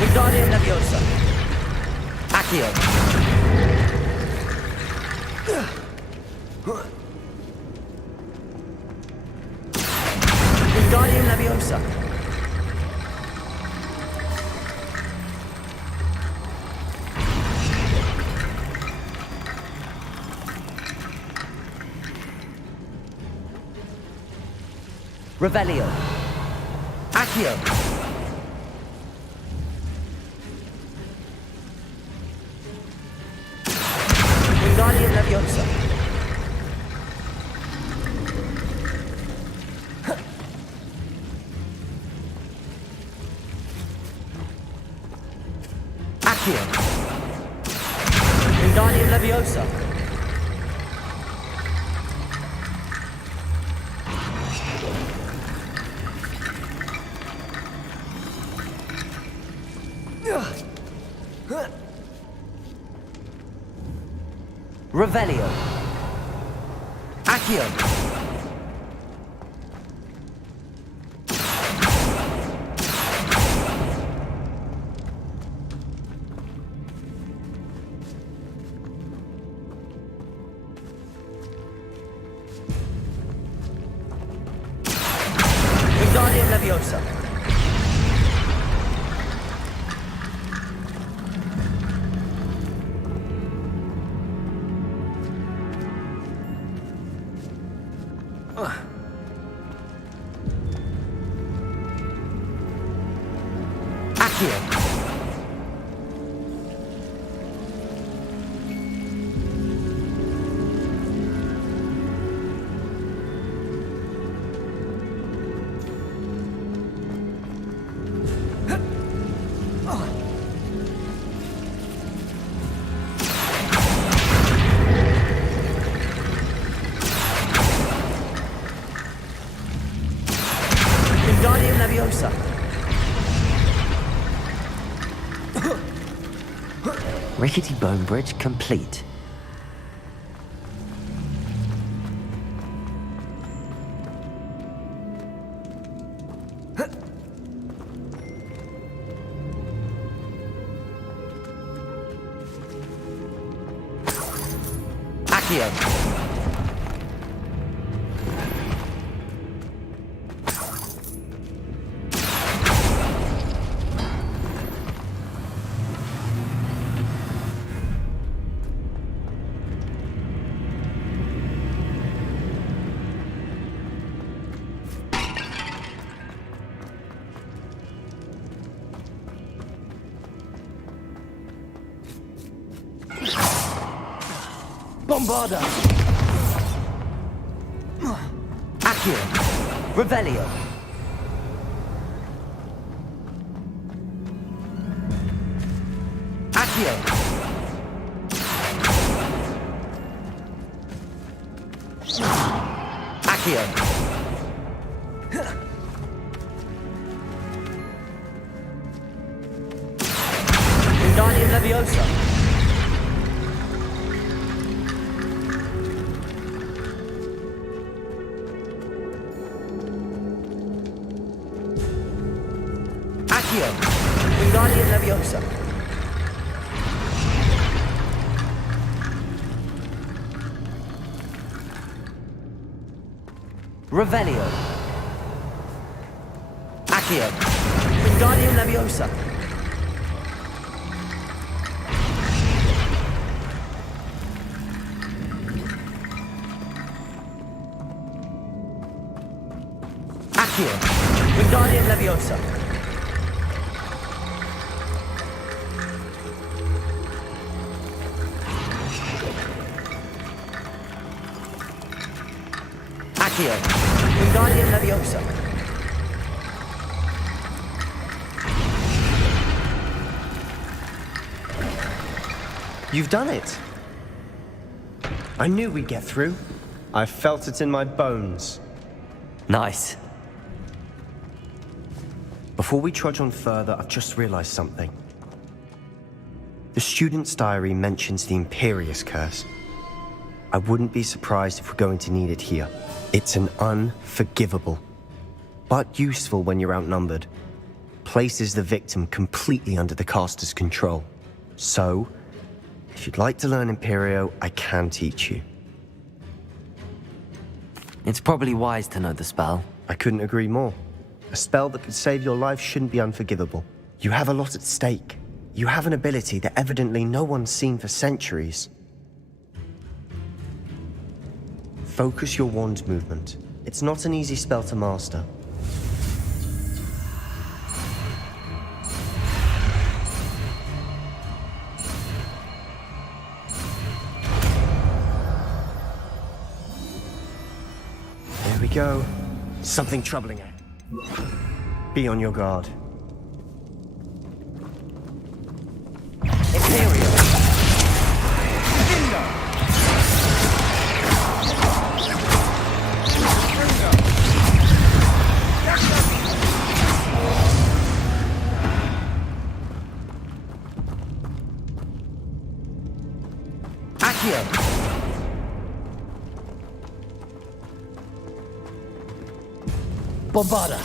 Wingardium Leviosa. Accio. Wingardium Leviosa. Revelio. Accio. Wingardium Leviosa. Accio. Wingardium Leviosa. Revelio. Accio. Wingardium Leviosa. Accio. Wingardium Leviosa. Rickety Bone Bridge complete. Accio. Bombarda. Accio. Revelio. Accio. Accio. Wingardium Leviosa. Accio. Wingardium Leviosa. Revelio. Accio. Wingardium Leviosa. Accio. Wingardium Leviosa. Accio. Wingardium Leviosa. You've done it. I knew we'd get through. I felt it in my bones. Nice. Before we trudge on further, I've just realized something. The student's diary mentions the Imperius Curse. I wouldn't be surprised if we're going to need it here. It's an unforgivable, but useful when you're outnumbered. Places the victim completely under the caster's control. So, if you'd like to learn Imperio, I can teach you. It's probably wise to know the spell. I couldn't agree more. A spell that could save your life shouldn't be unforgivable. You have a lot at stake. You have an ability that evidently no one's seen for centuries. Focus your wand movement. It's not an easy spell to master. Here we go. Something troubling it. Be on your guard. Imperial. Accio. Bombarda.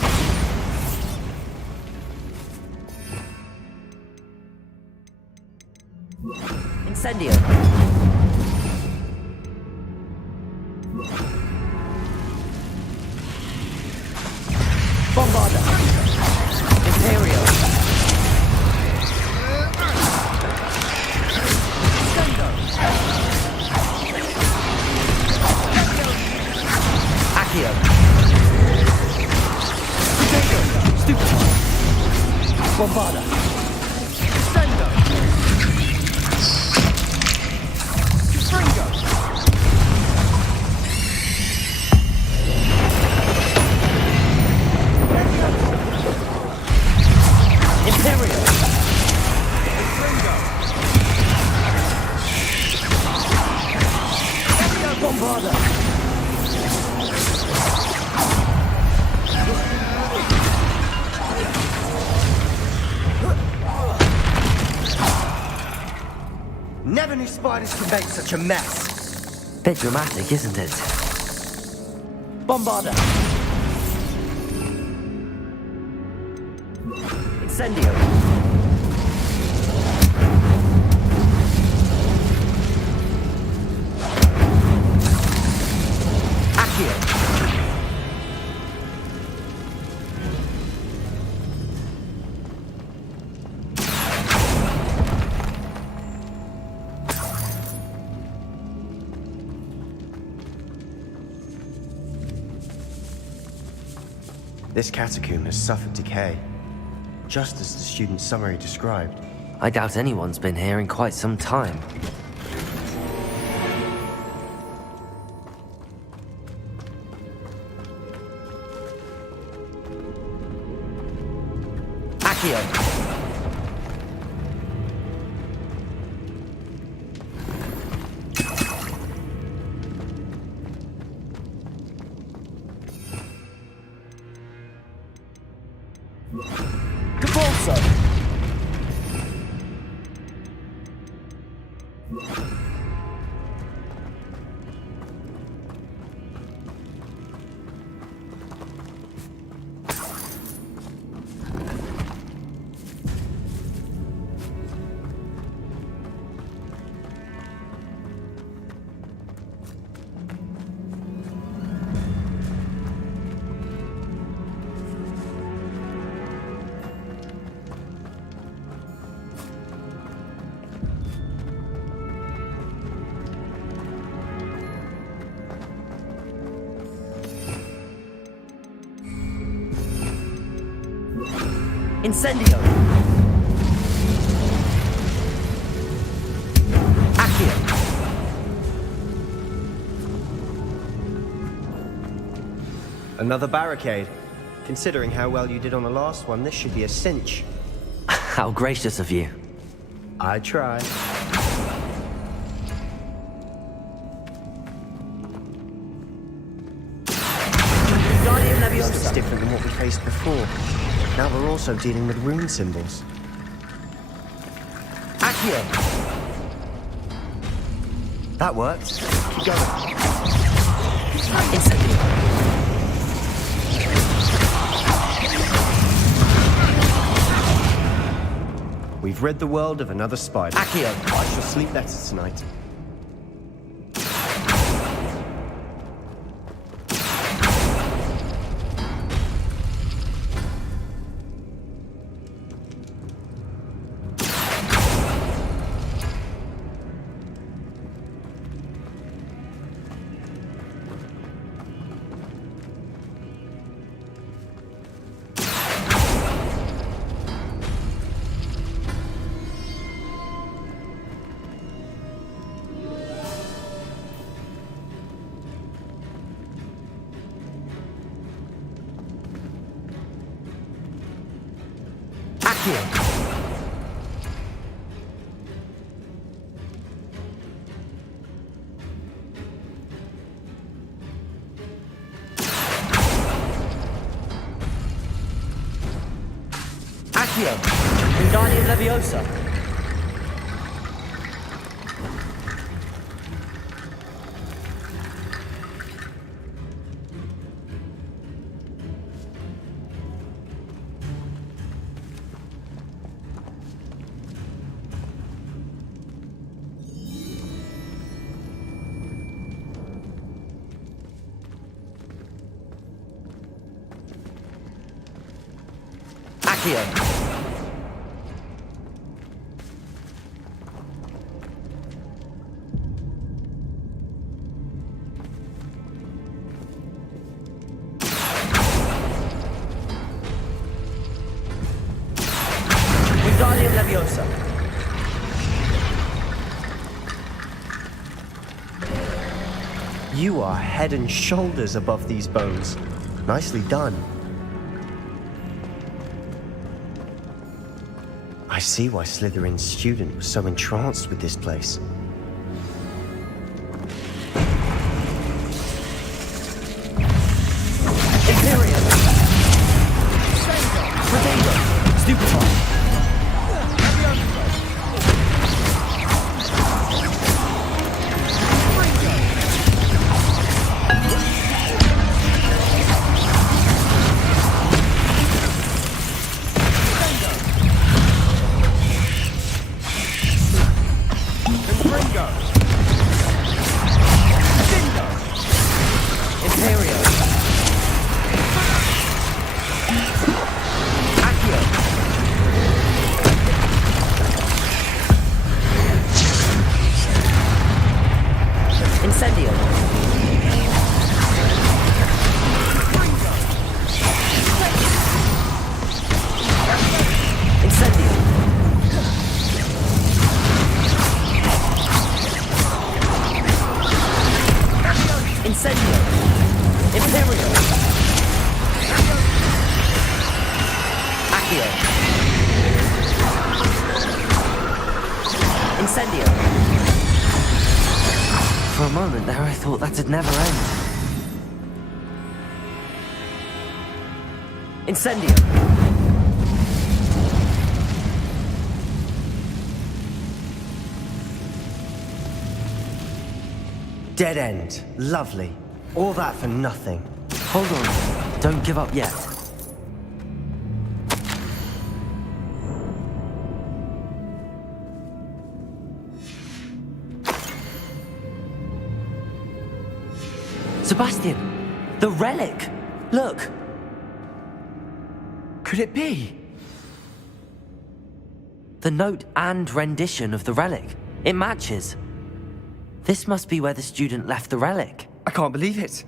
Incendio. Bombarda. Imperial. Accio. Stupid. Bombarda. Sendo. Stringo. Imperial. Stringo. Bombarda. Never knew spiders could make such a mess. Bit dramatic, isn't it? Bombarda. Incendio. Accio. This catacomb has suffered decay, just as the student's summary described. I doubt anyone's been here in quite some time. Accio. Capolso. Incendio. Accio. Another barricade. Considering how well you did on the last one, this should be a cinch. How gracious of you. I try. This is different than what we faced before. Now we're also dealing with rune symbols. Accio. That worked. Keep going. Incendio. We've rid the world of another spider. Accio. I shall sleep better tonight. Accio. Wingardium Leviosa. Accio. Wingardium Leviosa. You are head and shoulders above these bones. Nicely done. I see why Slytherin's student was so entranced with this place. Imperium. Potato. Stupefy. For a moment there, I thought that'd never end. Incendio! Dead end. Lovely. All that for nothing. Hold on. Don't give up yet. Sebastian! The relic! Look! Could it be? The note and rendition of the relic. It matches. This must be where the student left the relic. I can't believe it.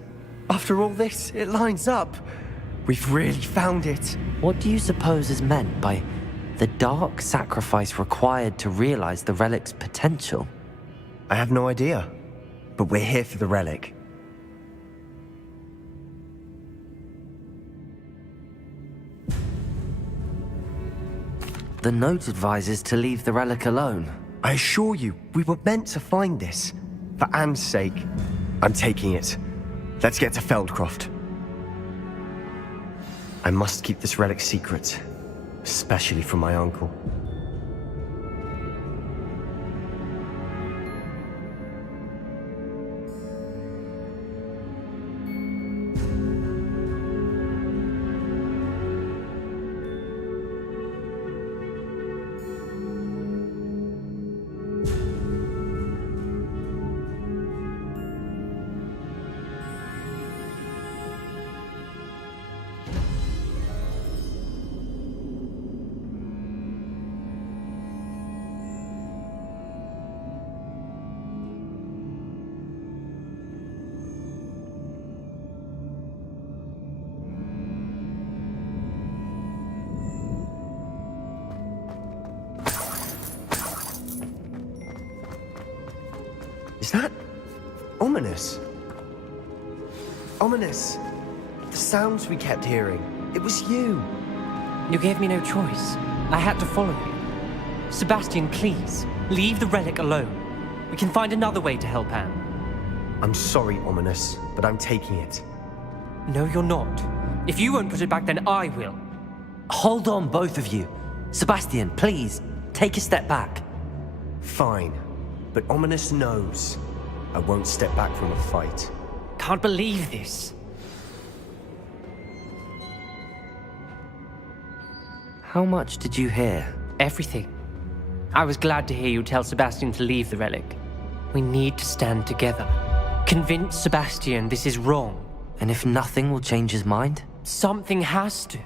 After all this, it lines up. We've really found it. What do you suppose is meant by the dark sacrifice required to realize the relic's potential? I have no idea. But we're here for the relic. The note advises to leave the relic alone. I assure you, we were meant to find this. For Anne's sake. I'm taking it. Let's get to Feldcroft. I must keep this relic secret. Especially from my uncle. Is that ominous? Ominous! The sounds we kept hearing. It was you. You gave me no choice. I had to follow you. Sebastian, please, leave the relic alone. We can find another way to help Anne. I'm sorry, Ominous, but I'm taking it. No, you're not. If you won't put it back, then I will. Hold on, both of you. Sebastian, please, take a step back. Fine, but Ominous knows I won't step back from a fight. Can't believe this. How much did you hear? Everything. I was glad to hear you tell Sebastian to leave the relic. We need to stand together. Convince Sebastian this is wrong. And if nothing will change his mind? Something has to.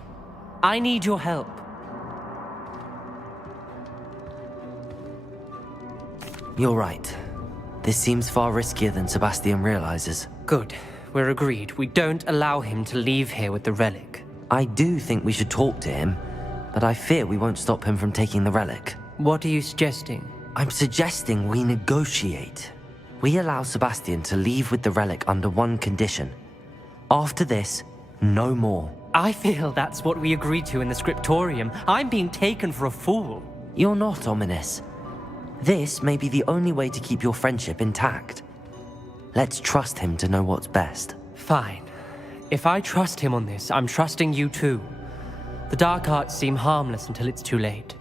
I need your help. You're right. This seems far riskier than Sebastian realizes. Good. We're agreed. We don't allow him to leave here with the relic. I do think we should talk to him, but I fear we won't stop him from taking the relic. What are you suggesting? I'm suggesting we negotiate. We allow Sebastian to leave with the relic under one condition. After this, no more. I feel that's what we agreed to in the scriptorium. I'm being taken for a fool. You're not, Ominous. This may be the only way to keep your friendship intact. Let's trust him to know what's best. Fine. If I trust him on this, I'm trusting you too. The dark arts seem harmless until it's too late.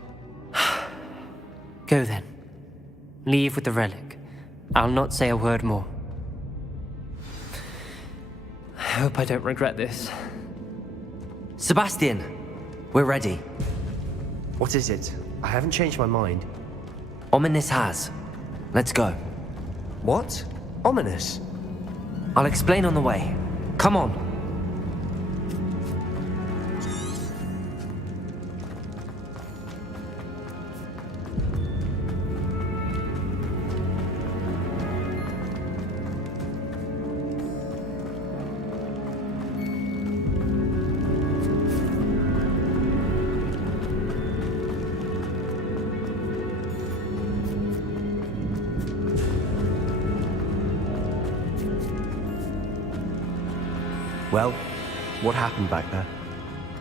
Go then. Leave with the relic. I'll not say a word more. I hope I don't regret this. Sebastian, we're ready. What is it? I haven't changed my mind. Ominous has. Let's go. What? Ominous? I'll explain on the way. Come on. Well, what happened back there?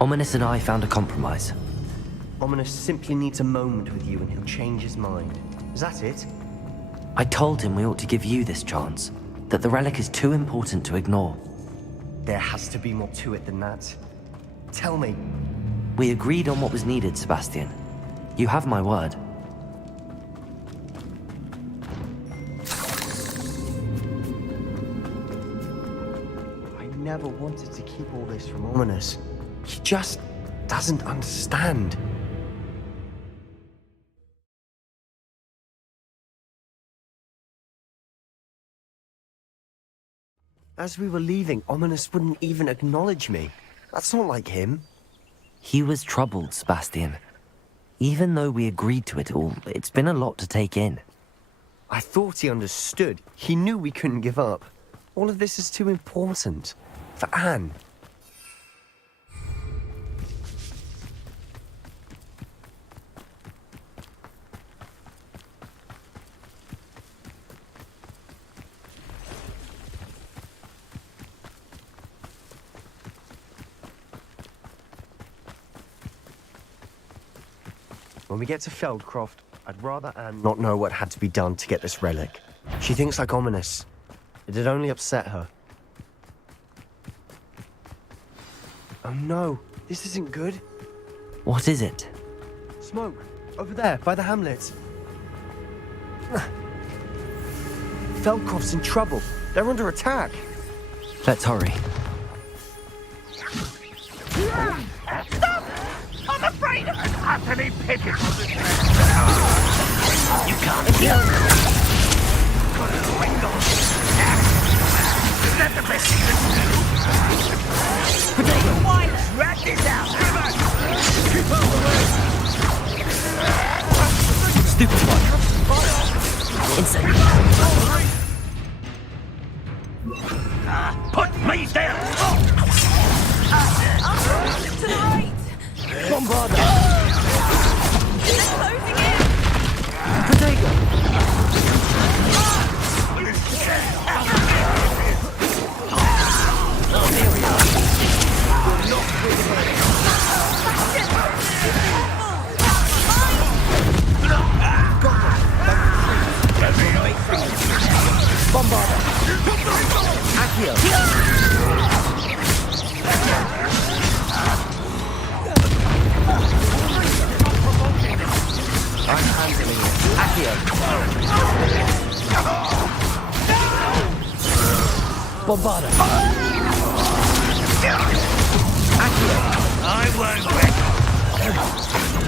Ominous and I found a compromise. Ominous simply needs a moment with you and he'll change his mind. Is that it? I told him we ought to give you this chance, that the relic is too important to ignore. There has to be more to it than that. Tell me. We agreed on what was needed, Sebastian. You have my word. I never wanted to keep all this from Ominous. He just doesn't understand. As we were leaving, Ominous wouldn't even acknowledge me. That's not like him. He was troubled, Sebastian. Even though we agreed to it all, it's been a lot to take in. I thought he understood. He knew we couldn't give up. All of this is too important. For Anne. When we get to Feldcroft, I'd rather Anne not know what had to be done to get this relic. She thinks like Ominous. It'd only upset her. Oh no, this isn't good. What is it? Smoke, over there, by the hamlet. Feldcroft's in trouble. They're under attack. Let's hurry. Stop! I'm afraid of an utterly pitiful. You can't kill me. Got a window. Is that the best you can do? Potato! Rat this out! Keep out the way! Stupid one. Insane. Put me down! To the right! Bombarda! They're closing in! Potato! Will you Bombarda. I won't win.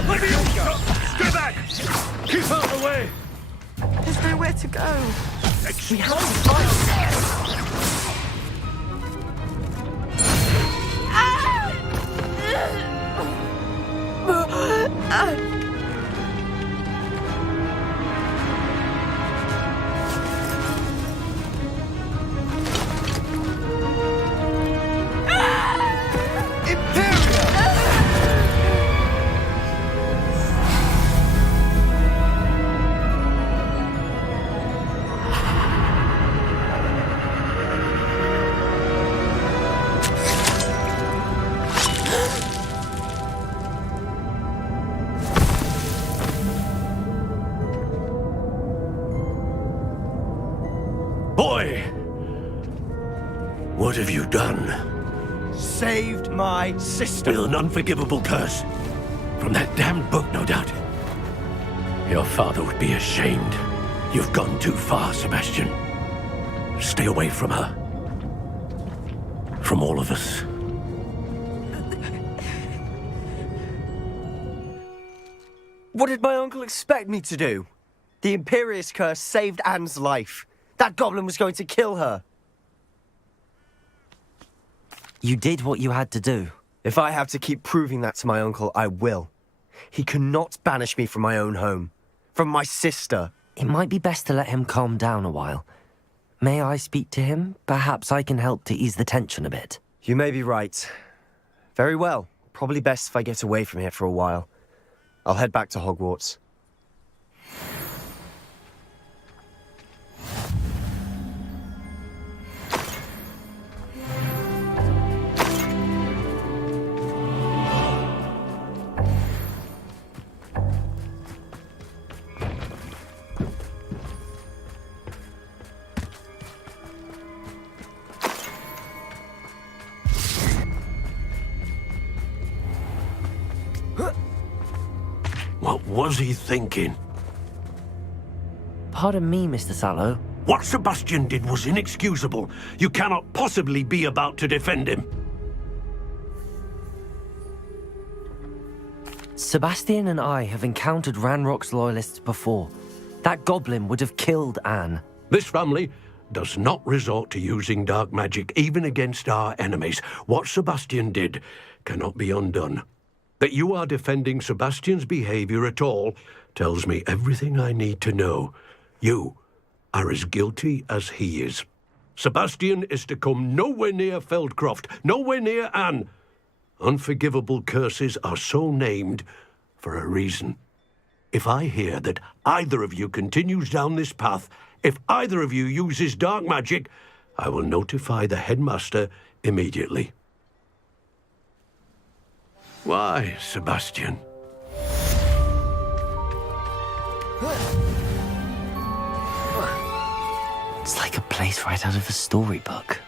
Let me go. Stay back. Keep out of the way. There's nowhere to go. We have to fight. Boy! What have you done? Saved my sister. With an unforgivable curse. From that damned book, no doubt. Your father would be ashamed. You've gone too far, Sebastian. Stay away from her. From all of us. What did my uncle expect me to do? The Imperius curse saved Anne's life. That goblin was going to kill her. You did what you had to do. If I have to keep proving that to my uncle, I will. He cannot banish me from my own home. From my sister. It might be best to let him calm down a while. May I speak to him? Perhaps I can help to ease the tension a bit. You may be right. Very well. Probably best if I get away from here for a while. I'll head back to Hogwarts. What was he thinking? Pardon me, Mr. Sallow. What Sebastian did was inexcusable. You cannot possibly be about to defend him. Sebastian and I have encountered Ranrock's loyalists before. That goblin would have killed Anne. This family does not resort to using dark magic even against our enemies. What Sebastian did cannot be undone. That you are defending Sebastian's behavior at all tells me everything I need to know. You are as guilty as he is. Sebastian is to come nowhere near Feldcroft, nowhere near Anne. Unforgivable curses are so named for a reason. If I hear that either of you continues down this path, if either of you uses dark magic, I will notify the headmaster immediately. Why, Sebastian? It's like a place right out of a storybook.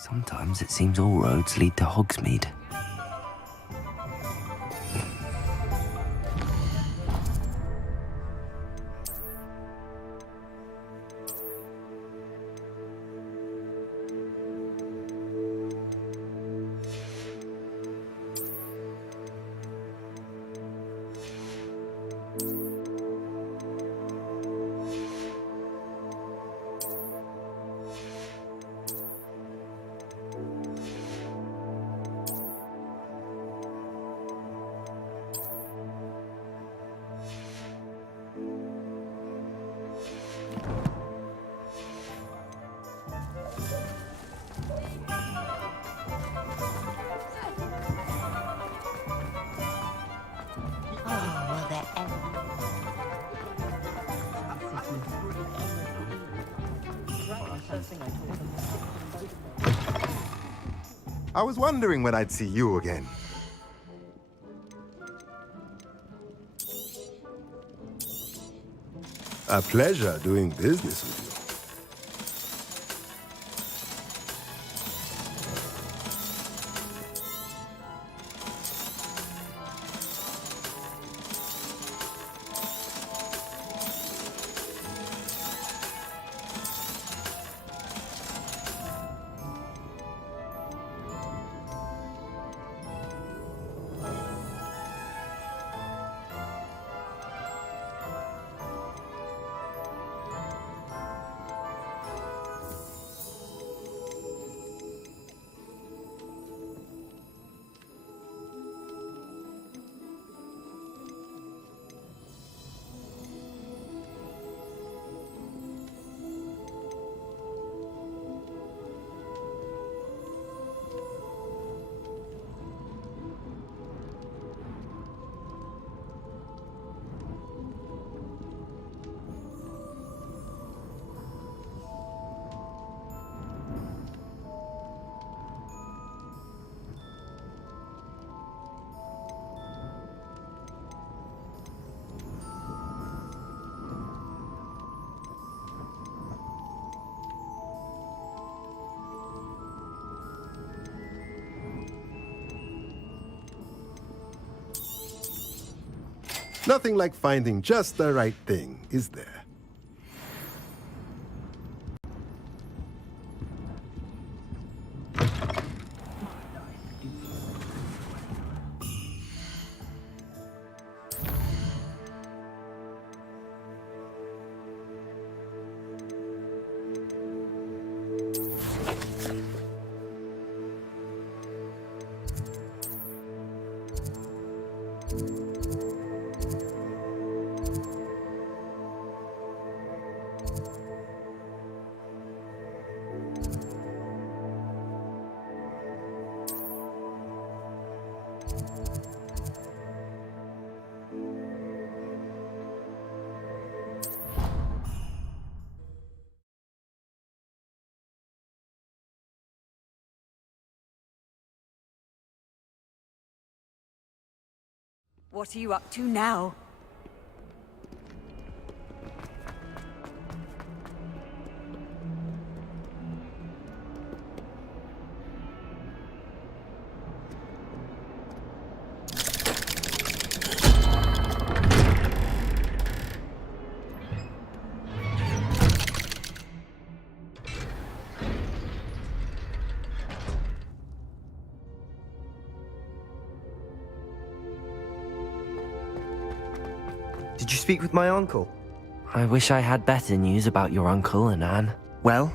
Sometimes it seems all roads lead to Hogsmeade. I was wondering when I'd see you again. A pleasure doing business with you. Nothing like finding just the right thing, is there? What are you up to now? Did you speak with my uncle? I wish I had better news about your uncle and Anne. Well,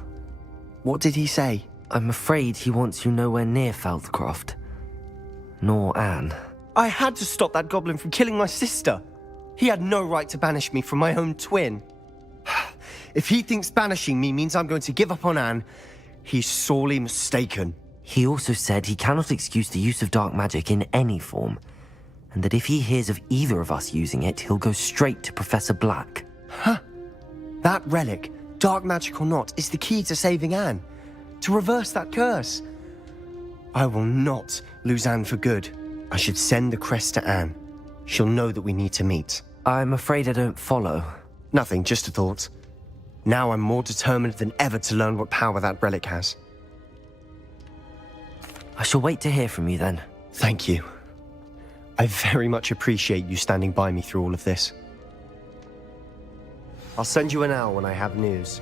what did he say? I'm afraid he wants you nowhere near Feldcroft. Nor Anne. I had to stop that goblin from killing my sister. He had no right to banish me from my own twin. If he thinks banishing me means I'm going to give up on Anne, he's sorely mistaken. He also said he cannot excuse the use of dark magic in any form, and that if he hears of either of us using it, he'll go straight to Professor Black. Huh? That relic, dark magic or not, is the key to saving Anne. To reverse that curse. I will not lose Anne for good. I should send the crest to Anne. She'll know that we need to meet. I'm afraid I don't follow. Nothing, just a thought. Now I'm more determined than ever to learn what power that relic has. I shall wait to hear from you then. Thank you. I very much appreciate you standing by me through all of this. I'll send you an owl when I have news.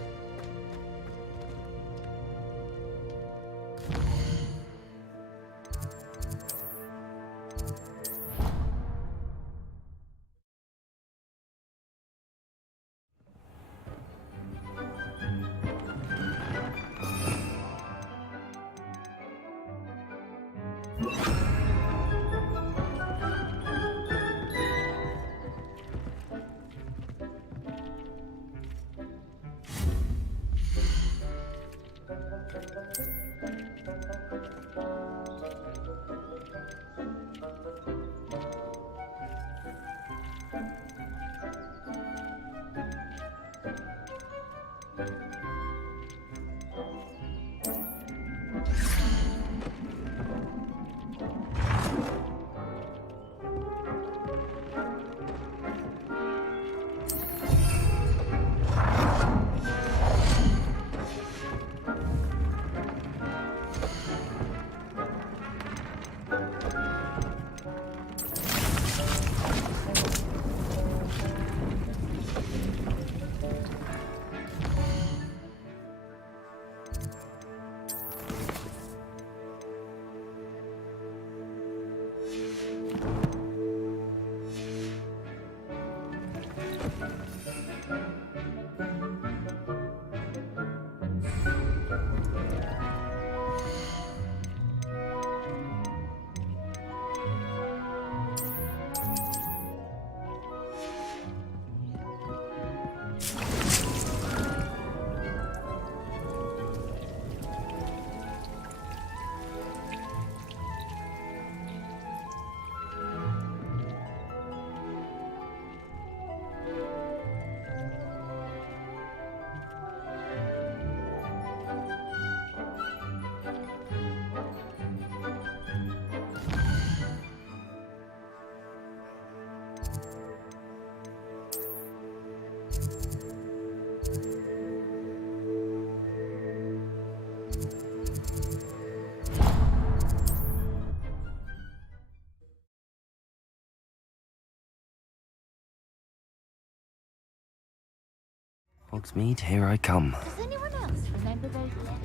Hogsmeade, here I come. Does anyone else remember those letters?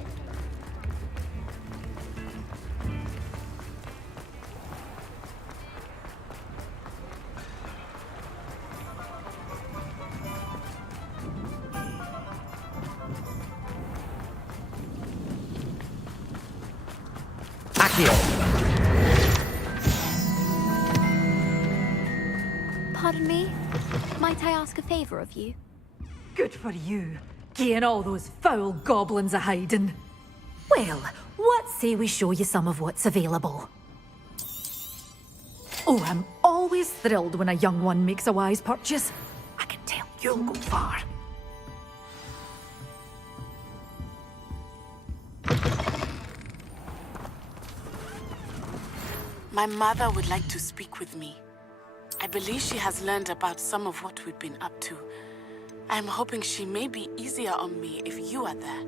Pardon me? Might I ask a favour of you? Good for you, getting all those foul goblins a hiding. Well, what say we show you some of what's available? Oh, I'm always thrilled when a young one makes a wise purchase. I can tell you'll go far. My mother would like to speak with me. I believe she has learned about some of what we've been up to. I'm hoping she may be easier on me if you are there.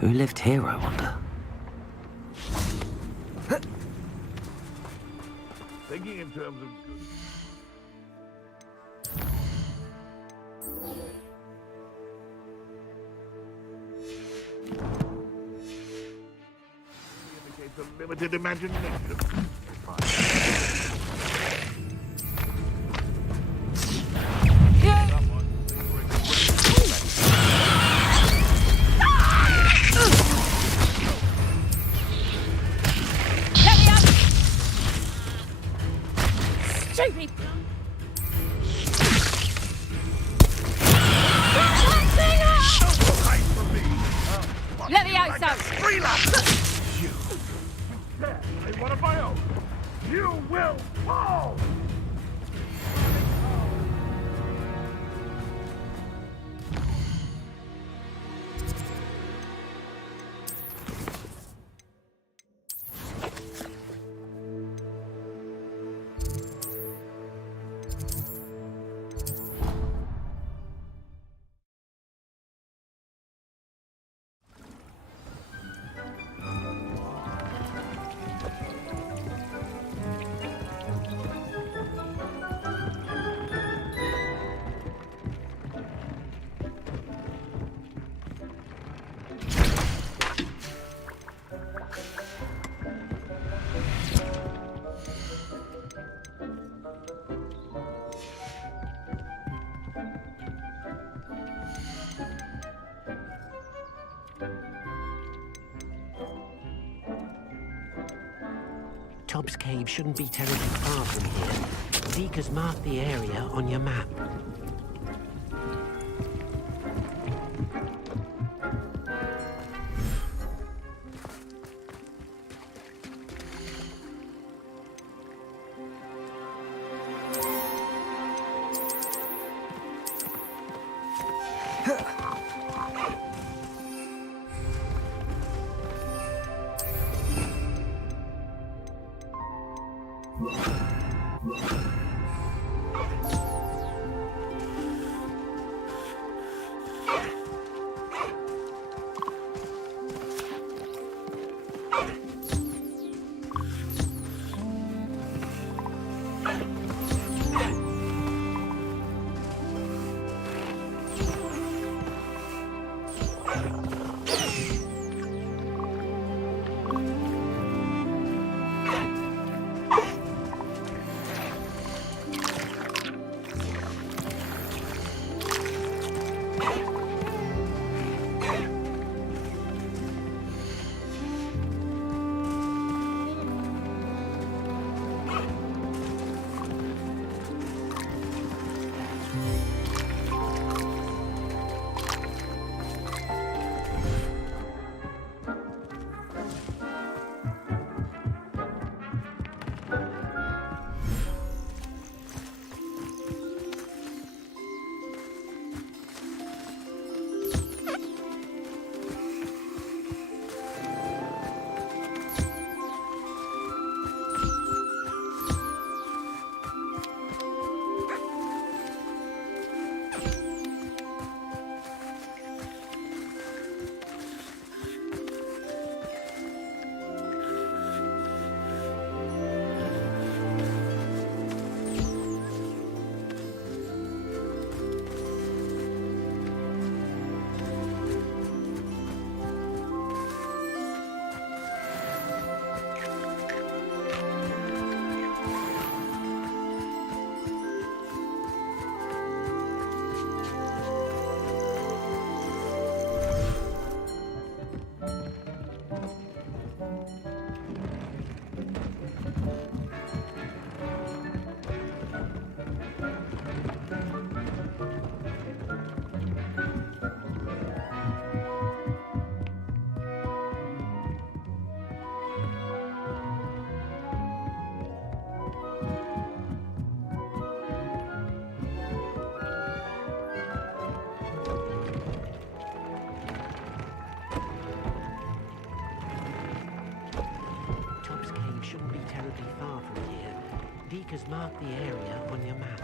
Who lived here, I wonder? Thinking in terms of good. Indicates a limited imagination. Stupid! Let me out, so! You! What of my own? Tubbs Cave shouldn't be terribly far from here. Zeke has marked the area on your map. Deke has marked the area on your map.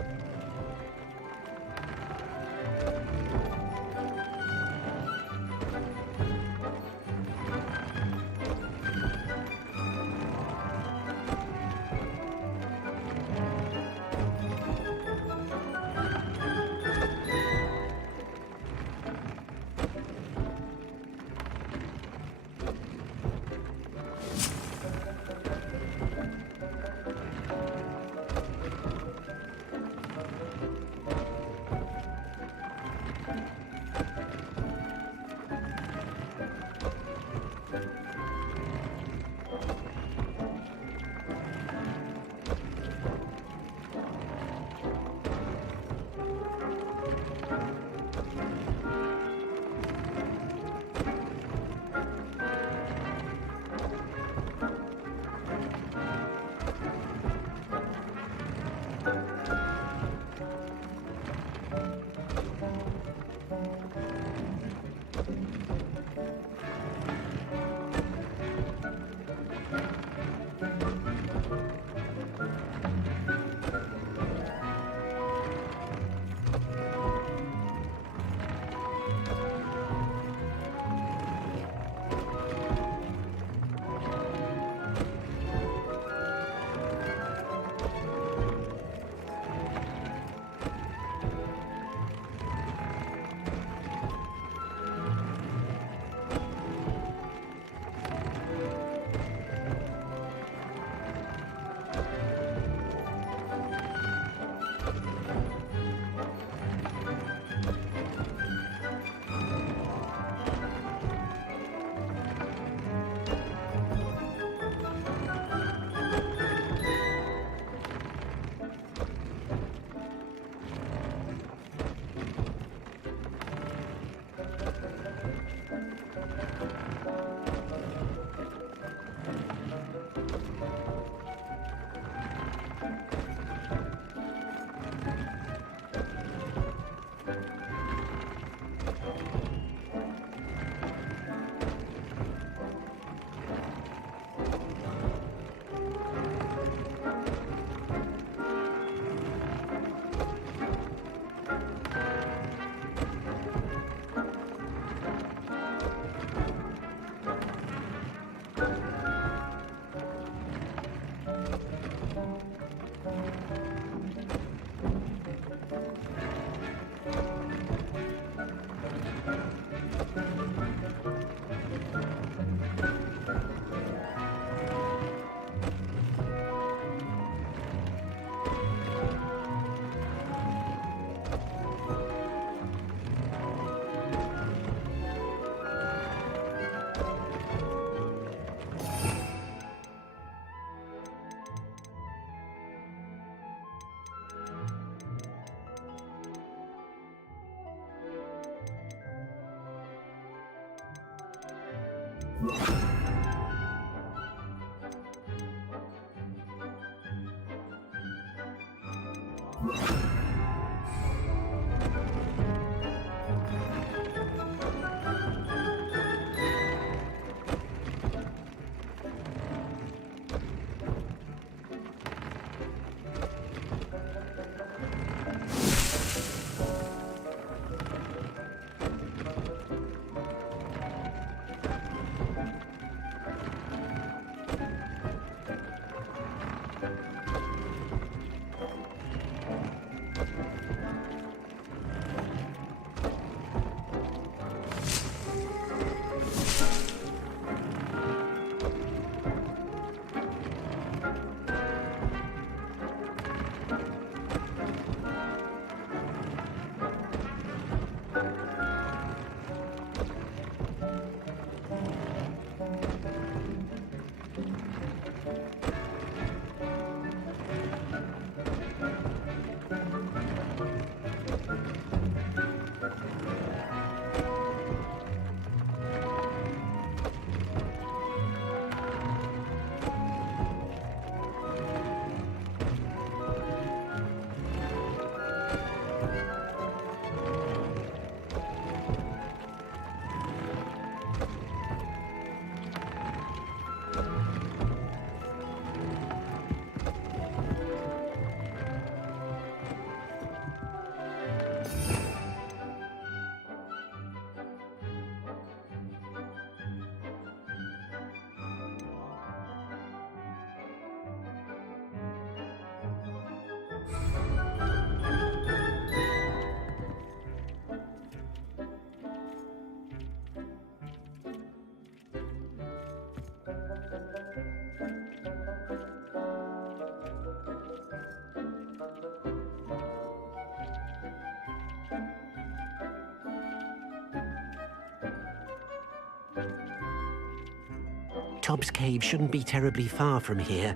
Tobbs Cave shouldn't be terribly far from here.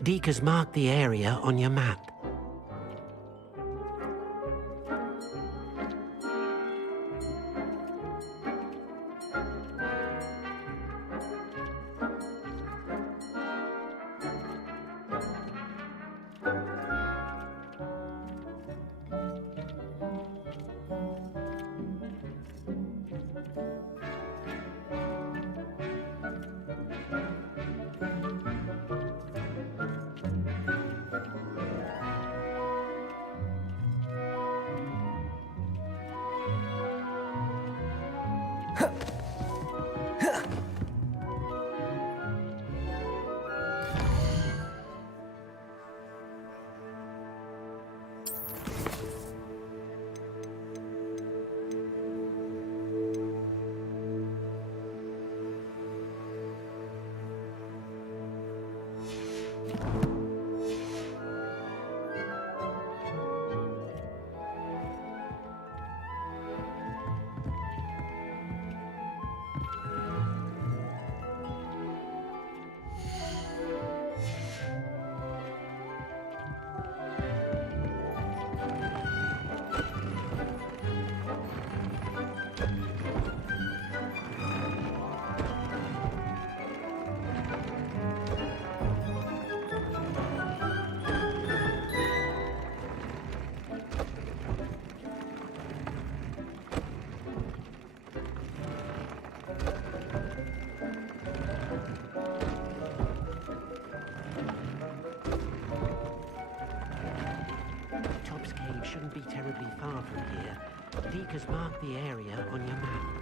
Deke has marked the area on your map. Shouldn't be terribly far from here. Deke has marked the area on your map.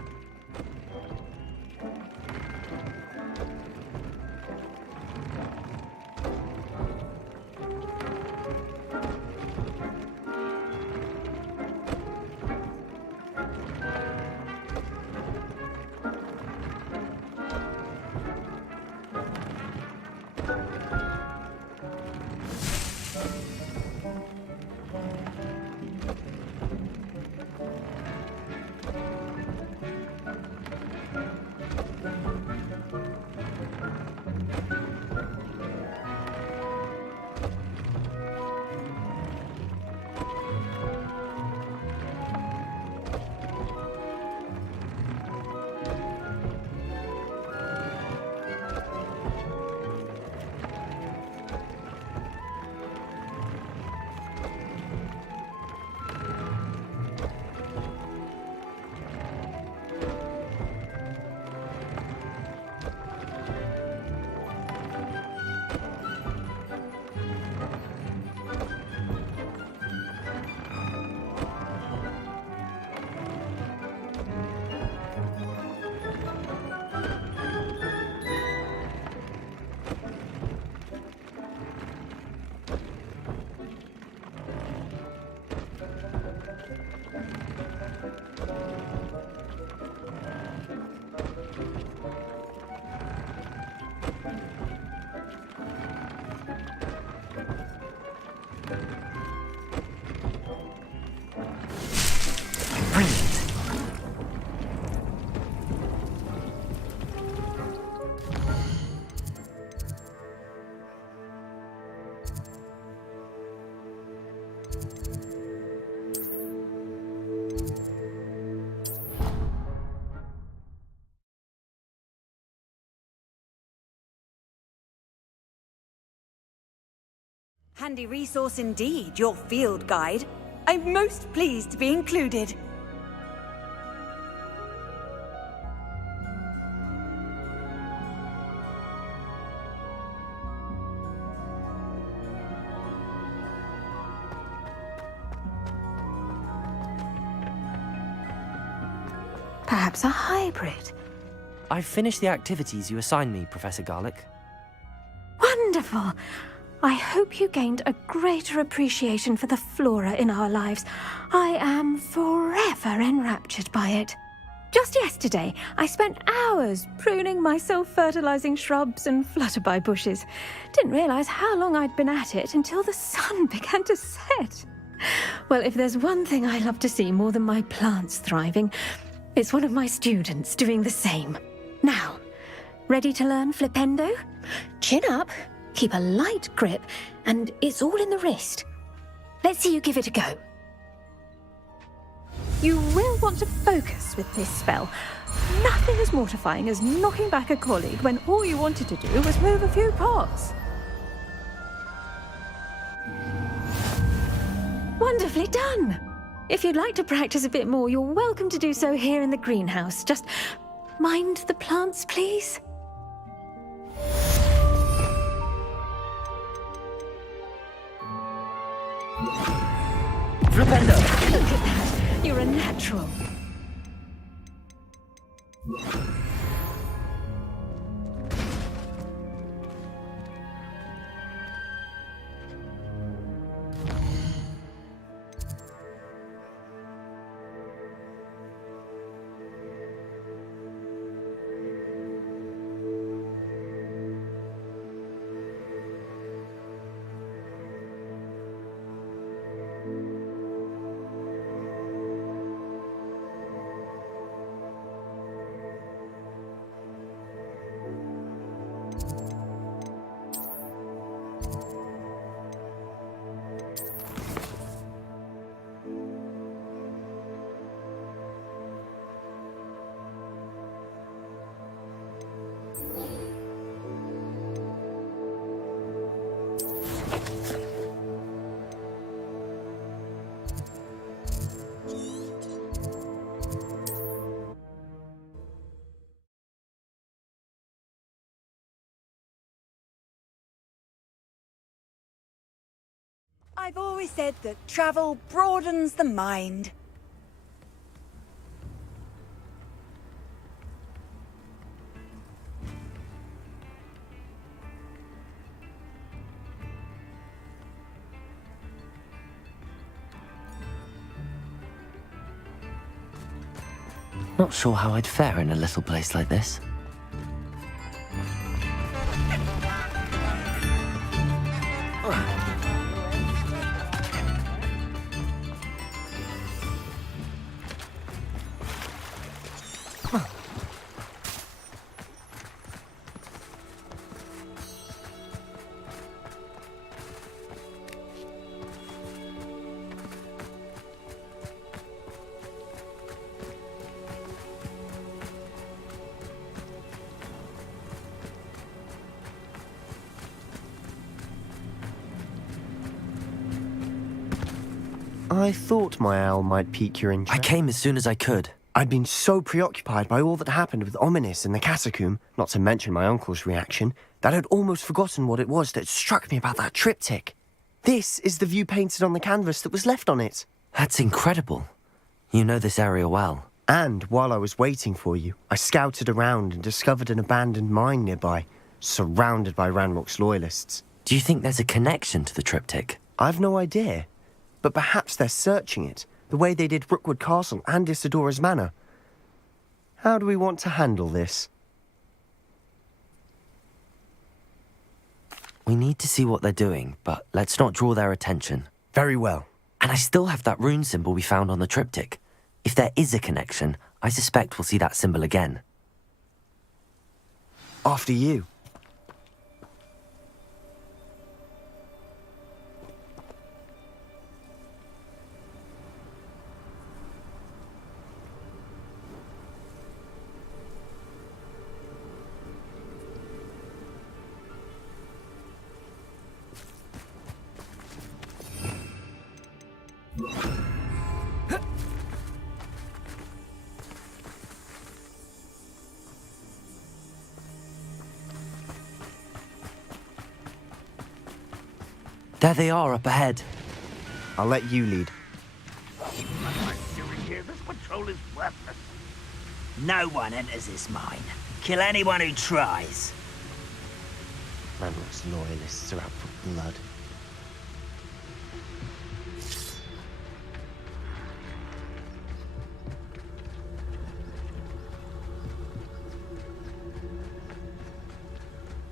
Handy resource indeed, your field guide. I'm most pleased to be included. Perhaps a hybrid. I've finished the activities you assigned me, Professor Garlick. Wonderful! I hope you gained a greater appreciation for the flora in our lives. I am forever enraptured by it. Just yesterday, I spent hours pruning my self-fertilizing shrubs and flutterby bushes. Didn't realize how long I'd been at it until the sun began to set. Well, if there's one thing I love to see more than my plants thriving, it's one of my students doing the same. Now, ready to learn Flipendo? Chin up, keep a light grip, and it's all in the wrist. Let's see you give it a go. You will want to focus with this spell. Nothing as mortifying as knocking back a colleague when all you wanted to do was move a few pots. Wonderfully done! If you'd like to practice a bit more, you're welcome to do so here in the greenhouse. Just mind the plants, please. Flipendo! Look at that. You're a natural. I've always said that travel broadens the mind. Not sure how I'd fare in a little place like this. I thought my owl might pique your interest. I came as soon as I could. I'd been so preoccupied by all that happened with Ominis in the catacomb, not to mention my uncle's reaction, that I'd almost forgotten what it was that struck me about that triptych. This is the view painted on the canvas that was left on it. That's incredible. You know this area well. And while I was waiting for you, I scouted around and discovered an abandoned mine nearby, surrounded by Ranrock's loyalists. Do you think there's a connection to the triptych? I've no idea. But perhaps they're searching it, the way they did Rookwood Castle and Isidora's Manor. How do we want to handle this? We need to see what they're doing, but let's not draw their attention. Very well. And I still have that rune symbol we found on the triptych. If there is a connection, I suspect we'll see that symbol again. After you. There they are up ahead. I'll let you lead. This patrol is worthless. No one enters this mine. Kill anyone who tries. Ranrock's loyalists are out for blood.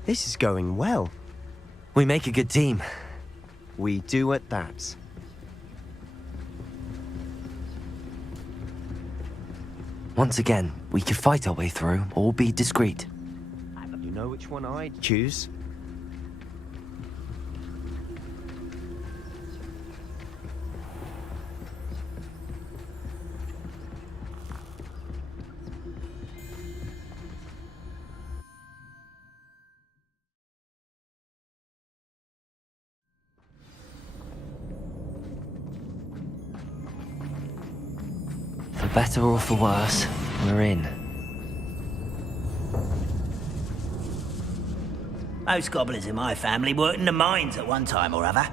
This is going well. We make a good team. We do at that. Once again, we could fight our way through, or be discreet. You know which one I'd choose? For better or for worse, we're in. Most goblins in my family worked in the mines at one time or other.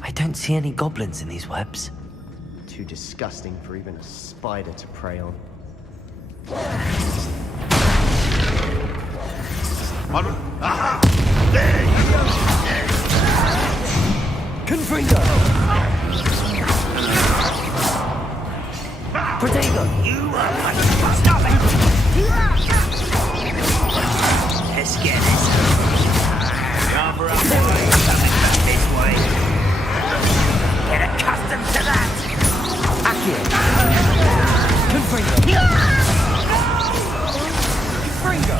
I don't see any goblins in these webs. Too disgusting for even a spider to prey on. Aha! There you go! Confringo! Protego! You are stop it! Let's get this. Yarborough coming back this way. Get accustomed to that! Accio! Confringo! Confringo!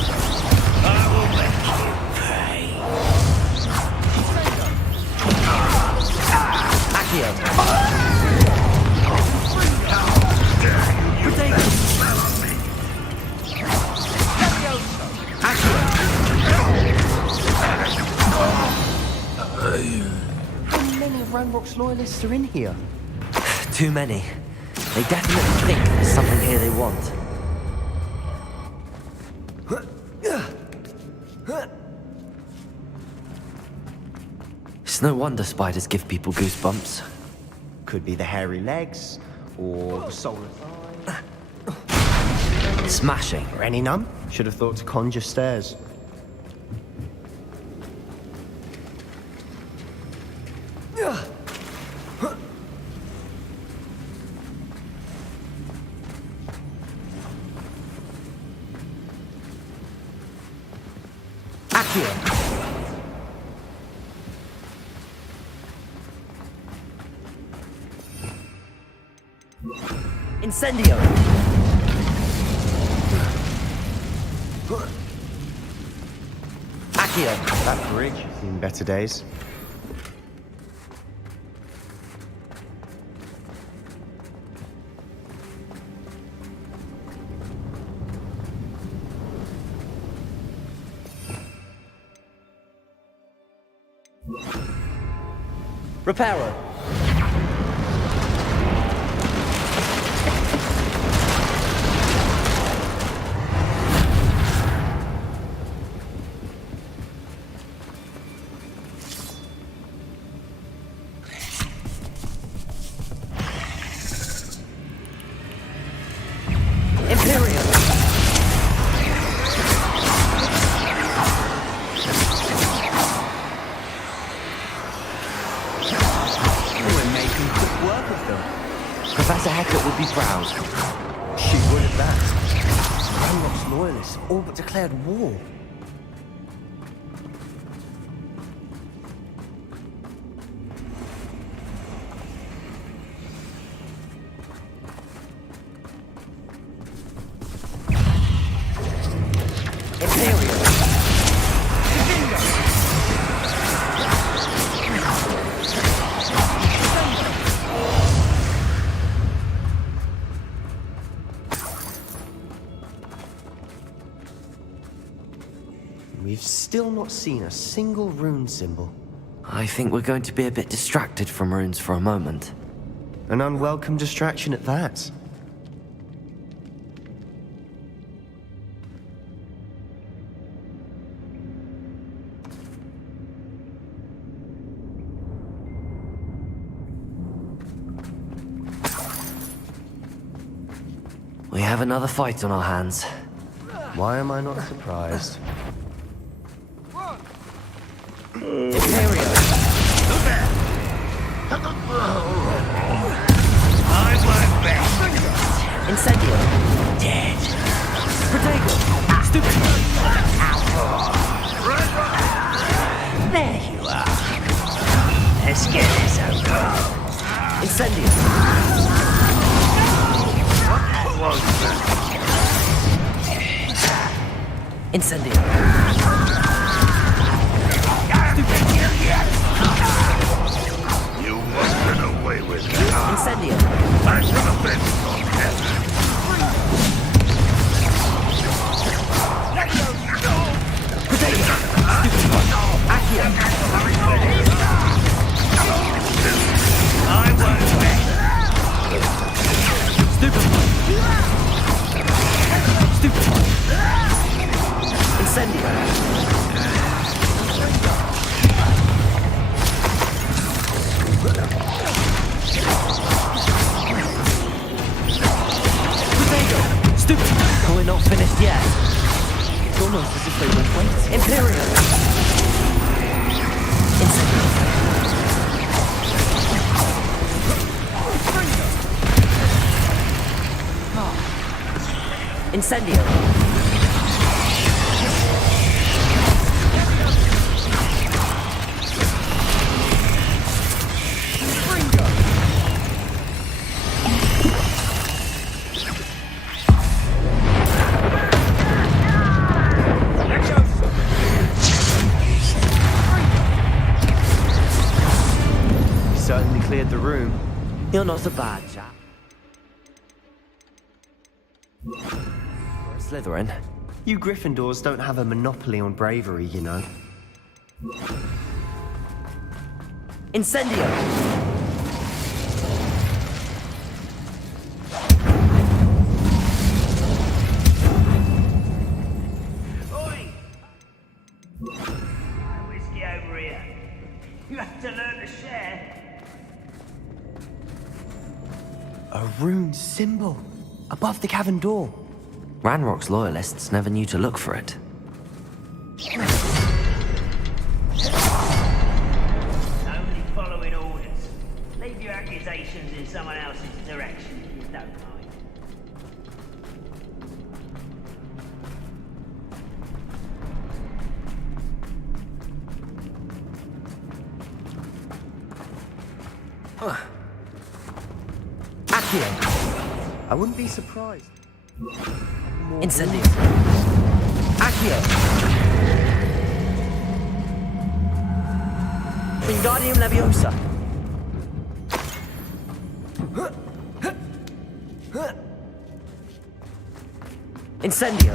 I will make you pay. Accio! Protego! Accio! How many of Ranrock's loyalists are in here? Too many. They definitely think there's something here they want. It's no wonder spiders give people goosebumps. Could be the hairy legs, or the soulless eye. Smashing. Or any numb? Should have thought to conjure stairs. Accio! Incendio! Accio! That bridge has seen better days. Reparo! Imperium! We're making quick work of them. Professor Hecat would be proud. She would at that. Ranrock's loyalists all but declared war. We've still not seen a single rune symbol. I think we're going to be a bit distracted from runes for a moment. An unwelcome distraction at that. have another fight on our hands. Why am I not surprised? Incendio. Dead. Protego. Stupid. There you are. Let's get this over. Incendio. What was that? Incendio. You won't get away with that. Incendio. I should have been on heaven. Protego. Stupid. Accio. I won't bet. Stupid. Stupid. Incendio. Protego. Stupid. We're not finished yet. It's almost as if they were waiting. Imperial. Incendio. Incendio. You certainly cleared the room. You're not a bad chap. Slytherin. You Gryffindors don't have a monopoly on bravery, you know. Incendio! Oi! Whiskey over here. You have to learn to share. A rune symbol above the cavern door. Ranrock's loyalists never knew to look for it. Only following orders. Leave your accusations in someone else's direction if you don't mind. Accio! I wouldn't be surprised. Incendio! Accio! Wingardium Leviosa! Incendio!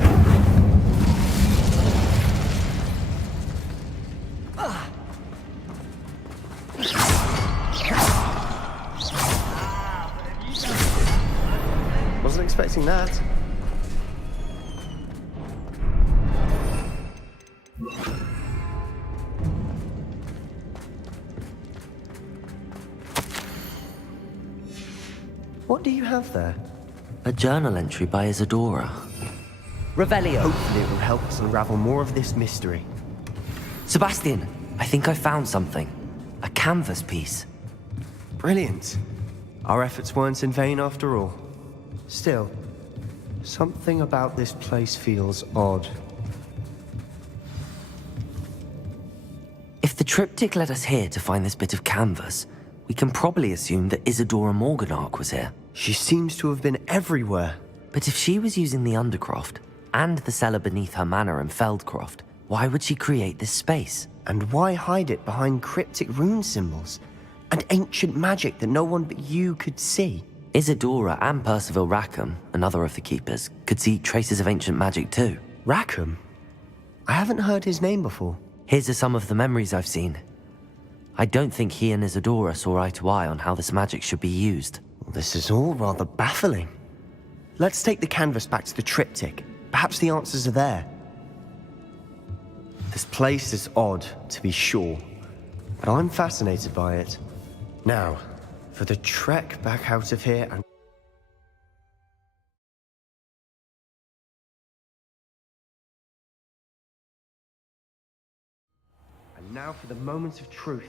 Wasn't expecting that. What do you have there? A journal entry by Isadora. Revelio! Hopefully it will help us unravel more of this mystery. Sebastian, I think I found something. A canvas piece. Brilliant. Our efforts weren't in vain after all. Still, something about this place feels odd. If the triptych led us here to find this bit of canvas, we can probably assume that Isadora Morganach was here. She seems to have been everywhere. But if she was using the Undercroft, and the cellar beneath her manor in Feldcroft, why would she create this space? And why hide it behind cryptic rune symbols? And ancient magic that no one but you could see? Isadora and Percival Rackham, another of the Keepers, could see traces of ancient magic too. Rackham? I haven't heard his name before. His are some of the memories I've seen. I don't think he and Isadora saw eye to eye on how this magic should be used. This is all rather baffling. Let's take the canvas back to the triptych. Perhaps the answers are there. This place is odd, to be sure, but I'm fascinated by it. Now, for the trek back out of here and now for the moments of truth.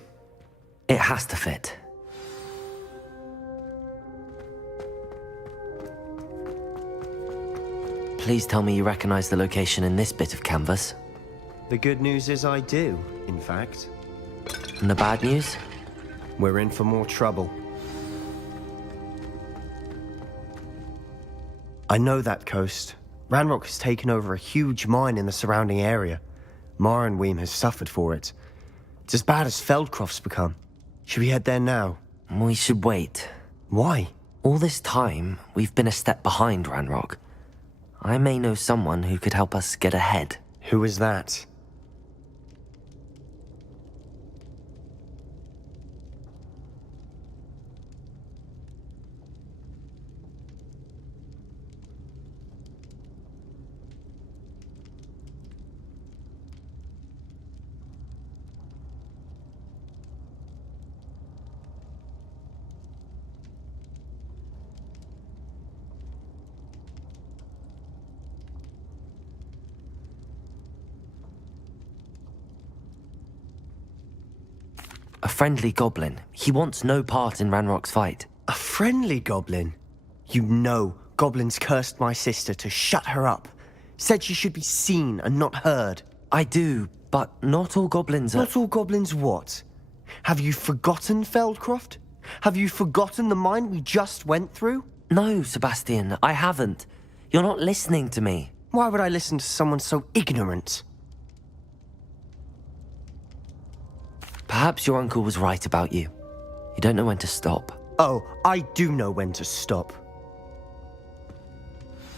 It has to fit. Please tell me you recognize the location in this bit of canvas. The good news is I do, in fact. And the bad news? We're in for more trouble. I know that coast. Ranrock has taken over a huge mine in the surrounding area. Marenweem has suffered for it. It's as bad as Feldcroft's become. Should we head there now? We should wait. Why? All this time, we've been a step behind Ranrock. I may know someone who could help us get ahead. Who is that? A friendly goblin. He wants no part in Ranrock's fight. A friendly goblin? You know, goblins cursed my sister to shut her up. Said she should be seen and not heard. I do, but not all goblins are... Not all goblins what? Have you forgotten Feldcroft? Have you forgotten the mine we just went through? No, Sebastian, I haven't. You're not listening to me. Why would I listen to someone so ignorant? Perhaps your uncle was right about you. You don't know when to stop. Oh, I do know when to stop.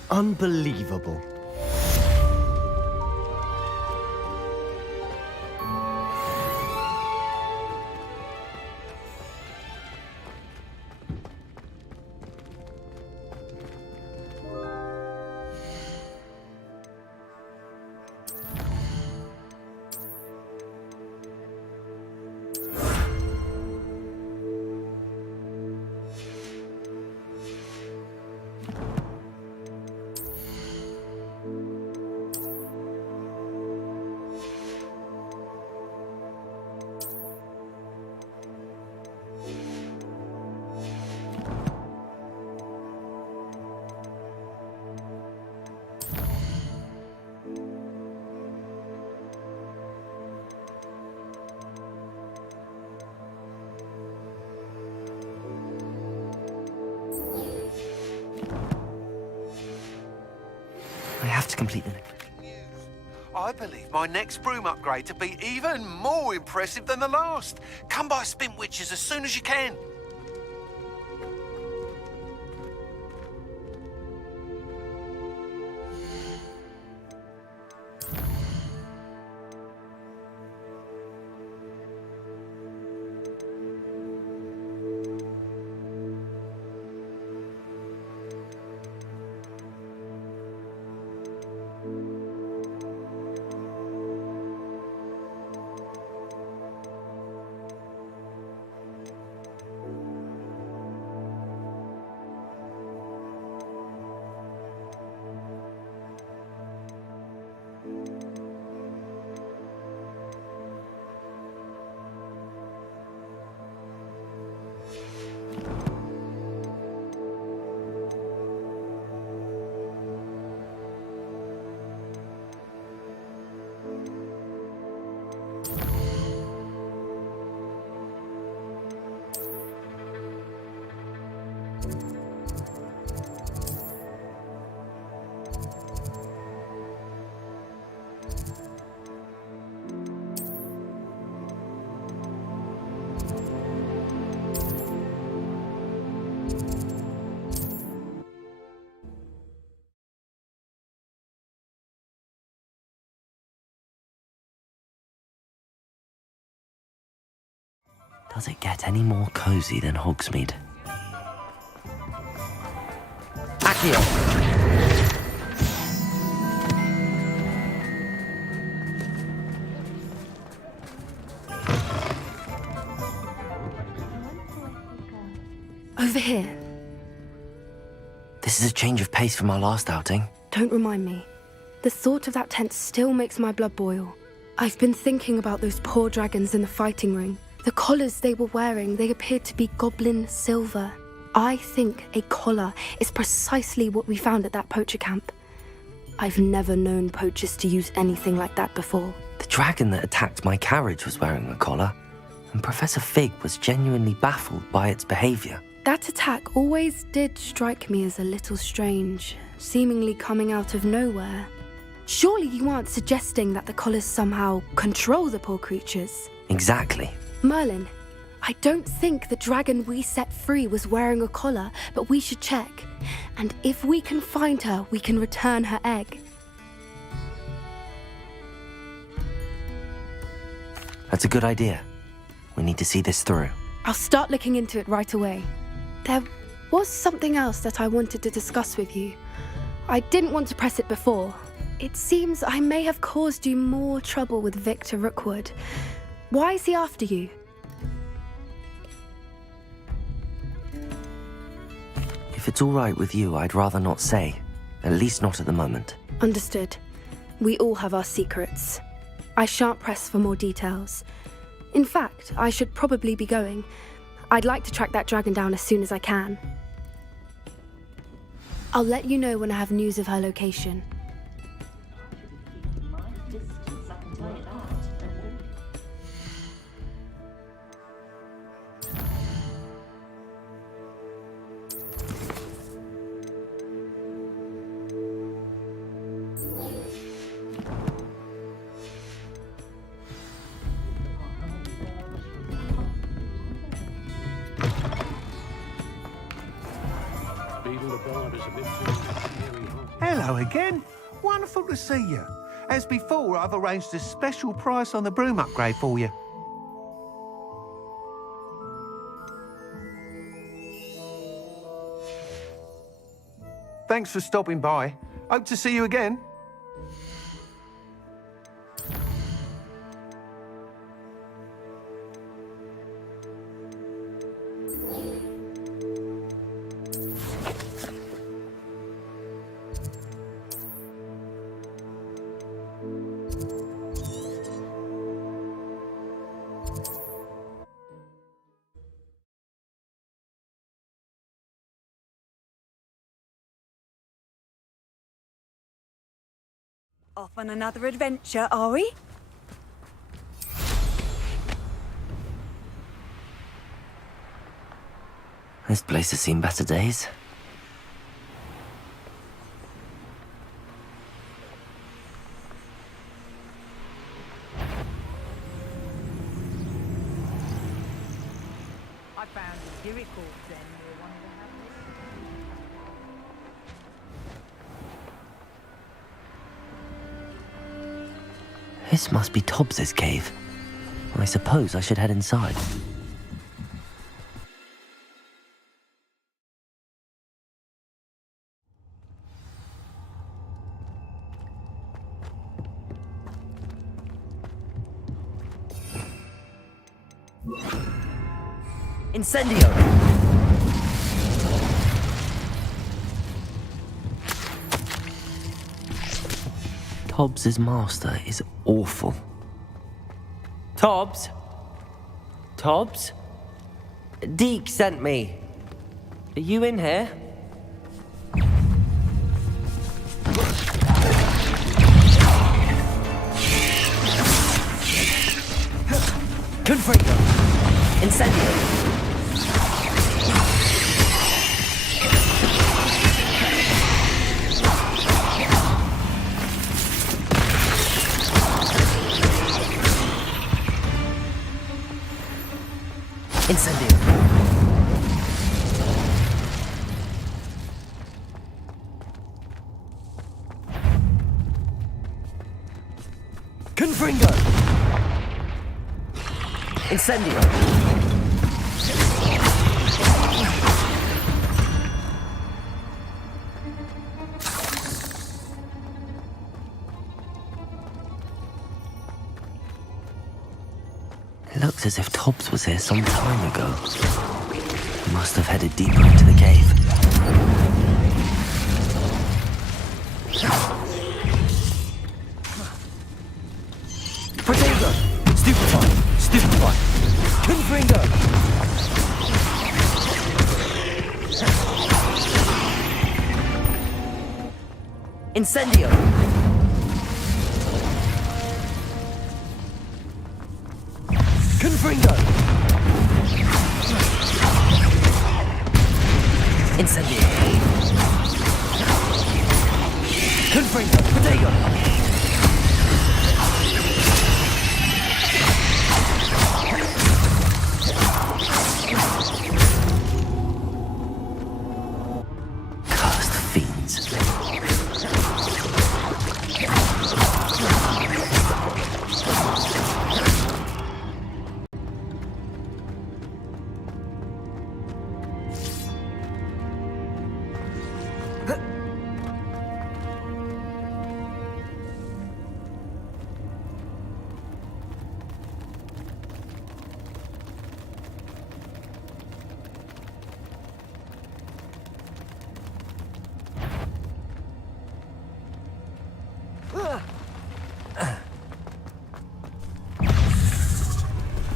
Unbelievable. I have to complete the next... I believe my next broom upgrade to be even more impressive than the last. Come by Spin Witches as soon as you can. Does it get any more cozy than Hogsmeade? Accio! Over here. This is a change of pace from our last outing. Don't remind me. The thought of that tent still makes my blood boil. I've been thinking about those poor dragons in the fighting ring. The collars they were wearing, they appeared to be goblin silver. I think a collar is precisely what we found at that poacher camp. I've never known poachers to use anything like that before. The dragon that attacked my carriage was wearing a collar, and Professor Fig was genuinely baffled by its behavior. That attack always did strike me as a little strange, seemingly coming out of nowhere. Surely you aren't suggesting that the collars somehow control the poor creatures? Exactly. Merlin, I don't think the dragon we set free was wearing a collar, but we should check. And if we can find her, we can return her egg. That's a good idea. We need to see this through. I'll start looking into it right away. There was something else that I wanted to discuss with you. I didn't want to press it before. It seems I may have caused you more trouble with Victor Rookwood. Why is he after you? If it's all right with you, I'd rather not say. At least not at the moment. Understood. We all have our secrets. I shan't press for more details. In fact, I should probably be going. I'd like to track that dragon down as soon as I can. I'll let you know when I have news of her location. Hello again. Wonderful to see you. As before, I've arranged a special price on the broom upgrade for you. Thanks for stopping by. Hope to see you again. Off on another adventure, are we? This place has seen better days. I found a Jericho then near one of the This must be Tobbs's cave. I suppose I should head inside. Incendio! Tobbs's master is awful. Tobbs? Tobbs? Deke sent me. Are you in here? Confringo! Incendio! Incendio! Confringo! Incendio! It looks as if Tobbs was here some time ago. He must have headed deeper into the cave. Stupid one. Confringo! Incendio! Confringo! Incendio! Confringo! Protego! Cursed fiends.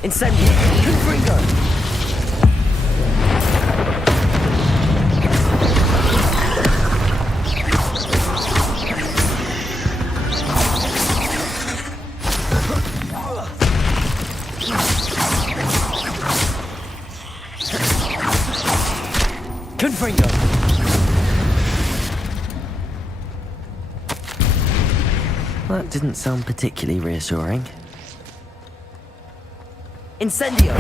Incendio! Confringo! Confringo! That didn't sound particularly reassuring. Incendio!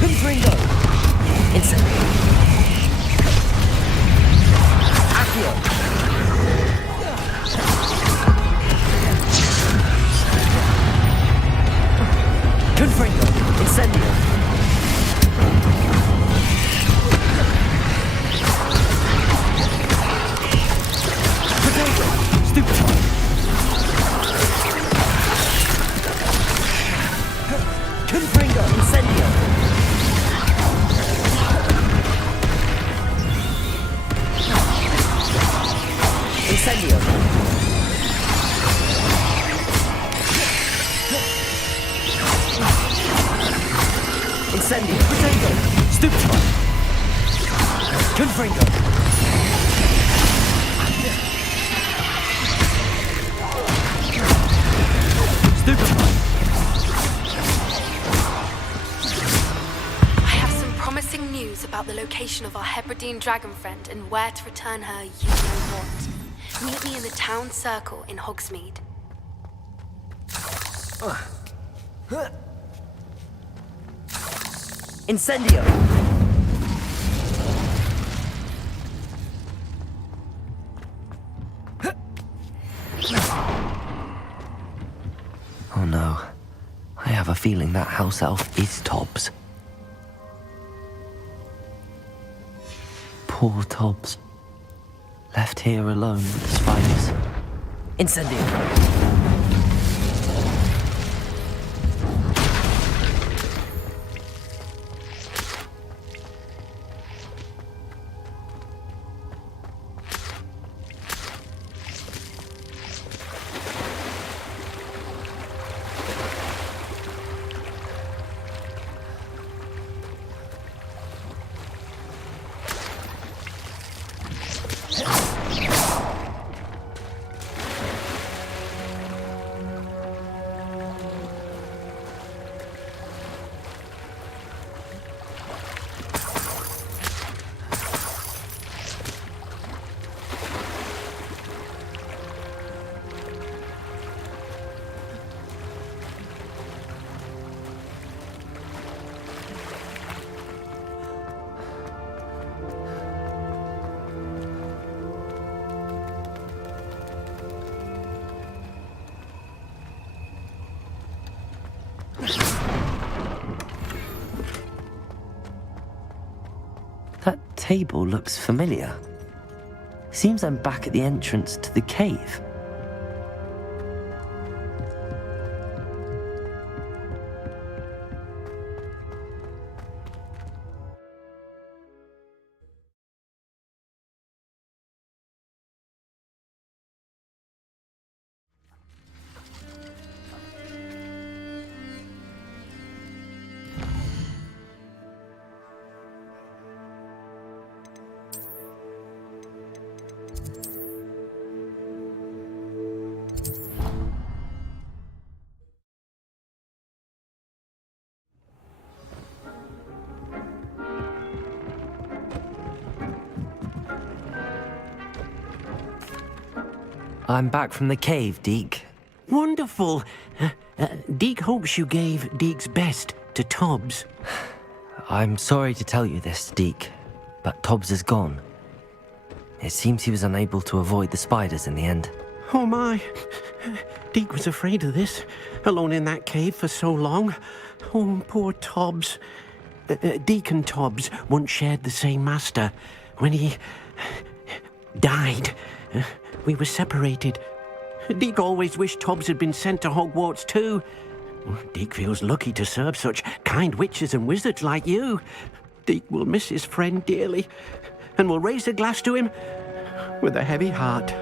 Confringo! Incendio! Accio! Confringo! Incendio! Protego! Stupefy! Confringo! Incendio! Incendio! Incendio! Protego! Stupefy! Confringo! Stupefy! I have some promising news about the location of our Hebridean dragon friend and where to return her, you know what. Meet me in the town circle in Hogsmeade. Incendio! Oh no. I have a feeling that house elf is Tobbs. Poor Tobbs. Left here alone with the spiders. Incendio! table looks familiar. Seems I'm back at the entrance to the cave. I'm back from the cave, Deke. Wonderful. Deke hopes you gave Deke's best to Tobbs. I'm sorry to tell you this, Deke, but Tobbs is gone. It seems he was unable to avoid the spiders in the end. Oh my. Deke was afraid of this, alone in that cave for so long. Oh, poor Tobbs. Deke and Tobbs once shared the same master. When he died, we were separated. Deke always wished Tobbs had been sent to Hogwarts too. Deke feels lucky to serve such kind witches and wizards like you. Deke will miss his friend dearly, and will raise a glass to him with a heavy heart.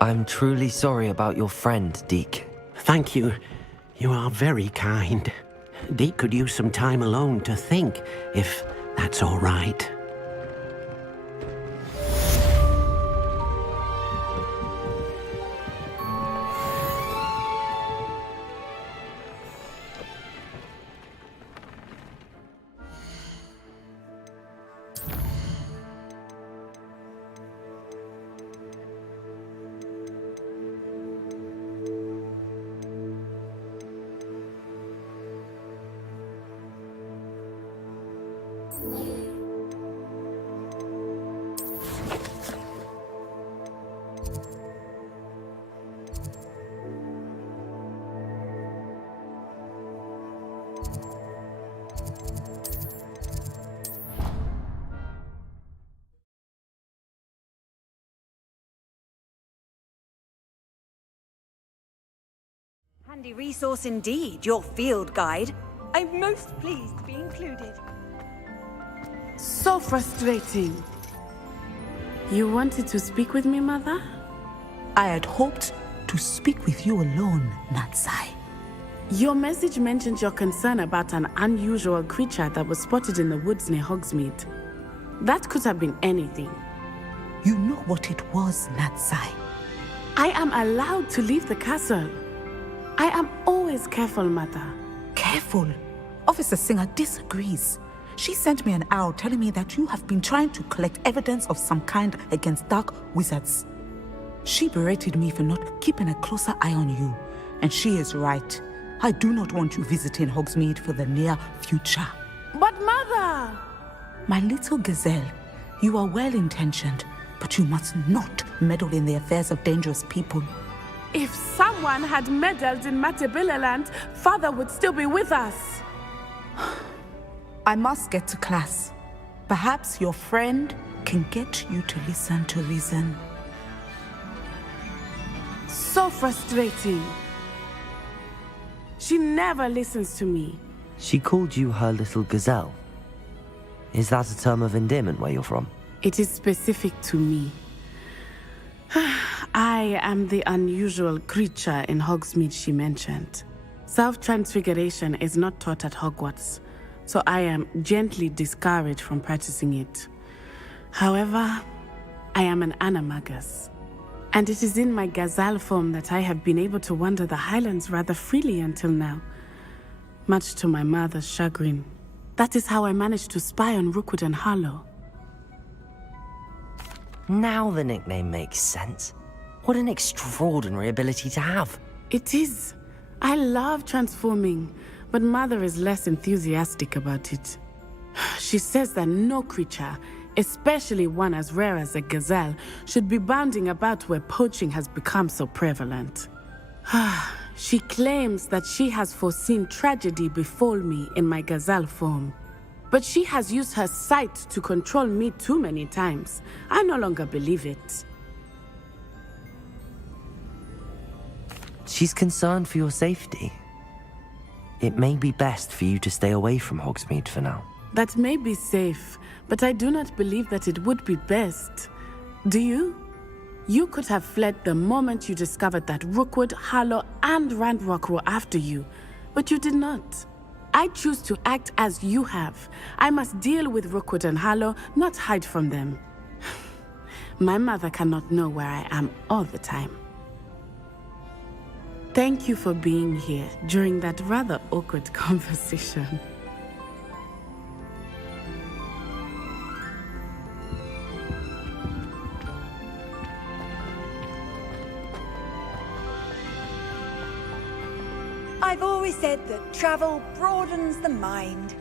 I'm truly sorry about your friend, Deke. Thank you. You are very kind. Deke could use some time alone to think, if that's all right. Handy resource indeed, your field guide. I'm most pleased to be included. So frustrating. You wanted to speak with me, Mother? I had hoped to speak with you alone, Natsai. Your message mentioned your concern about an unusual creature that was spotted in the woods near Hogsmeade. That could have been anything. You know what it was, Natsai. I am allowed to leave the castle. I am always careful, Mother. Careful? Officer Singer disagrees. She sent me an owl telling me that you have been trying to collect evidence of some kind against dark wizards. She berated me for not keeping a closer eye on you, and she is right. I do not want you visiting Hogsmeade for the near future. But Mother! My little gazelle, you are well-intentioned, but you must not meddle in the affairs of dangerous people. If someone had meddled in Matabeleland, Father would still be with us. I must get to class. Perhaps your friend can get you to listen to reason. So frustrating. She never listens to me. She called you her little gazelle. Is that a term of endearment where you're from? It is specific to me. I am the unusual creature in Hogsmeade she mentioned. Self-transfiguration is not taught at Hogwarts, so I am gently discouraged from practicing it. However, I am an animagus, and it is in my gazelle form that I have been able to wander the Highlands rather freely until now, much to my mother's chagrin. That is how I managed to spy on Rookwood and Harlow. Now the nickname makes sense. What an extraordinary ability to have. It is. I love transforming, but Mother is less enthusiastic about it. She says that no creature, especially one as rare as a gazelle, should be bounding about where poaching has become so prevalent. She claims that she has foreseen tragedy befall me in my gazelle form. But she has used her sight to control me too many times. I no longer believe it. She's concerned for your safety. It may be best for you to stay away from Hogsmeade for now. That may be safe, but I do not believe that it would be best. Do you? You could have fled the moment you discovered that Rookwood, Harlow, and Ranrock were after you, but you did not. I choose to act as you have. I must deal with Rookwood and Harlow, not hide from them. My mother cannot know where I am all the time. Thank you for being here during that rather awkward conversation. I've always said that travel broadens the mind.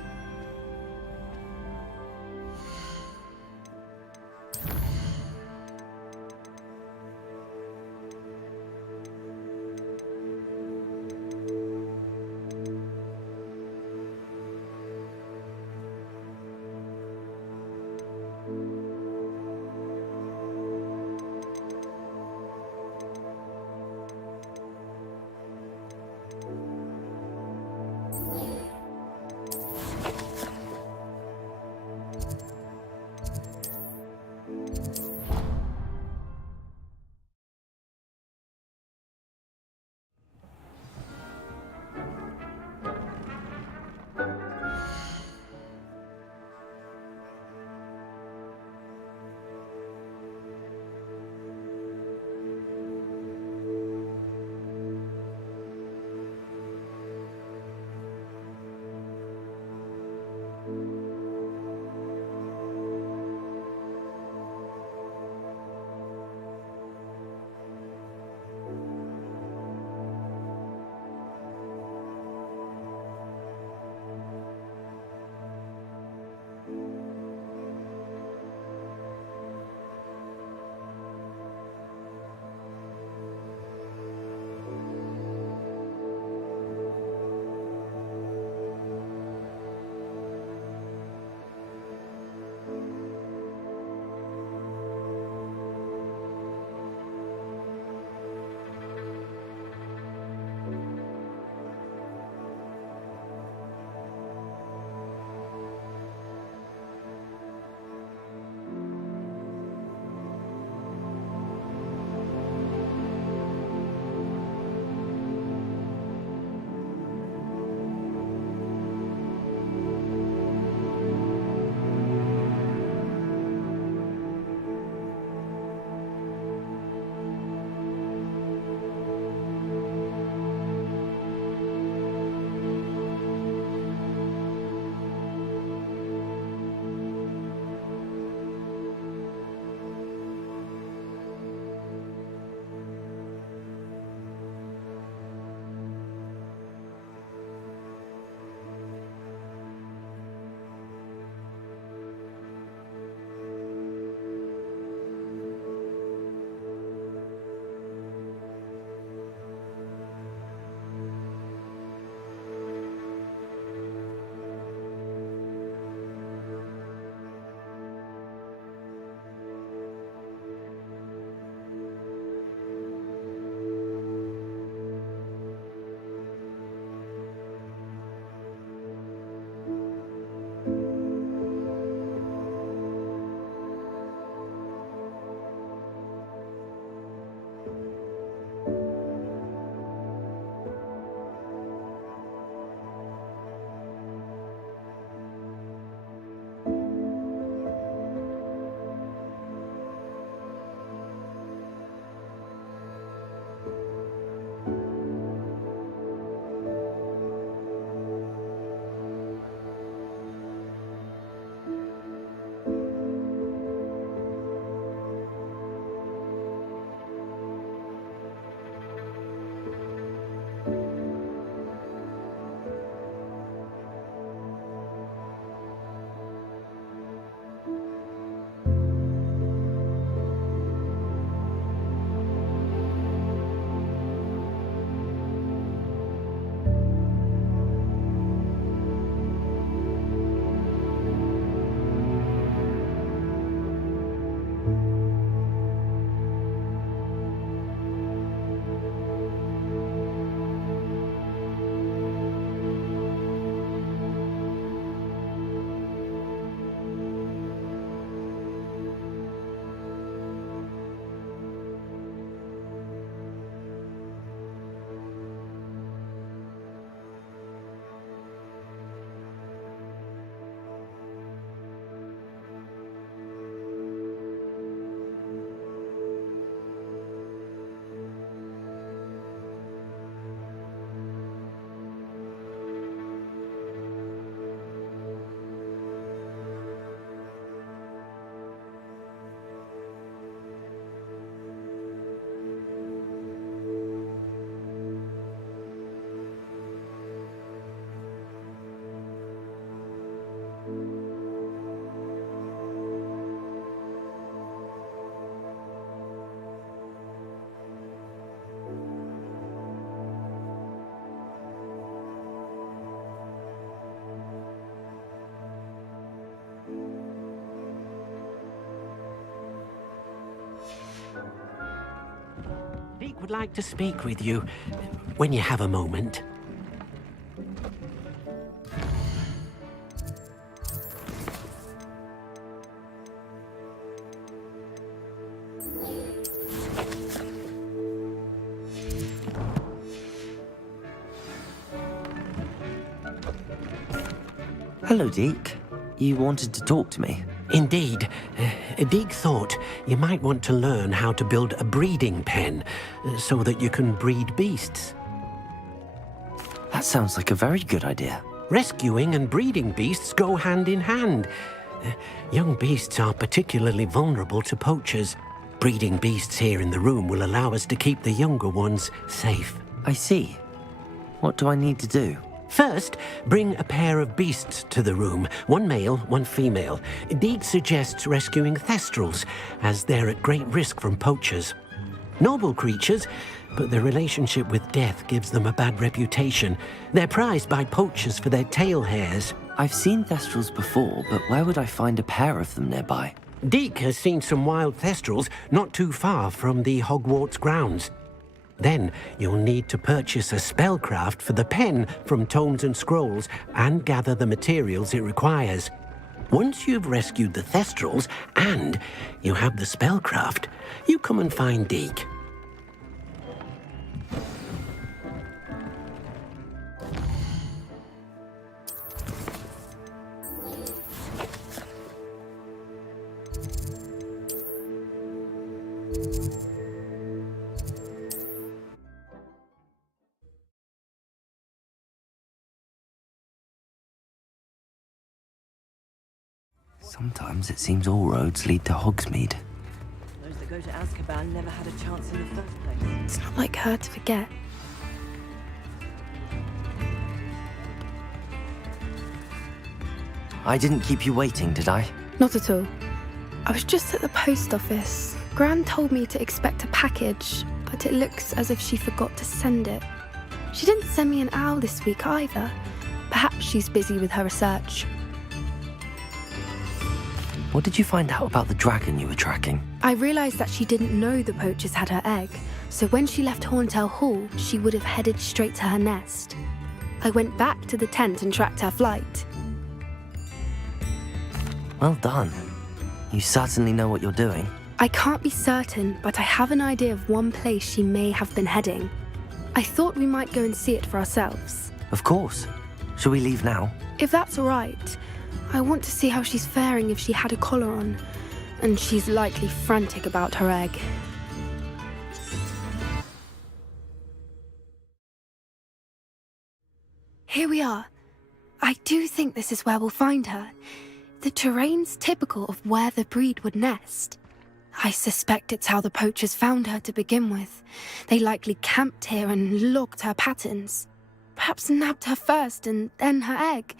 Deek would like to speak with you when you have a moment. Hello, Deek. You wanted to talk to me? Indeed. Deek thought you might want to learn how to build a breeding pen so that you can breed beasts. That sounds like a very good idea. Rescuing and breeding beasts go hand in hand. Young beasts are particularly vulnerable to poachers. Breeding beasts here in the room will allow us to keep the younger ones safe. I see. What do I need to do? First, bring a pair of beasts to the room. One male, one female. Deek suggests rescuing thestrals, as they're at great risk from poachers. Noble creatures, but their relationship with death gives them a bad reputation. They're prized by poachers for their tail hairs. I've seen thestrals before, but where would I find a pair of them nearby? Deek has seen some wild thestrals not too far from the Hogwarts grounds. Then you'll need to purchase a spellcraft for the pen from Tomes and Scrolls and gather the materials it requires. Once you've rescued the thestrals and you have the spellcraft, you come and find Deek. Sometimes it seems all roads lead to Hogsmeade. Those that go to Azkaban never had a chance in the first place. It's not like her to forget. I didn't keep you waiting, did I? Not at all. I was just at the post office. Gran told me to expect a package, but it looks as if she forgot to send it. She didn't send me an owl this week either. Perhaps she's busy with her research. What did you find out about the dragon you were tracking? I realised that she didn't know the poachers had her egg, so when she left Horntail Hall, she would have headed straight to her nest. I went back to the tent and tracked her flight. Well done. You certainly know what you're doing. I can't be certain, but I have an idea of one place she may have been heading. I thought we might go and see it for ourselves. Of course. Shall we leave now? If that's all right. I want to see how she's faring if she had a collar on, and she's likely frantic about her egg. Here we are. I do think this is where we'll find her. The terrain's typical of where the breed would nest. I suspect it's how the poachers found her to begin with. They likely camped here and logged her patterns. Perhaps nabbed her first and then her egg.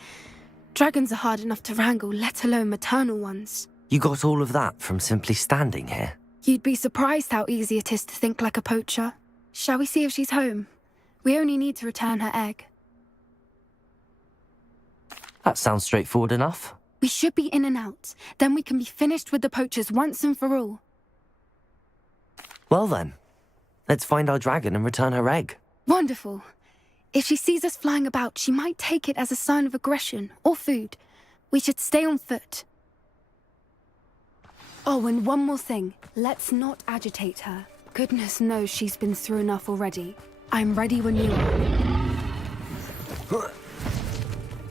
Dragons are hard enough to wrangle, let alone maternal ones. You got all of that from simply standing here? You'd be surprised how easy it is to think like a poacher. Shall we see if she's home? We only need to return her egg. That sounds straightforward enough. We should be in and out. Then we can be finished with the poachers once and for all. Well then, let's find our dragon and return her egg. Wonderful. If she sees us flying about, she might take it as a sign of aggression or food. We should stay on foot. Oh, and one more thing. Let's not agitate her. Goodness knows she's been through enough already. I'm ready when you are.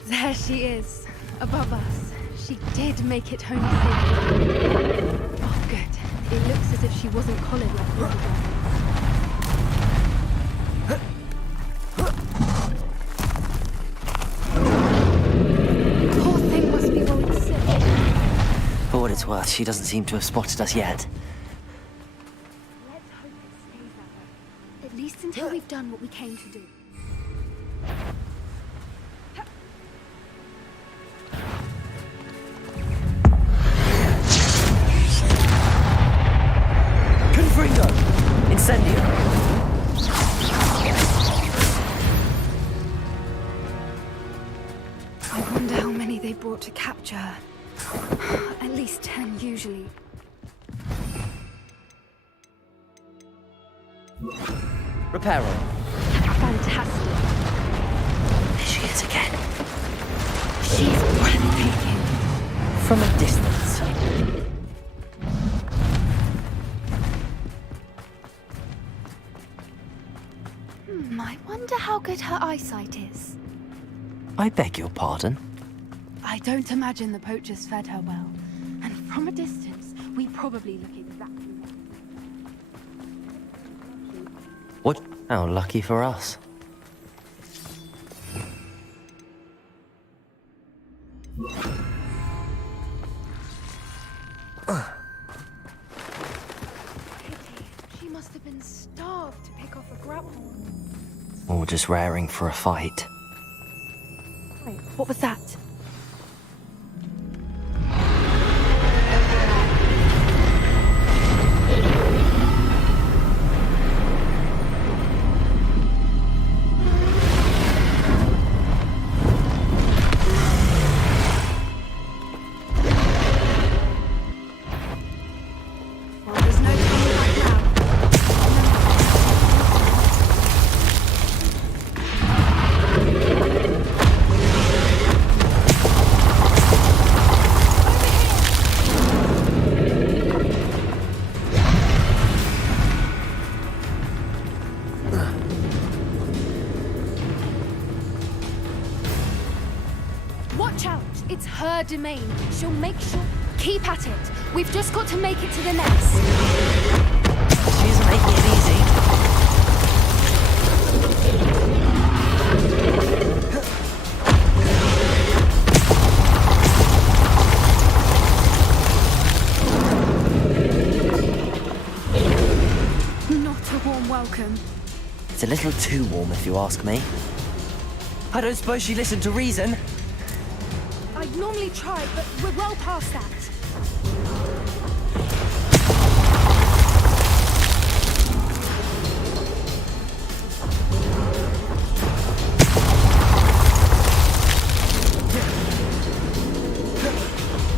There she is, above us. She did make it home safe. Oh, good. It looks as if she wasn't collared like the other dragons. Poor thing must be rolling sick. For what it's worth, she doesn't seem to have spotted us yet. Let's hope it stays that way. At least until we've done what we came to do. Confringo! Incendio! I wonder how many they brought to capture her. At least 10 usually. Reparo. Fantastic. There she is again. She's breathtaking. From a distance. I wonder how good her eyesight is. I beg your pardon? I don't imagine the poachers fed her well. And from a distance, we probably look exactly like... What? How lucky for us. She must have been starved to pick off a grapple. Or just raring for a fight. Wait, what was that? Well, there's no coming back now. Watch out! It's her domain. She'll make sure. Keep at it. We've just got to make it to the nest. She isn't making it easy. Not a warm welcome. It's a little too warm, if you ask me. I don't suppose she listened to reason. I'd normally try, but we're well past that.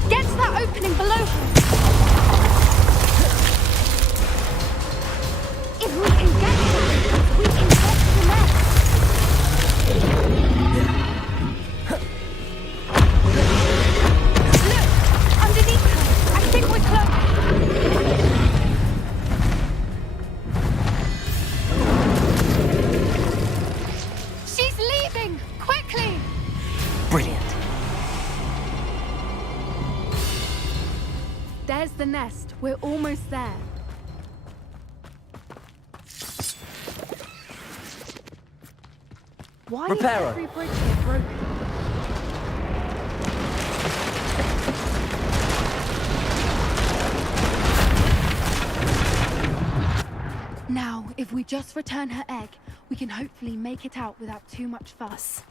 Get to that opening below her. If we can get to that, we can get to the nest. Look, underneath her. I think we're close. She's leaving! Quickly! Brilliant. There's the nest. We're almost there. Why is Reparo. every bridge here broken? Now, if we just return her egg, we can hopefully make it out without too much fuss.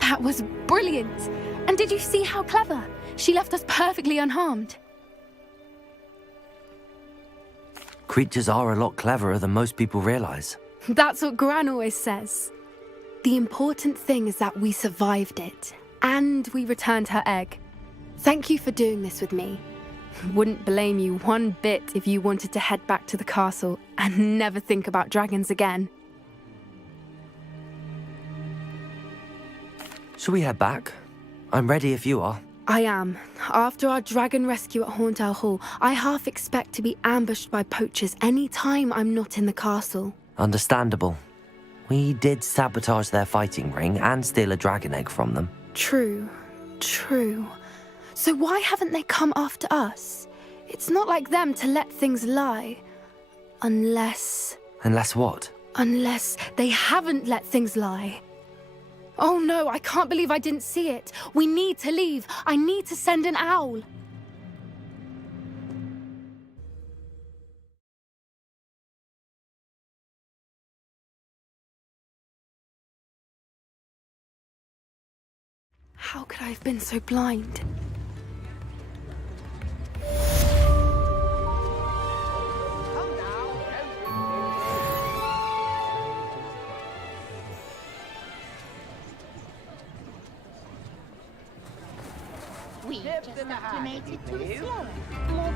That was brilliant! And did you see how clever? She left us perfectly unharmed. Creatures are a lot cleverer than most people realize. That's what Gran always says. The important thing is that we survived it, and we returned her egg. Thank you for doing this with me. Wouldn't blame you one bit if you wanted to head back to the castle and never think about dragons again. Shall we head back? I'm ready if you are. I am. After our dragon rescue at Horntail Hall, I half expect to be ambushed by poachers any time I'm not in the castle. Understandable. We did sabotage their fighting ring and steal a dragon egg from them. True. So why haven't they come after us? It's not like them to let things lie. Unless what? Unless they haven't let things lie. Oh no, I can't believe I didn't see it. We need to leave. I need to send an owl. How could I have been so blind? We just acclimated to a slower, more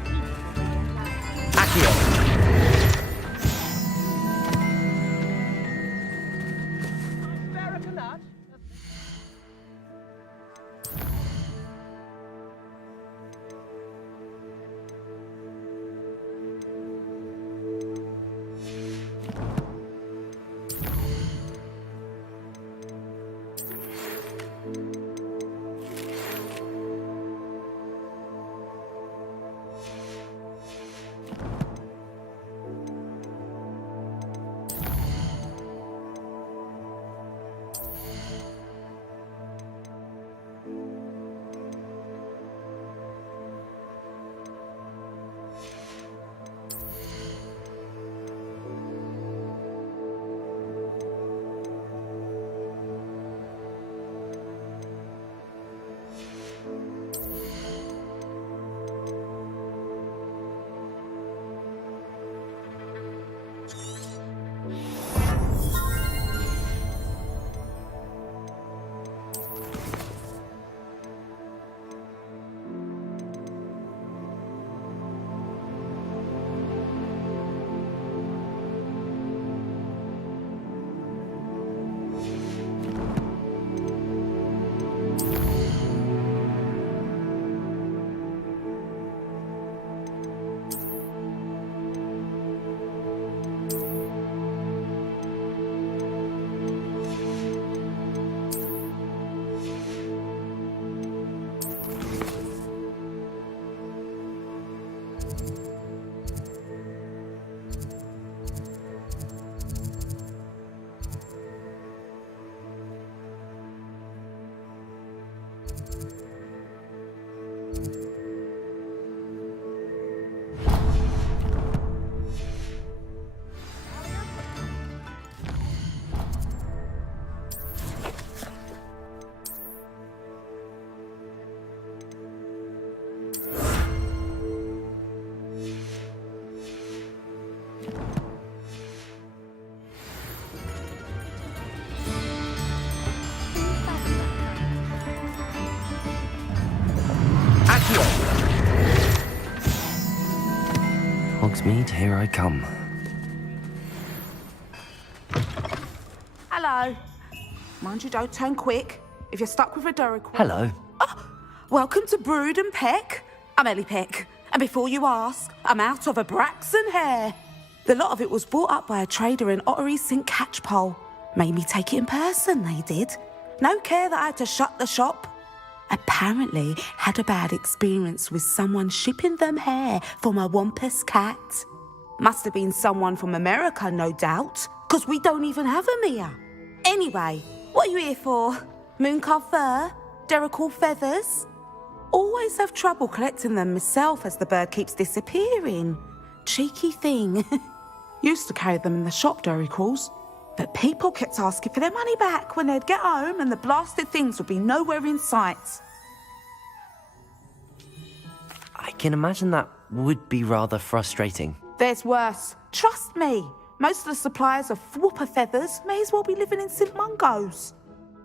Hogsmeade, here I come. Hello. Mind you, don't turn quick. If you're stuck with a Durriquil... Hello. Welcome to Brood and Peck. I'm Ellie Peck. And before you ask, I'm out of a Braxton hair. The lot of it was bought up by a trader in Ottery St. Catchpole. Made me take it in person, they did. No care that I had to shut the shop. Apparently had a bad experience with someone shipping them hair for my Wampus cat. Must have been someone from America, no doubt, because we don't even have them here. Anyway, what are you here for? Mooncarved fur? Durriquil feathers? Always have trouble collecting them myself as the bird keeps disappearing. Cheeky thing. Used to carry them in the shop, Durriquils. But people kept asking for their money back when they'd get home and the blasted things would be nowhere in sight. I can imagine that would be rather frustrating. There's worse. Trust me. Most of the suppliers of Whooper feathers may as well be living in St. Mungo's.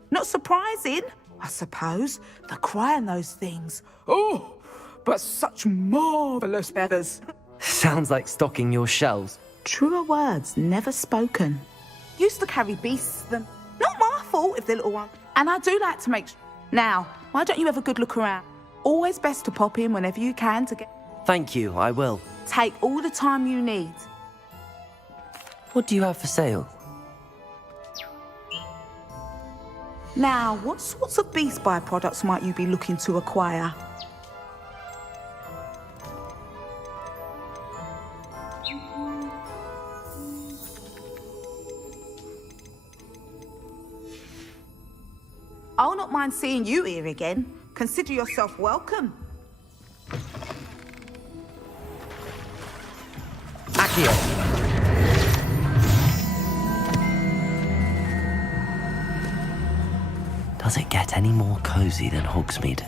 Not surprising, I suppose, the cry on those things. Oh, but such marvellous feathers. Sounds like stocking your shelves. Truer words never spoken. Used to carry beasts them. Not my fault if they're little ones. And I do like to make... Now, why don't you have a good look around? Always best to pop in whenever you can to get... Thank you, I will. Take all the time you need. What do you have for sale? Now, what sorts of beast byproducts might you be looking to acquire? I'll not mind seeing you here again. Consider yourself welcome. Accio! Does it get any more cozy than Hogsmeade?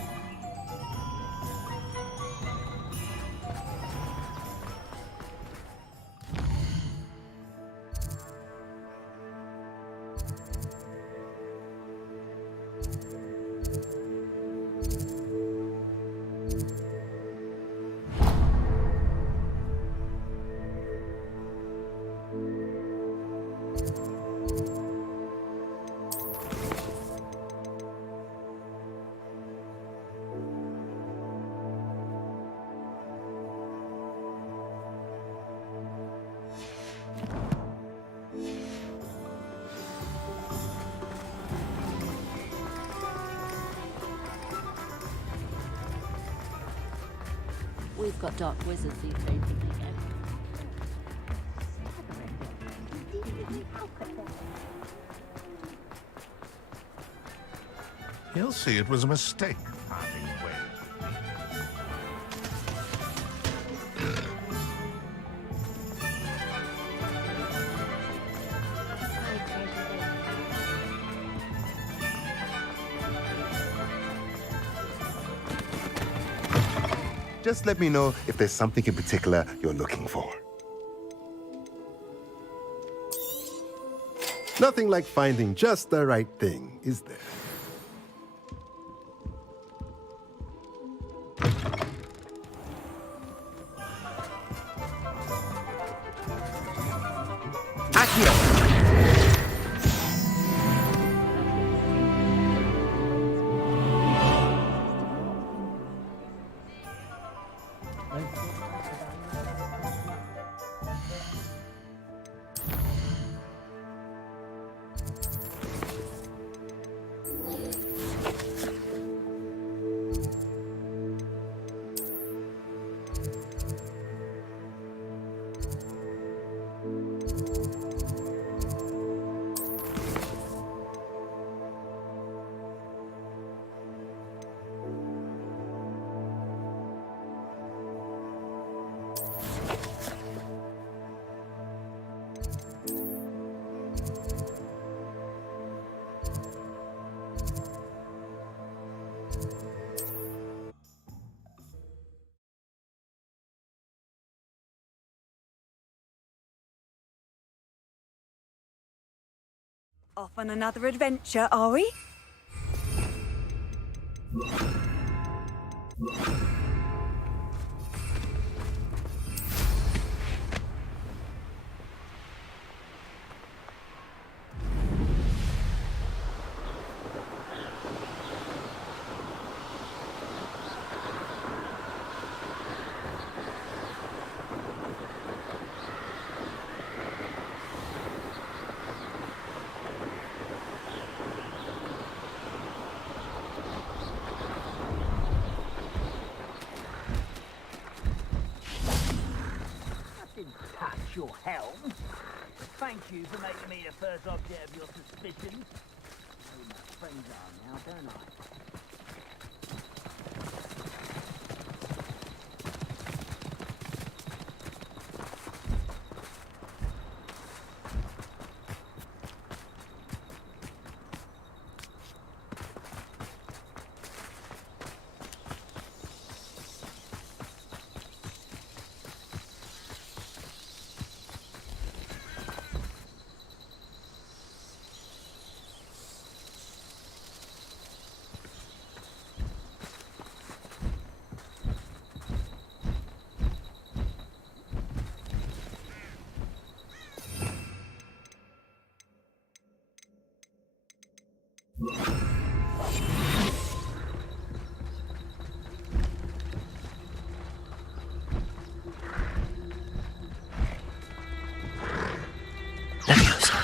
We've got dark wizards these days, He'll see it was a mistake. Just let me know if there's something in particular you're looking for. Nothing like finding just the right thing, is there? Off on another adventure, are we? Your helm. Thank you for making me the first object of your suspicions. I know who my friends are now, don't I? Leviosa.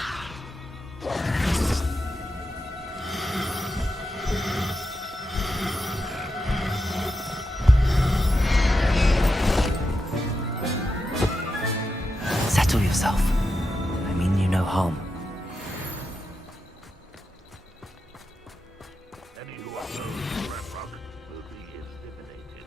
Settle yourself. I mean you no harm. Any who oppose Ranrock will be eliminated.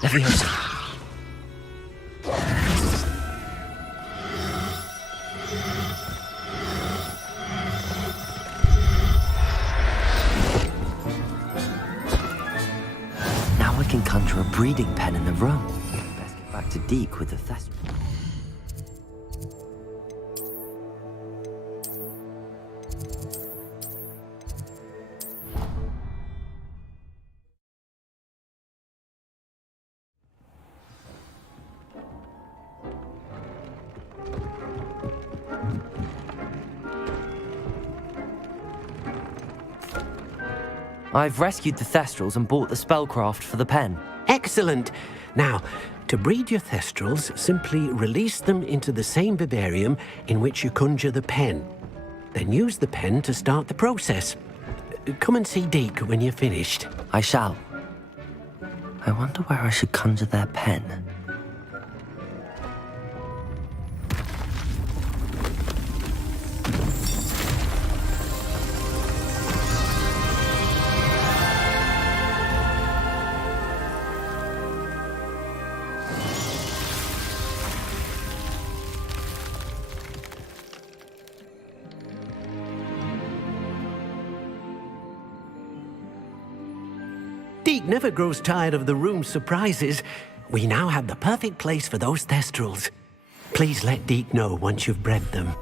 Leviosa. Now I can conjure a breeding pen in the room. Best get back to Deke with the Thestral. I've rescued the Thestrals and bought the spellcraft for the pen. Excellent. Now, to breed your Thestrals, simply release them into the same vivarium in which you conjure the pen. Then use the pen to start the process. Come and see Deke when you're finished. I shall. I wonder where I should conjure their pen. Deke never grows tired of the room's surprises. We now have the perfect place for those Thestrals. Please let Deke know once you've bred them.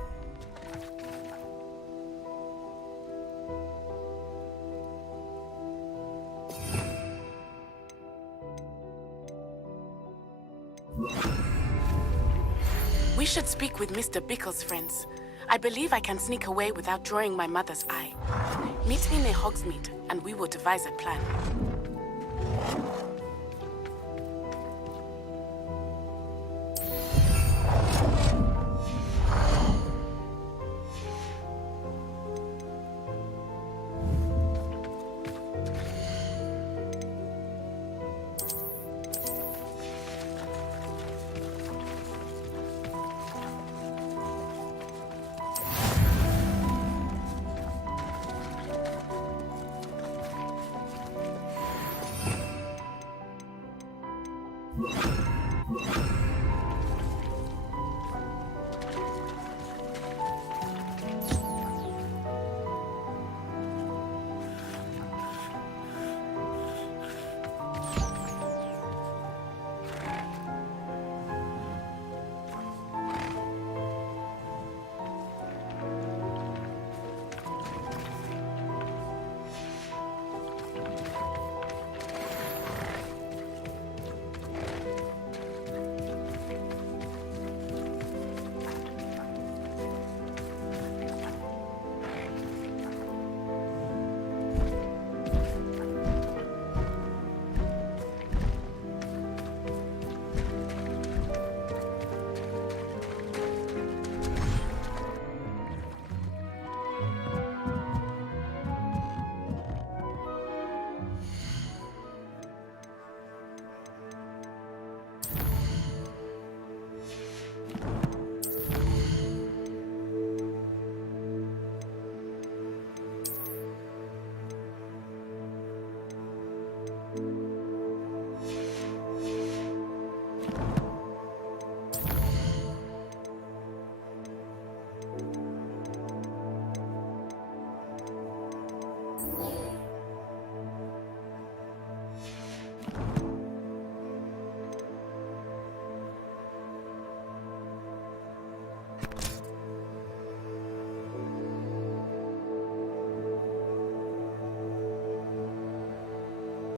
We should speak with Mr. Bickle's friends. I believe I can sneak away without drawing my mother's eye. Meet me near Hogsmeade, and we will devise a plan.